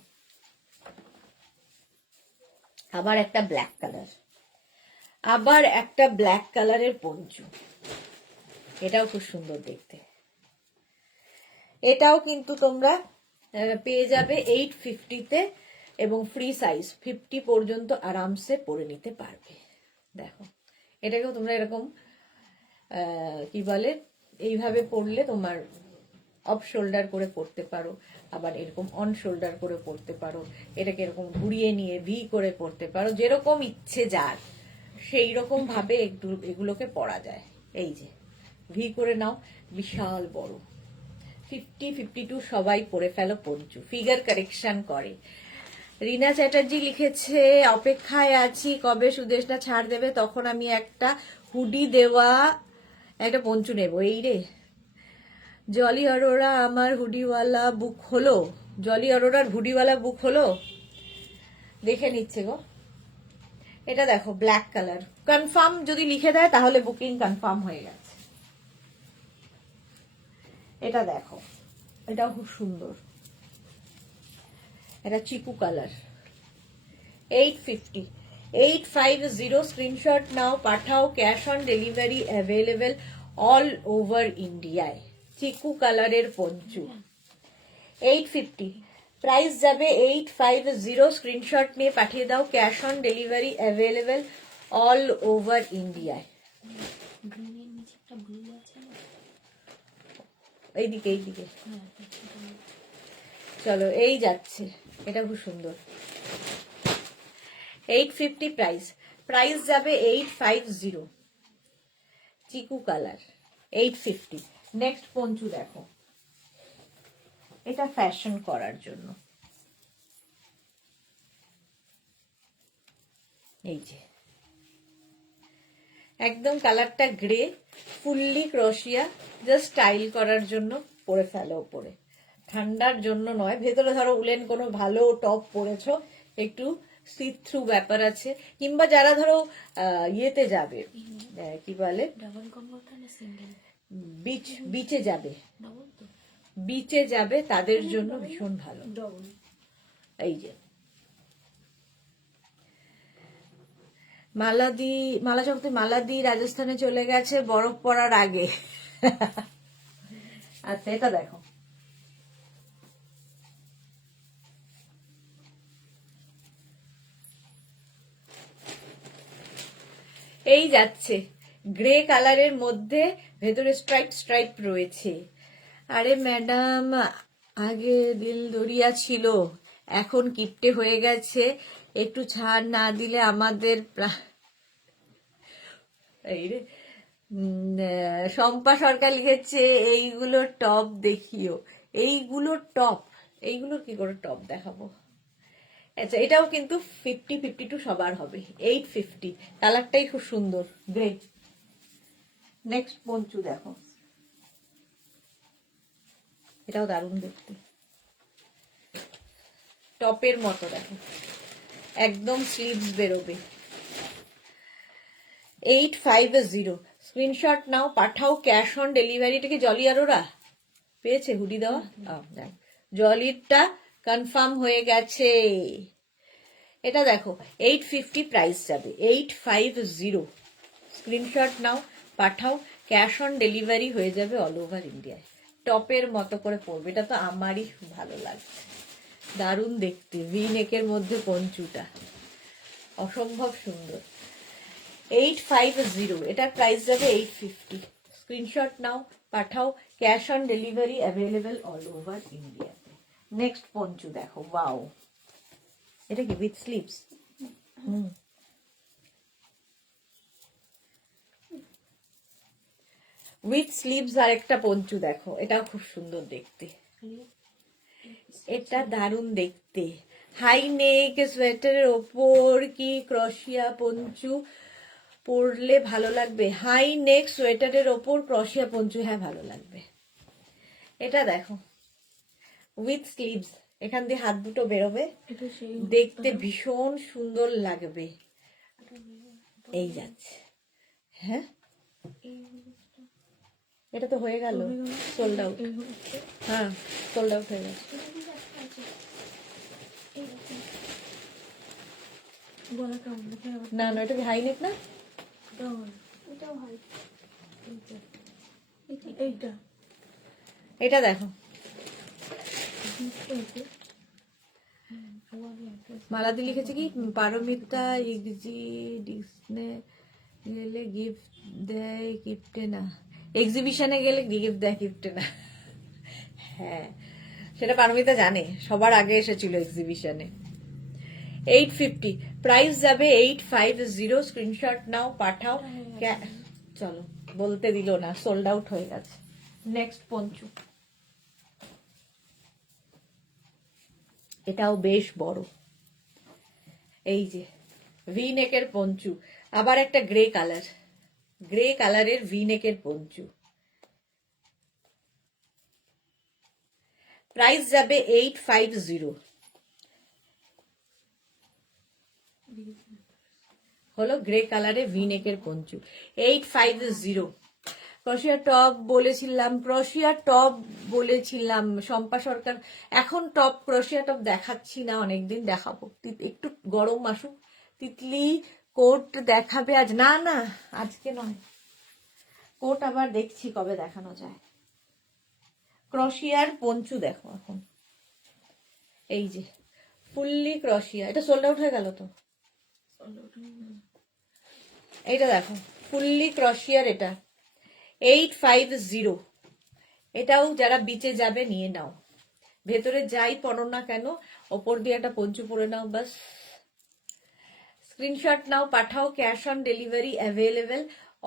আবার একটা ব্ল্যাক কালার, আবার একটা ব্ল্যাক কালারের পঞ্চু। এটাও খুব সুন্দর দেখতে। এটাও কিন্তু তোমরা পেয়ে যাবে 850-তে এবং ফ্রি সাইজ 50 পর্যন্ত আরামসে পরে নিতে পারবে। দেখো এটাকেও তোমরা এরকম কি বলে এইভাবে পরলে তোমার অফ শোল্ডার করে পরতে পারো, আবার এরকম অন শোল্ডার করে পরতে পারো, এটাকে এরকম ঘুরিয়ে নিয়ে ভি করে পরতে পারো, যেরকম ইচ্ছে যার সেই রকম ভাবে এগুলোকে পরা যায়। এই যে ভি করে নাও, বিশাল বড়। 50-52 সবাই পরে ফেলো পঞ্চু, ফিগার কারেকশন করে। রিনা চ্যাটার্জি লিখেছে অপেক্ষায় আছি কবে সুদেশটা ছাড় দেবে, তখন আমি একটা হুডি দেওয়া একটা পঞ্চু নেব। এই রে জলি অরোরা, আমার হুডিওয়ালা বুক হলো? জলি অরোরার হুডিওয়ালা বুক হলো? দেখে নিচ্ছে গো। এটা দেখো ব্ল্যাক কালার, কনফার্ম যদি লিখে দেয় তাহলে বুকিং কনফার্ম হয়ে গেছে। এটা দেখো, এটাও খুব সুন্দর, এটা চিকু কালার। 850 850 স্ক্রিনশট নাও, পাঠাও। Cash on delivery available all over ইন্ডিয়ায়। চিকু কালারের পঞ্চু 850 প্রাইস যাবে 850। স্ক্রিনশট নিয়ে পাঠিয়ে দাও। Cash on delivery available all over ইন্ডিয়ায়। এইদিকে এইদিকে চলো, এই যাচ্ছে, এটা খুব সুন্দর। 850 প্রাইস, প্রাইস যাবে 850। চিকু কালার 850। নেক্সট পঞ্চু দেখো, এটা ফ্যাশন করার জন্য। এই যে একদম কালারটা গ্রে, ফুললি ক্রোশিয়া, জাস্ট স্টাইল করার জন্য পরে ফেলো উপরে, ঠান্ডার জন্য নয়। ভেতরে ধরো উলেন কোনো ভালো টপ পরেছো, একটু সি থ্রু ব্যাপার আছে, কিংবা যারা ধরো ইয়েতে যাবে কি বলে বিচে যাবে, বিচে যাবে তাদের জন্য ভীষণ ভালো। এই যে মালা চক্রবর্তী, মালাদি রাজস্থানে চলে গেছে বরফ পড়ার আগে। আচ্ছা এটা দেখো, এই যাচ্ছে গ্রে কালারের মধ্যে, ভেতরে স্ট্রাইপ স্ট্রাইপ রয়েছে। আরে ম্যাডাম, আগে দিল দরিয়া ছিল, এখন কিপটে হয়ে গেছে, একটু ছাড় না দিলে আমাদের এই রে শম্পা সরকার লিখেছে এইগুলো টপ দেখিও। এইগুলো টপ, এইগুলো কি করে টপ দেখাবো? আচ্ছা, এটাও কিন্তু 50-52 সবার হবে। 850, কালারটাই খুব সুন্দর, গ্রে। নেক্সট পঞ্চু দেখো, এটাও দারুণ দেখতে, টপের মতো দেখো, একদম স্লিভস বেরোবে। 850, স্ক্রিনশট নাও, পাঠাও, ক্যাশ অন ডেলিভারি। এটা কি জলি আরোরা পেয়েছে হুডি দেওয়া? জলিরটা কনফার্ম হয়ে গেছে। এটা দেখো 850 প্রাইস যাবে, 850, স্ক্রিনশট নাও, পাঠাও, ক্যাশ অন ডেলিভারি হয়ে যাবে অল ওভার ইন্ডিয়ায়। টপের মতো করে পরবে, এটা তো আমারই ভালো লাগছে, দারুণ দেখতে। ভি নেকের মধ্যে পঞ্চুটা অসম্ভব সুন্দর। 850, এটার প্রাইস যাবে 850, স্ক্রিনশট নাও, পাঠাও, cash on delivery available all over ইন্ডিয়াতে। নেক্সট পঞ্চু দেখো, ওয়াও, এটা কি উইথ স্লিভস? উইথ স্লিভস আর একটা পঞ্চু দেখো, এটাও খুব সুন্দর দেখতে, এটা দারুণ দেখতে। হাই নেক সোয়েটারের ওপর কি ক্রশিয়া পঞ্চু পরলে ভালো লাগবে? হাই নেক সোয়েটারের ওপর ক্রশিয়া পঞ্চু, হ্যাঁ ভালো লাগবে। এটা দেখো উইথ স্লিভস, এখান দিয়ে হাত দুটো বেরোবে, দেখতে ভীষণ সুন্দর লাগবে। এই যাচ্ছে, হ্যাঁ এটা তো হয়ে গেল, সোল্ড আউট। হ্যাঁ সোল্ড আউট হয়ে গেছে। না না, এটা কি হাই নেক না? এটা দেখো, মালাদি লিখেছে কি, পারমিতা ইগজি ডিসনে গেলে গিফট দেয় গিফটে না, এক্সিবিশনে গেলে গিফট দেয় গিফটে না। হ্যাঁ সেটা পারমিতা জানে, সবার আগে এসেছিল এক্সিবিশনে। 850, প্রাইস যাবে 850, স্ক্রিনশট নাও, পাঠাও। চলো বলতে দিল না, সোল্ড আউট হয়ে গেছে। নেক্সট পঞ্চু, এটাও বেশ বড়, এই যে ভি নেকের পঞ্চু, আবার একটা গ্রে কালার, গ্রে কালারের ভি নেকের পঞ্চু, প্রাইস যাবে 850, হলো গ্রে কালারে ভি নেকের পঞ্চু, 850। ক্রশিয়া টপ বলেছিলাম, ক্রশিয়া টপ বলেছিলাম শম্পা সরকার, এখন টপ ক্রশিয়া টপ দেখাচ্ছি না, অনেকদিন দেখাবো, একটু গরম আসুক। তিতলি কোট দেখাবে আজ? না না আজকে নয়, কোট আবার দেখছি কবে দেখানো যায়। ক্রশিয়ার পঞ্চু দেখো এখন, এই যে ফুললি ক্রশিয়া, এটা সোল্ড আউট হয়ে গেল তো, এইটা দেখো ফুললি ক্রশিয়ার, এটা 850, এটাও যারা বিচে যাবে নিয়ে নাও, ভেতরে যাই পরো না কেন ওপর দিয়ে একটা পঞ্চু পরে নাও বাস। স্ক্রিনশট নাও, পাঠাও, cash on delivery available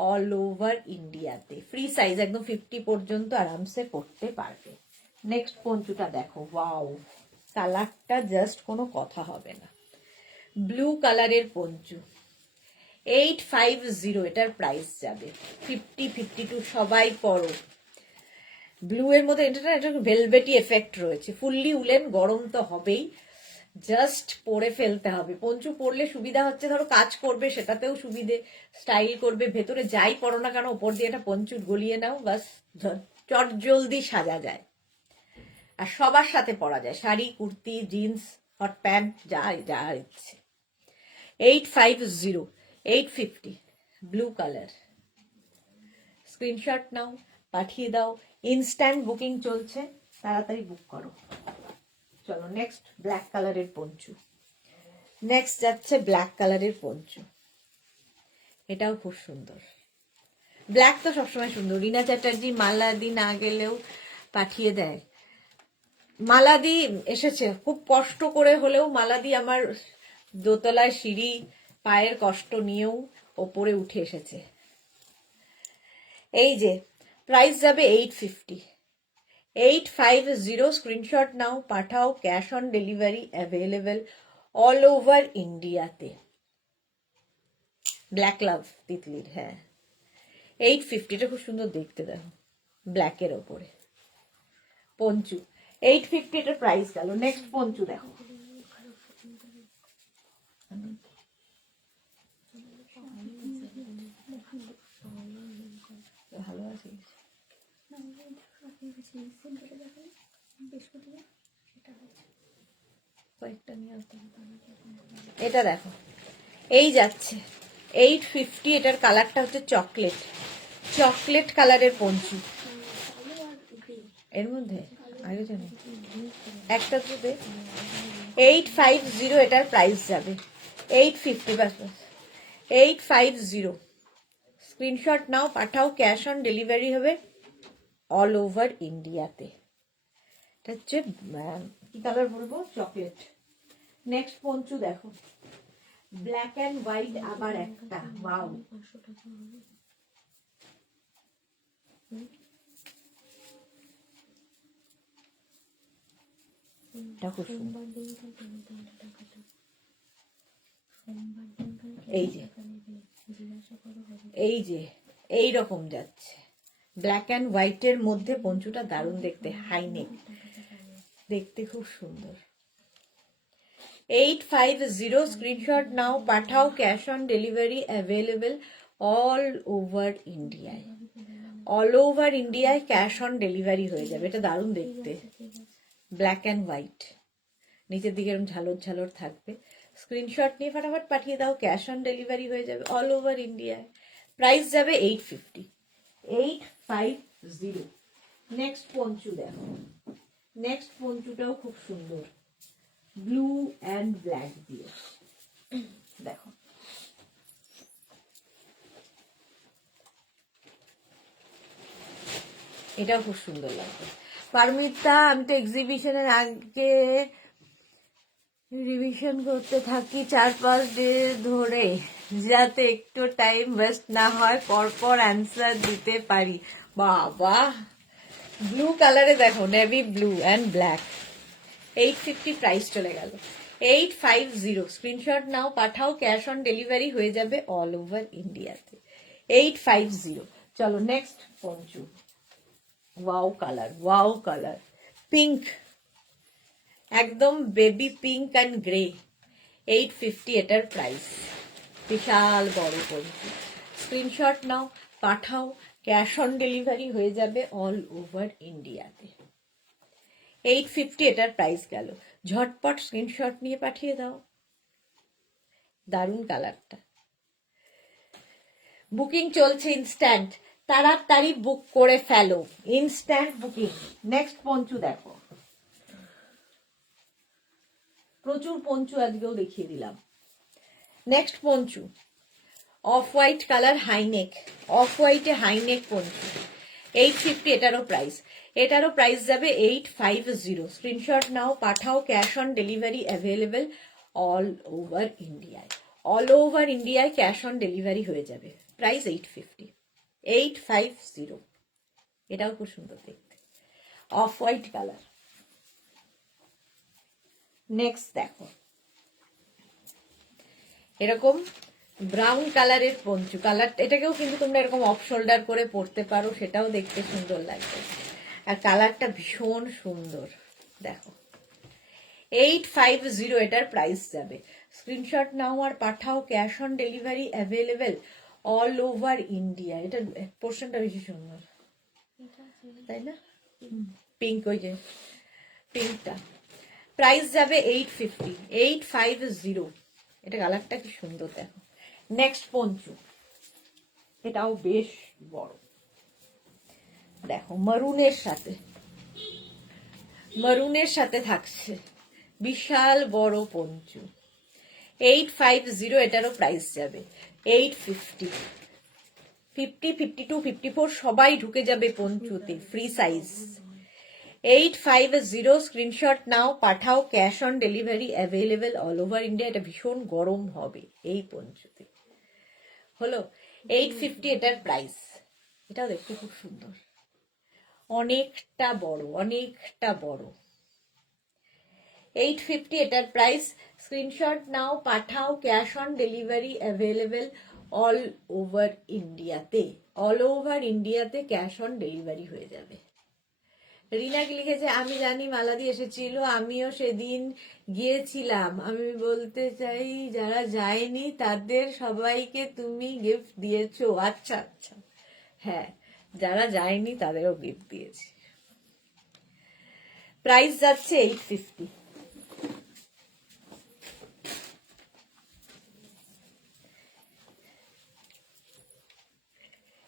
all over ইন্ডিয়াতে, ফ্রি সাইজ, একদম 50 পর্যন্ত আরামসে পড়তে পারবে। নেক্সট পঞ্চুটা দেখো, ওয়াও, কালারটা জাস্ট কোনো কথা হবে না, ব্লু কালারের পঞ্চু, 850, এটার প্রাইস যাবে 50-52, সবাই পরো। ব্লু এর মধ্যে এটা ভেলভেটি এফেক্ট রয়েছে, ফুললি উলেন, গরম তো হবেই, জাস্ট পরে ফেলতে হবে। পঞ্চু পরলে সুবিধা হচ্ছে, ধরো কাজ করবে সেটাতেও সুবিধে, স্টাইল করবে, ভেতরে যাই পরো না কেন ওপর দিয়ে একটা পঞ্চু গলিয়ে নাও বাস, চট জলদি সাজা যায়, আর সবার সাথে পরা যায়, sari, kurti, jeans, hot pant, যা যা ইচ্ছে। 850, 850, ব্লু কালার, স্ক্রিনশট নাও, পাঠিয়ে দাও, ইনস্ট্যান্ট বুকিং চলছে, তাড়াতাড়ি বুক করো। চলো নেক্সট ব্ল্যাক কালারের পঞ্চু, নেক্সট যাচ্ছে ব্ল্যাক কালারের পঞ্চু, এটাও খুব সুন্দর, ব্ল্যাক তো সবসময় সুন্দর। রীনা চ্যাটার্জি মালাদি না গেলেও পাঠিয়ে দেয়, মালাদি এসেছে খুব কষ্ট করে হলেও, মালাদি আমার দোতলায় সিঁড়ি পায়ের কষ্ট নিয়েও ওপরে উঠে এসেছে। এই যে প্রাইস যাবে 850, 850, স্ক্রিনশট নাও, পাঠাও, cash on delivery available all over ইন্ডিয়াতে। ব্ল্যাক লাভ তিতলির, হ্যাঁ 850, এটা খুব সুন্দর দেখতে, দেখো ব্ল্যাকের ওপরে পঞ্চু 850, এটার প্রাইস গেল। নেক্সট পঞ্চু দেখো, ভালো আছে এটা দেখো, এই যাচ্ছে 850, এটার কালারটা হচ্ছে চকলেট, চকলেট কালারের পঞ্চু। এর মধ্যে আগে জানি একটা তো দে। 850, এটার প্রাইস যাবে 850, বাস বাস 850। স্ক্রিনশট নাও, পাঠাও, ক্যাশ অন ডেলিভারি হবে অল ওভার ইন্ডিয়াতে। এটা হচ্ছে কি কালার বলবো, চকলেট। নেক্সট পঞ্চু দেখো, ব্ল্যাক অ্যান্ড হোয়াইট, আবার একটা, ওয়াও এই যে এই যে এই রকম যাচ্ছে, ব্ল্যাক অ্যান্ড হোয়াইটের মধ্যে পঞ্চুটা দারুণ দেখতে, হাইনেক, দেখতে খুব সুন্দর। 850, স্ক্রিনশট নাও, পাঠাও, cash on delivery available all over ইন্ডিয়ায়। অল ওভার ইন্ডিয়ায় ক্যাশ অন ডেলিভারি হয়ে যাবে। এটা দারুণ দেখতে, ব্ল্যাক অ্যান্ড হোয়াইট, নিচের দিকে এরকম ঝালর ঝালর থাকবে। স্ক্রিনশট নিয়ে ফটাফট পাঠিয়ে দাও, ক্যাশ অন ডেলিভারি হয়ে যাবে অল ওভার ইন্ডিয়ায়। প্রাইস যাবে 850, 850। নেক্সট পঞ্চু দেখো, নেক্সট পঞ্চুটাও খুব সুন্দর, ব্লু অ্যান্ড ব্ল্যাক দিয়ে, দেখো এটাও খুব সুন্দর লাগবে। পারমিতা, আমি তো এক্সিবিশনের আগে রিভিশন করতে থাকি 4-5 ডে ধরে, যাতে একটু টাইম ওয়েস্ট না হয়, পরপর অ্যান্সার দিতে পারি। বাবা, ব্লু কালারে দেখো, navy blue and black, 850 price চলে গেল। 850, স্ক্রিনশট নাও, পাঠাও, ক্যাশ অন ডেলিভারি হয়ে যাবে অল ওভার ইন্ডিয়াতে। 850। চলো next Panchu, wow colour, wow colour, pink, একদম বেবি পিঙ্ক অ্যান্ড গ্রে। 850, এটার প্রাইস, বিশাল বড় পঞ্চু। স্ক্রিনশট নাও, পাঠাও, ক্যাশ অন ডেলিভারি হয়ে যাবে অল ওভার ইন্ডিয়াতে। 850, এটার প্রাইস গেল। ঝটপট স্ক্রিনশট নিয়ে পাঠিয়ে দাও, দারুণ কালারটা। বুকিং চলছে ইনস্ট্যান্ট, তাড়াতাড়ি বুক করে ফেলো, ইনস্ট্যান্ট বুকিং। নেক্সট পঞ্চু দেখো, প্রচুর পঞ্চু আজকেও দেখিয়ে দিলাম। Next poncho, off white colour, high neck, off হোয়াইটে হাইনেক পঞ্চু। 850, এটারও প্রাইস, এটারও প্রাইস যাবে 850। স্ক্রিনশট নাও, পাঠাও, cash on delivery available all over ইন্ডিয়ায়। অল ওভার ইন্ডিয়ায় ক্যাশ অন ডেলিভারি হয়ে যাবে। প্রাইস 850, 850। এটাও খুব সুন্দর দেখতে, অফ হোয়াইট কালার। নেক্সট দেখো, এরকম ব্রাউন কালারের পঞ্চু, কালার এটাকেও কিন্তু তোমরা এরকম অফ শোল্ডার করে পরতে পারো, সেটাও দেখতে সুন্দর লাগবে। আর কালারটা ভীষণ সুন্দর, দেখো 850, এটার প্রাইস যাবে। স্ক্রিনশট নাও আর পাঠাও, cash on delivery available all over India. এটার পোর্শনটা বেশি সুন্দর, তাই না? পিঙ্ক, ওই যে পিঙ্কটা। প্রাইস যাবে 850, 850। এটা কালারটা কি সুন্দর, দেখো। নেক্সট পঞ্চু, এটাও বেশ বড়, দেখো মারুনের সাথে, মারুনের সাথে থাকছে, বিশাল বড় পঞ্চু। 850, এটারও প্রাইস যাবে 850। 50, 52, 54 সবাই ঢুকে যাবে পঞ্চুতে, ফ্রি সাইজ। 850, স্ক্রিনশট নাও, পাঠাও, cash on delivery available all over India. এটা ভীষণ গরম হবে এই পঞ্চুতে। হলো 850, এটার প্রাইস। এটাও দেখতে খুব সুন্দর, অনেকটা বড়, অনেকটা বড়। 850 এটার প্রাইস। স্ক্রিনশট নাও, পাঠাও, cash on delivery available all over ইন্ডিয়াতে। অল ওভার ইন্ডিয়াতে ক্যাশ অন ডেলিভারি হয়ে যাবে। রিনা কি লিখেছে, আমি জানি মালাদি এসেছিল, আমিও সেদিন গিয়েছিলাম। আমি বলতে চাই যারা যায়নি তাদের সবাইকে তুমি গিফট দিয়েছো। আচ্ছা আচ্ছা, হ্যাঁ, যারা যায়নি তাদেরও গিফট দিয়েছি। প্রাইস যাচ্ছে 850।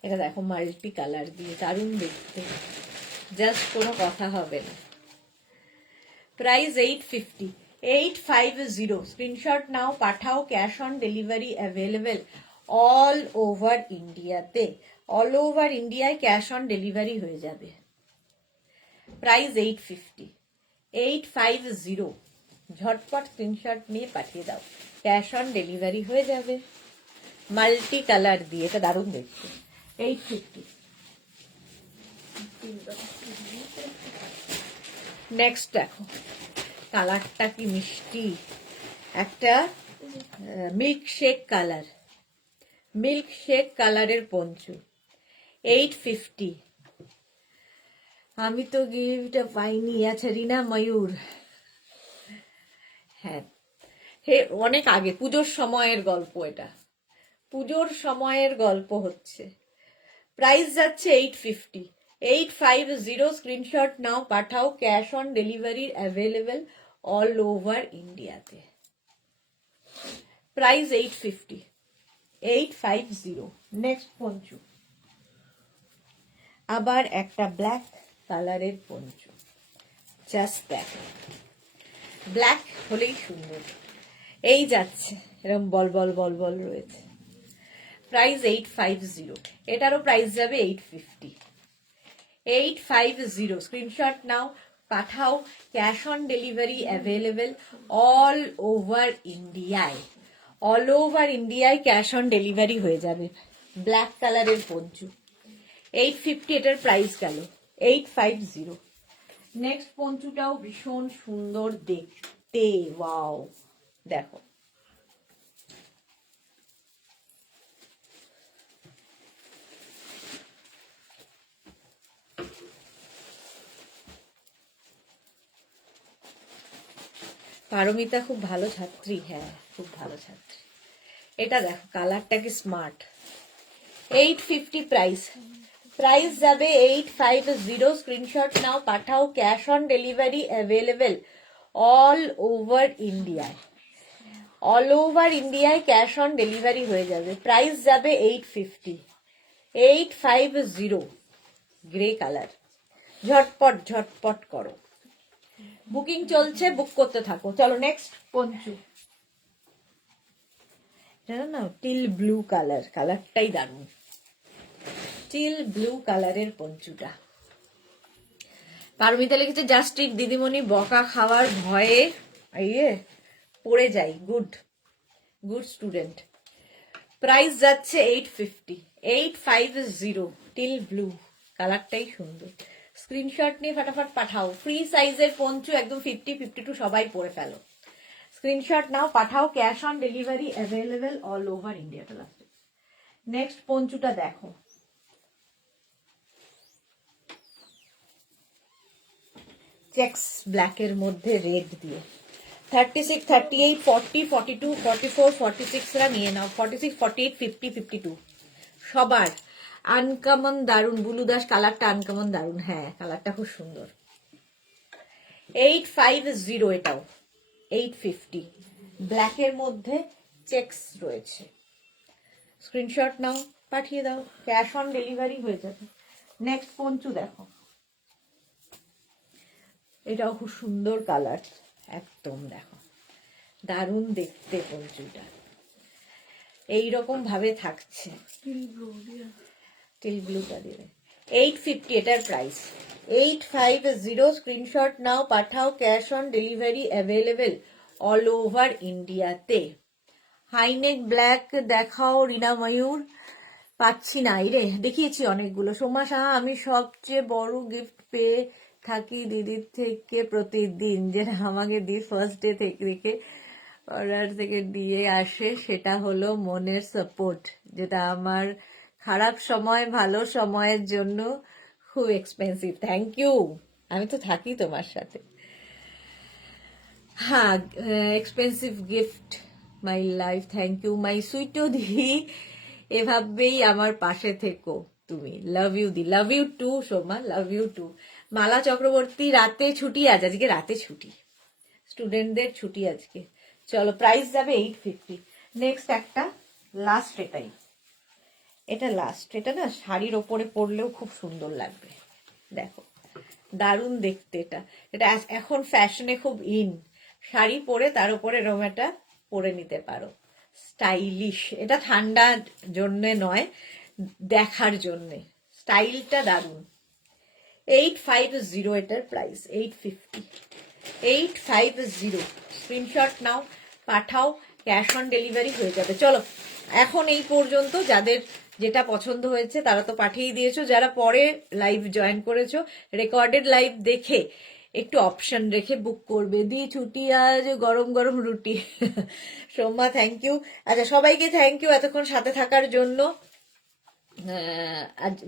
এটা দেখো মাল্টি কালার দিয়ে, দারুণ দেখতে, জাস্ট কোনো কথা হবে না। প্রাইস 850। 850। স্ক্রিনশট নাও, পাঠাও, cash on delivery available all over ইন্ডিয়াতে। অল ওভার ইন্ডিয়ায় ক্যাশ অন ডেলিভারি হয়ে যাবে। প্রাইস 850। 850। ঝটপট স্ক্রিনশট নিয়ে পাঠিয়ে দাও, ক্যাশ অন ডেলিভারি হয়ে যাবে। মাল্টি কালার দিয়ে, এটা দারুণ দেখতে। 850। নেক্সট দেখো, কালারটা কি মিষ্টি, একটা milk shake colour, milk shake কালারের পঞ্চু। 850। আমি তো গিফট পাইনি। আচ্ছা, রিনা ময়ূর, হ্যাঁ, হে অনেক আগে, পুজোর সময়ের গল্প, এটা পুজোর সময়ের গল্প হচ্ছে। প্রাইস যাচ্ছে 850। 850। স্ক্রিনশট নাও, পাঠাও, cash on delivery available all over ইন্ডিয়াতে। প্রাইস 850। 850। নেক্সট পঞ্চু, আবার একটা ব্ল্যাক কালারের পঞ্চু। জাস্ট দেখো, ব্ল্যাক হলেই সুন্দর। এই যাচ্ছে, এরকম বল বল বল বল রয়েছে। প্রাইস 850। এটারও প্রাইস যাবে 850। 850। স্ক্রিনশট নাও, পাঠাও, cash on delivery available all over ইন্ডিয়ায়। অল ওভার ইন্ডিয়ায় ক্যাশ অন ডেলিভারি হয়ে যাবে। ব্ল্যাক কালারের পঞ্চু। 850 এটার প্রাইস গেল। 850। নেক্সট পঞ্চুটাও ভীষণ সুন্দর দেখতে, ওয়াও, দেখো, পারমিতা খুব ভালো ছাত্রী, হ্যাঁ খুব ভালো ছাত্রী। এটা দেখো, কালারটা কি স্মার্ট। 850 প্রাইস। প্রাইস যাবে 850। স্ক্রিনশট নাও, পাঠাও, cash on delivery available all over ইন্ডিয়ায়। অল ওভার ইন্ডিয়ায় ক্যাশ অন ডেলিভারি হয়ে যাবে। প্রাইস যাবে 850। 850। Grey colour. ঝটপট ঝটপট করো, বুকিং চলছে, বুক করতে থাকো। চলো নেক্সট পঞ্চু, জানো না, টিল ব্লু কালার, কালারটাই দারুণ। টিল ব্লু কালারের পঞ্চুটা। পারমিতা লিখেছে, জাস্টিক দিদিমণি বকা খাওয়ার ভয়ে পড়ে যাই। Good, good student. প্রাইস যাচ্ছে 850। 850। টিল ব্লু কালারটাই সুন্দর। স্ক্রিনশট নিয়ে ফটাফট পাঠাও। ফ্রি সাইজের পঞ্চু, একদম 50, 52 সবাই পরে ফেলো। স্ক্রিনশট নাও, পাঠাও, cash on delivery available all over ইন্ডিয়াতে। লাস্টে নেক্সট পঞ্চুটা দেখো, চেক্স ব্ল্যাকের মধ্যে রেড দিয়ে। 36, 38, 40, 42, 44, 46রা নিয়ে নাও। 46, 48, 50, 52 সবার আনকমন দারুন। বুলু দাস, কালারটা আনকমন দারুন, হ্যাঁ কালারটা খুব সুন্দর। 850 এটাও। 850 ব্ল্যাকের মধ্যে চেক্স রয়েছে। স্ক্রিনশট নাও, পাঠিয়ে দাও, ক্যাশ অন ডেলিভারি হয়ে যাবে। নেক্সট পঞ্চু দেখো, এটাও খুব সুন্দর কালার, একদম দেখো দারুণ দেখতে পঞ্চুটা। এইরকম ভাবে থাকছে, টিল ব্লুটা দিলে। 850 এটার প্রাইস। 850। স্ক্রিনশট নাও, পাঠাও, cash on delivery available all over ইন্ডিয়াতে। হাইনেক ব্ল্যাক দেখাও রিনা ময়ূর। পাচ্ছি না, রে দেখিয়েছি অনেকগুলো। সোমা সাহা, আমি সবচেয়ে বড় গিফট পেয়ে থাকি দিদির থেকে প্রতিদিন, যেটা আমাকে দি ফার্স্ট ডে থেকে অর্ডার থেকে দিয়ে আসে, সেটা হলো মনের সাপোর্ট, যেটা আমার খারাপ সময় ভালো সময়ের জন্য খুব এক্সপেন্সিভ। থ্যাংক ইউ, আমি তো থাকি তোমার সাথে। হ্যাঁ, expensive gift my life, thank you my sweet দি, এভাবেই আমার পাশে থেকো তুমি। লাভ ইউ দি, love you too Soma, love you too. Mala Chakraborty, রাতে ছুটি আজকে রাতে ছুটি, স্টুডেন্টদের ছুটি আজকে। চলো, প্রাইস যাবে 850। নেক্সট একটা লাস্ট, এটা লাস্ট, এটা না শাড়ির ওপরে পরলেও খুব সুন্দর লাগবে। দেখো, দারুণ দেখতে এটা, এটা এখন ফ্যাশনে খুব ইন। শাড়ি পরে তার উপরে এরকম এটা পরে নিতে পারো, স্টাইলিশ। এটা ঠান্ডার জন্যে নয়, দেখার জন্যে, স্টাইলটা দারুণ। 850 এটার প্রাইস, 850, 850। স্ক্রিনশট নাও, পাঠাও, ক্যাশ অন ডেলিভারি হয়ে যাবে। চলো, এখন এই পর্যন্ত। যাদের যেটা পছন্দ হয়েছে তারা তো পাঠিয়ে দিয়েছো, যারা পরে লাইভ জয়েন করেছো, রেকর্ডেড লাইভ দেখে একটু অপশন রেখে বুক করবে। দি ছুটি আজ, গরম গরম রুটি। Soma thank you. আচ্ছা, সবাইকে থ্যাংক ইউ এতক্ষণ সাথে থাকার জন্য।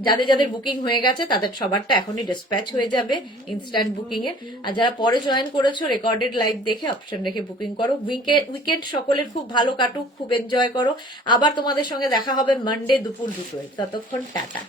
যাদের যাদের বুকিং হয়ে গেছে তাদের সবারটা এখনই ডিসপ্যাচ হয়ে যাবে ইনস্ট্যান্ট বুকিং এ। আর যারা পরে জয়েন করেছো, রেকর্ডেড লাইভ দেখে অপশন রেখে বুকিং করো। উইকেন্ড সকলের খুব ভালো কাটুক, খুব এনজয় করো। আবার তোমাদের সঙ্গে দেখা হবে মানডে দুপুর 2টোয়। ততক্ষণ টাটা।